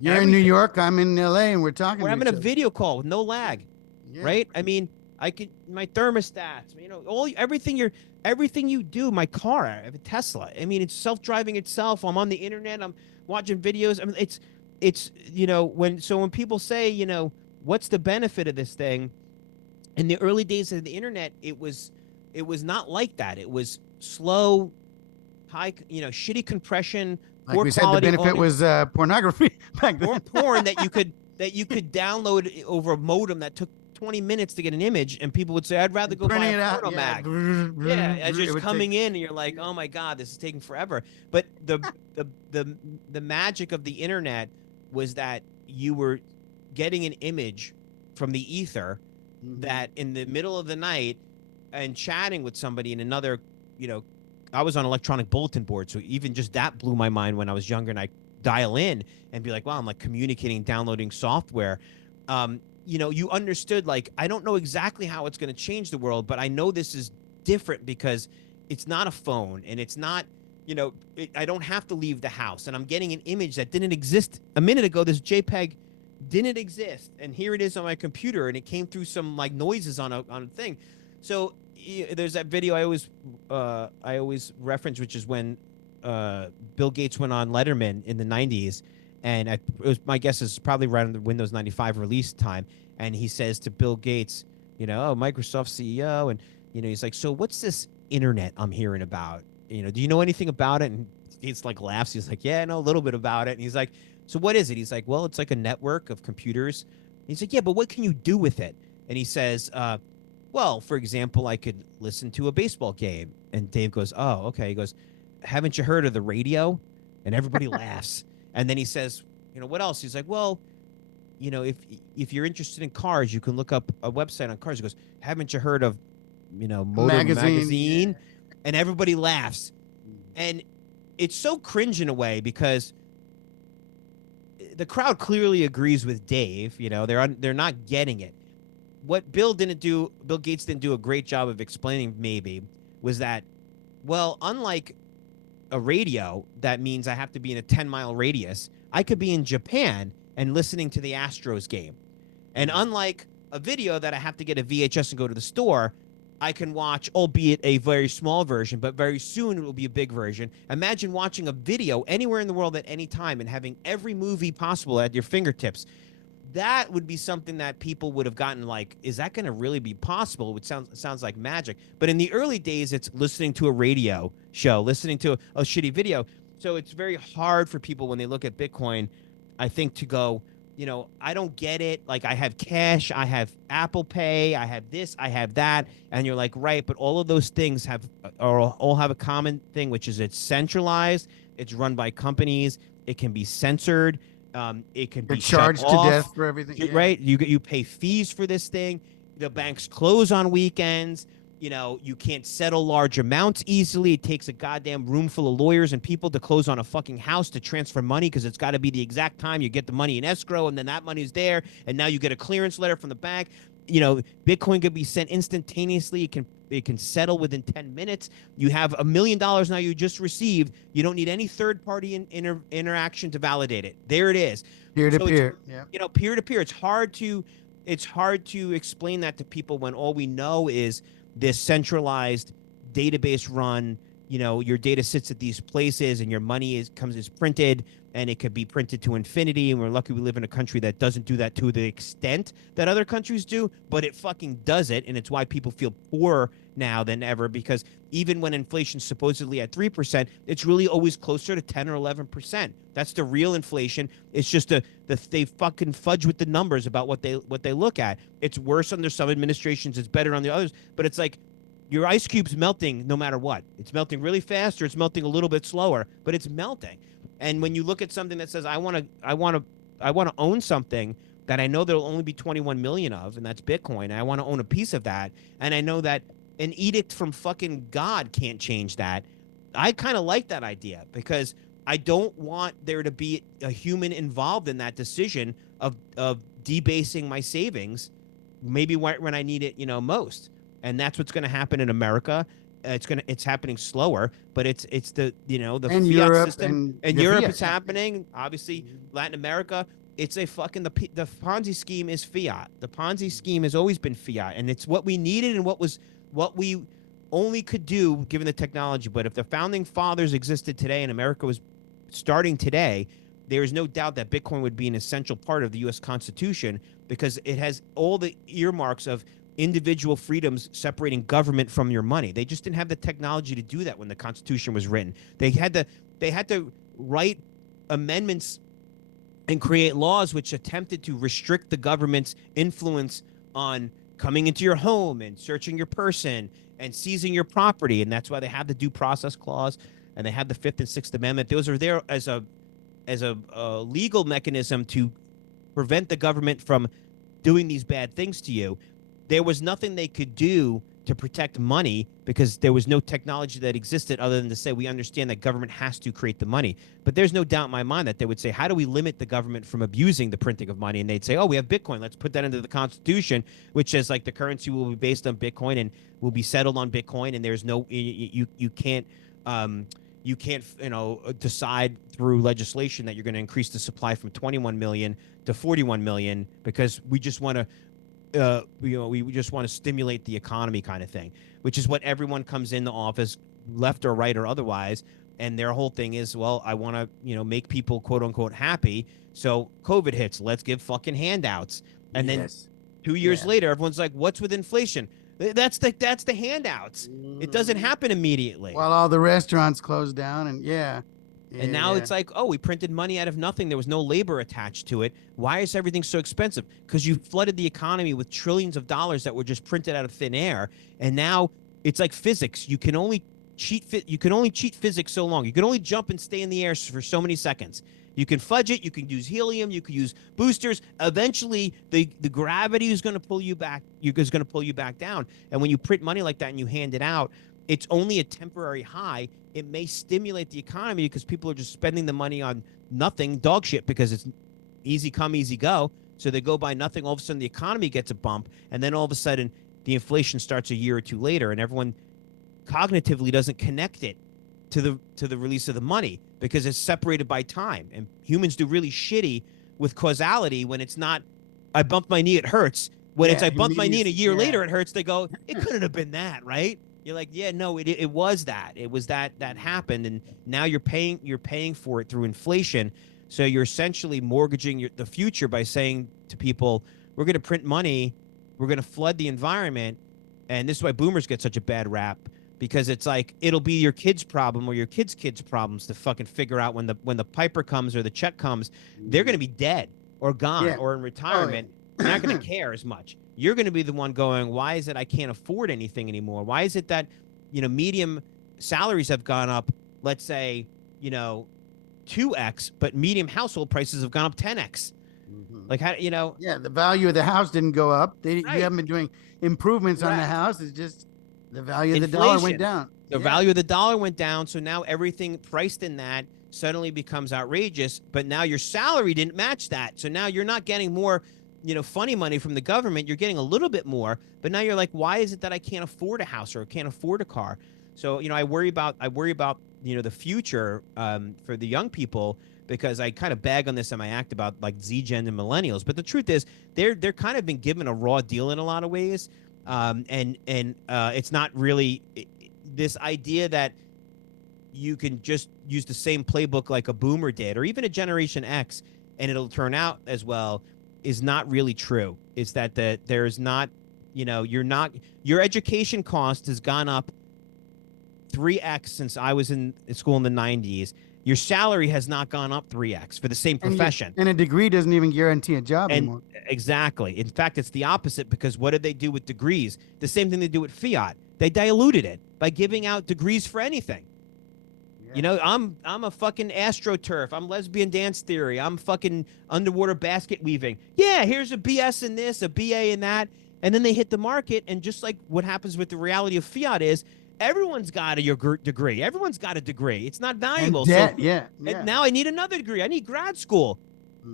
You're in New everything. York, I'm in LA, and we're talking We're to having each a other. video call with no lag, Yeah. right? I mean, I could, my thermostats, you know, everything you do. My car, I have a Tesla. I mean, it's self-driving itself. I'm on the internet. I'm watching videos. I mean, it's you know, when people say, you know, what's the benefit of this thing? In the early days of the internet, it was not like that. It was slow, high, you know, shitty compression, Like poor we said, the quality benefit audio, was pornography back then. porn that you could download over a modem that took 20 minutes to get an image, and people would say, I'd rather And go buy printing a it out, porno yeah. mag. Yeah, as It just would take. coming in, and you're like, oh my god, this is taking forever. But the magic of the internet was that you were getting an image from the ether, that in the middle of the night, and chatting with somebody in another, you know, I was on electronic bulletin board, so even just that blew my mind when I was younger, and I dial in and be like, wow, I'm like communicating, downloading software. You know, you understood, like, I don't know exactly how it's going to change the world, but I know this is different because it's not a phone, and it's not, you know, I don't have to leave the house, and I'm getting an image that didn't exist a minute ago. This JPEG didn't exist, and here it is on my computer, and it came through some like noises on a thing. So there's that video I always reference, which is when Bill Gates went on Letterman in the 90s, and my guess is probably around the Windows 95 release time, and he says to Bill Gates, you know, oh, Microsoft CEO, and you know, he's like, so what's this internet I'm hearing about? You know, do you know anything about it? And Gates like laughs. He's like, yeah, I know a little bit about it. And he's like, so what is it? He's like, well, it's like a network of computers. He's like, yeah, but what can you do with it? And he says, well, for example, I could listen to a baseball game. And Dave goes, oh, okay. He goes, haven't you heard of the radio? And everybody laughs. And then he says, what else? He's like, well, if you're interested in cars, you can look up a website on cars. He goes, haven't you heard of, Motor Magazine? Yeah. And everybody laughs. And it's so cringe in a way because the crowd clearly agrees with Dave. They're not getting it. What Bill Gates didn't do a great job of explaining maybe was that, well, unlike a radio, that means I have to be in a 10-mile radius. I could be in Japan and listening to the Astros game. And unlike a video that I have to get a VHS and go to the store, I can watch, albeit a very small version, but very soon it will be a big version. Imagine watching a video anywhere in the world at any time and having every movie possible at your fingertips. That would be something that people would have gotten like, is that going to really be possible? It sounds like magic. But in the early days, it's listening to a radio show, listening to a shitty video. So it's very hard for people when they look at Bitcoin, I think, to go, I don't get it. Like, I have cash, I have Apple Pay, I have this, I have that. And you're like, right, but all of those things all have a common thing, which is it's centralized, it's run by companies, it can be censored. It can be charged to death for everything, right? You pay fees for this thing. The banks close on weekends. You can't settle large amounts easily. It takes a goddamn room full of lawyers and people to close on a fucking house to transfer money because it's got to be the exact time you get the money in escrow, and then that money's there, and now you get a clearance letter from the bank. Bitcoin could be sent instantaneously. It can settle within 10 minutes. You have $1 million now you just received. You don't need any third-party interaction to validate it. There it is. Peer to peer. Yeah. Peer to peer. It's hard to explain that to people when all we know is this centralized database run. Your data sits at these places and your money is printed, and it could be printed to infinity. And we're lucky we live in a country that doesn't do that to the extent that other countries do, but it fucking does it. And it's why people feel poorer now than ever, because even when inflation's supposedly at 3%, it's really always closer to 10 or 11%. That's the real inflation. It's just they fucking fudge with the numbers about what they look at. It's worse under some administrations. It's better on the others. But it's like, your ice cube's melting no matter what. It's melting really fast or it's melting a little bit slower, but it's melting. And when you look at something that says, I want to own something that I know there'll only be 21 million of, and that's Bitcoin, and I want to own a piece of that, and I know that an edict from fucking God can't change that. I kind of like that idea because I don't want there to be a human involved in that decision of debasing my savings, maybe when I need it, most. And that's what's going to happen in America. It's happening slower, but it's the the and fiat Europe system. and Europe fiat. It's happening. Obviously, Latin America. It's a fucking the Ponzi scheme is fiat. The Ponzi scheme has always been fiat, and it's what we needed and what we only could do given the technology. But if the founding fathers existed today and America was starting today, there is no doubt that Bitcoin would be an essential part of the U.S. Constitution because it has all the earmarks of individual freedoms separating government from your money. They just didn't have the technology to do that when the Constitution was written. They had to write amendments and create laws which attempted to restrict the government's influence on coming into your home and searching your person and seizing your property. And that's why they have the Due Process Clause and they have the Fifth and Sixth Amendment. Those are there as a legal mechanism to prevent the government from doing these bad things to you. There was nothing they could do to protect money because there was no technology that existed other than to say, we understand that government has to create the money. But there's no doubt in my mind that they would say, how do we limit the government from abusing the printing of money? And they'd say, oh, we have Bitcoin. Let's put that into the Constitution, which says like the currency will be based on Bitcoin and will be settled on Bitcoin. And there's no, you can't decide through legislation that you're going to increase the supply from 21 million to 41 million because we just want to, we just want to stimulate the economy kind of thing, which is what everyone comes into office, left or right or otherwise. And their whole thing is, well, I want to, make people quote unquote happy. So COVID hits, let's give fucking handouts. And then 2 years later, everyone's like, what's with inflation? That's the handouts. It doesn't happen immediately. While all the restaurants close down and And now it's like, oh, we printed money out of nothing. There was no labor attached to it. Why is everything so expensive? Because you flooded the economy with trillions of dollars that were just printed out of thin air. And now it's like physics. You can only cheat physics so long. You can only jump and stay in the air for so many seconds. You can fudge it. You can use helium. You can use boosters. Eventually, the gravity is going to pull you back. Is going to pull you back down. And when you print money like that and you hand it out, it's only a temporary high. It may stimulate the economy because people are just spending the money on nothing, dog shit, because it's easy come, easy go. So they go buy nothing. All of a sudden, the economy gets a bump. And then all of a sudden, the inflation starts a year or two later. And everyone cognitively doesn't connect it to the release of the money because it's separated by time. And humans do really shitty with causality when it's not, I bumped my knee, it hurts. When it's I bumped my knee and a year later it hurts, they go, it couldn't have been that, right? You're like, yeah, no, it was that. It was that happened, and now you're paying for it through inflation. So you're essentially mortgaging the future by saying to people, we're going to print money, we're going to flood the environment, and this is why boomers get such a bad rap, because it's like it'll be your kid's problem or your kid's problems to fucking figure out when the piper comes or the check comes. They're going to be dead or gone or in retirement. They're not going to care as much. You're going to be the one going, why is it I can't afford anything anymore? Why is it that, medium salaries have gone up, let's say, 2x, but medium household prices have gone up 10x? Like, how, Yeah, the value of the house didn't go up. You haven't been doing improvements on the house. It's just the value of the dollar went down. The value of the dollar went down. So now everything priced in that suddenly becomes outrageous. But now your salary didn't match that. So now you're not getting more funny money from the government. You're getting a little bit more, but now you're like, why is it that I can't afford a house or can't afford a car? So, I worry about, the future for the young people, because I kind of bag on this in my act about like Z-Gen and millennials. But the truth is they're kind of been given a raw deal in a lot of ways. And it's not really this idea that you can just use the same playbook like a boomer did, or even a Generation X, and it'll turn out as well, is not really true. Is that there's not, your education cost has gone up 3x since I was in school in the 90s. Your salary has not gone up 3x for the same profession. And a degree doesn't even guarantee a job anymore. Exactly. In fact, it's the opposite, because what did they do with degrees? The same thing they do with fiat. They diluted it by giving out degrees for anything. I'm a fucking astroturf. I'm lesbian dance theory. I'm fucking underwater basket weaving. Yeah, here's a BS in this, a BA in that. And then they hit the market. And just like what happens with the reality of fiat is, everyone's got a degree. Everyone's got a degree. It's not valuable. And debt, And now I need another degree. I need grad school.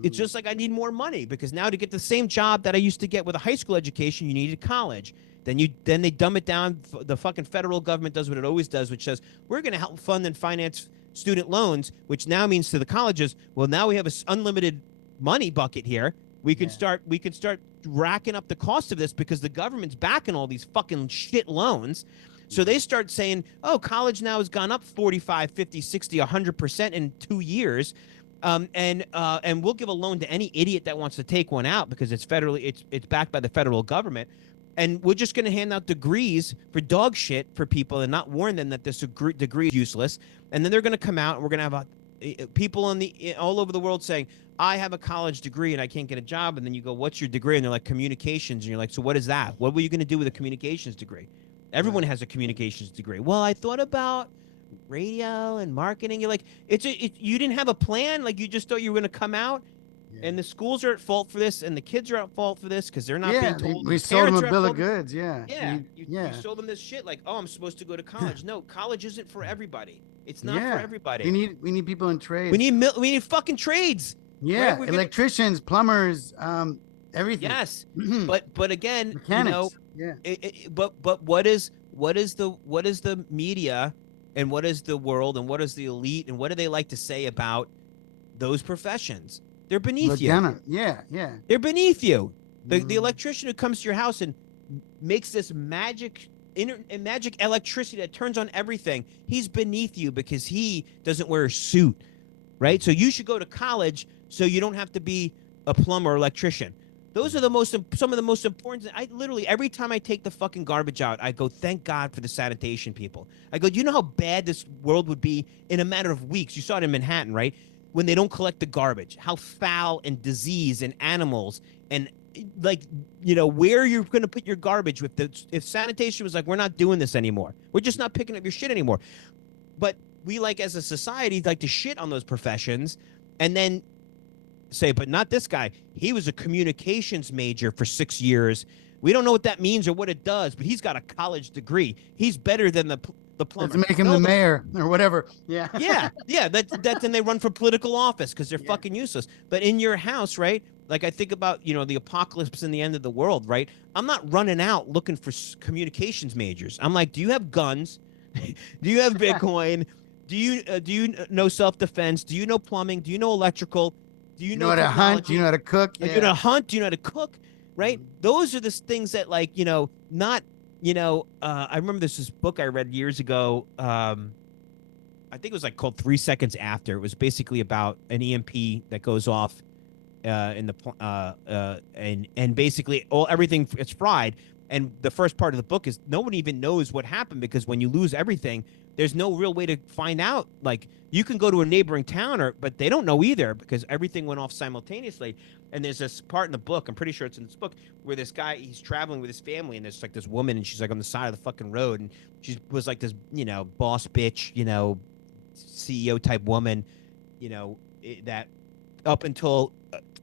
It's just like I need more money, because now to get the same job that I used to get with a high school education, you needed college. Then they dumb it down. The fucking federal government does what it always does, which says we're going to help fund and finance student loans, which now means to the colleges, well, now we have an unlimited money bucket here. We can start racking up the cost of this because the government's backing all these fucking shit loans. So they start saying, oh, college now has gone up 45, 50, 60, 100% in 2 years. And we'll give a loan to any idiot that wants to take one out, because it's backed by the federal government. And we're just going to hand out degrees for dog shit for people and not warn them that this degree is useless. And then they're going to come out, and we're going to have people all over the world saying, I have a college degree and I can't get a job. And then you go, what's your degree? And they're like, communications. And you're like, so what is that? What were you going to do with a communications degree? Everyone has a communications degree. Well, I thought about radio and marketing. You're like, you didn't have a plan. Like, you just thought you were going to come out. And the schools are at fault for this, and the kids are at fault for this because they're not being told. We sold them a bill of goods. You sold them this shit like, oh, I'm supposed to go to college. No, college isn't for everybody. It's not for everybody. We need people in trades. We need fucking trades. Yeah, right? Electricians, plumbers, everything. Yes, but again, mechanics. But what is the media, and what is the world, and what is the elite, and what do they like to say about those professions? They're beneath you. They're beneath you. The electrician who comes to your house and makes this magic electricity that turns on everything, he's beneath you because he doesn't wear a suit, right? So you should go to college so you don't have to be a plumber or electrician. Those are some of the most important. I literally, every time I take the fucking garbage out, I go, thank God for the sanitation people. I go, do you know how bad this world would be in a matter of weeks? You saw it in Manhattan, right? When they don't collect the garbage, how foul and disease and animals and like, where you're going to put your garbage if sanitation was like, we're not doing this anymore. We're just not picking up your shit anymore. But we like as a society like to shit on those professions and then say, but not this guy. He was a communications major for 6 years. We don't know what that means or what it does, but he's got a college degree. He's better than the plumber. Let's make him the mayor or whatever. Yeah. Yeah. Then they run for political office because they're fucking useless. But in your house, right? Like I think about, the apocalypse and the end of the world, right? I'm not running out looking for communications majors. I'm like, do you have guns? Do you have Bitcoin? Do you know self-defense? Do you know plumbing? Do you know electrical? Do you know how to hunt? Do you know how to cook? Yeah. Do you know how to hunt? Do you know how to cook? Right? Those are the things that, like, not, I remember this book I read years ago. I think it was like called 3 Seconds After. It was basically about an EMP that goes off in the and basically everything is fried. And the first part of the book is no one even knows what happened because when you lose everything, there's no real way to find out. Like you can go to a neighboring town, but they don't know either because everything went off simultaneously. And there's this part in the book, I'm pretty sure it's in this book, where this guy, he's traveling with his family, and there's like this woman, and she's like on the side of the fucking road, and she was like this, boss bitch, CEO type woman, that up until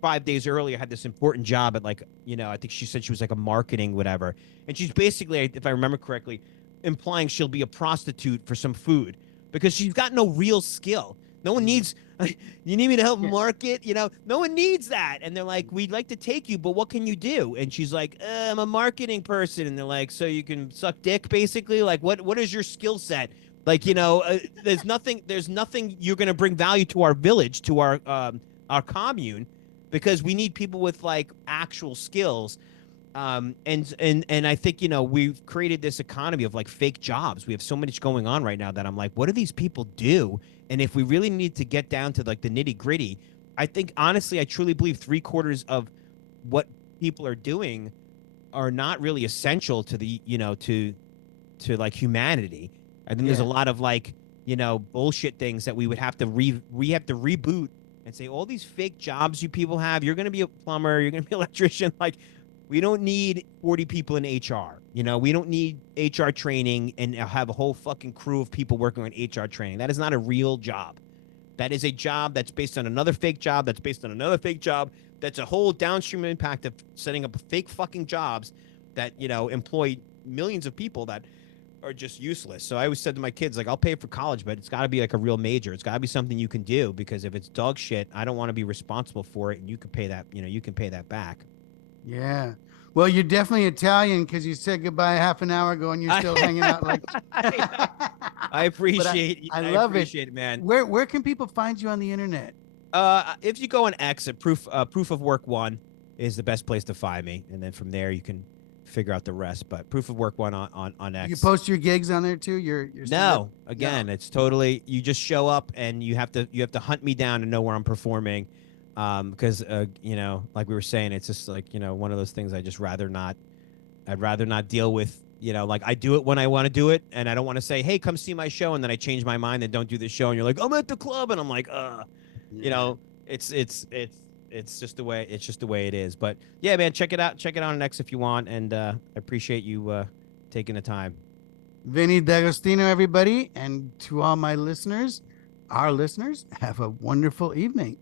5 days earlier had this important job at like, I think she said she was like a marketing whatever. And she's basically, if I remember correctly, implying she'll be a prostitute for some food because she's got no real skill. No one needs, you need me to help market? No one needs that. And they're like, we'd like to take you, but what can you do? And she's like, I'm a marketing person. And they're like, so you can suck dick basically? Like, what is your skill set? Like, there's nothing you're going to bring value to our village, to our commune, because we need people with like actual skills. And I think, we've created this economy of like fake jobs. We have so much going on right now that I'm like, what do these people do? And if we really need to get down to like the nitty gritty, I think, honestly, I truly believe 3/4 of what people are doing are not really essential to the, to like humanity. I think there's a lot of like, bullshit things that we would have to we have to reboot and say, all these fake jobs you people have, you're going to be a plumber, you're going to be an electrician. Like, we don't need 40 people in HR. We don't need HR training and have a whole fucking crew of people working on HR training. That is not a real job. That is a job that's based on another fake job, that's based on another fake job. That's a whole downstream impact of setting up fake fucking jobs that, employ millions of people that are just useless. So I always said to my kids, like, I'll pay for college, but it's got to be like a real major. It's got to be something you can do, because if it's dog shit, I don't want to be responsible for it. And you can pay that, you can pay that back. Yeah. Well, you're definitely Italian because you said goodbye half an hour ago and you're still hanging out like. I appreciate. I love it, man. Where can people find you on the internet? If you go on X, proof of work 1 is the best place to find me, and then from there you can figure out the rest. But proof of work 1 on X. You post your gigs on there too. It's totally, you just show up and you have to hunt me down to know where I'm performing. Because like we were saying, it's just like, one of those things I'd rather not deal with. Like, I do it when I want to do it, and I don't want to say, hey, come see my show, and then I change my mind and don't do the show, and you're like, I'm at the club, and I'm like, it's just the way it is. But yeah, man, check it out on X if you want, and I appreciate you taking the time. Vinny D'Agostino, everybody, and to all my listeners, our listeners, have a wonderful evening.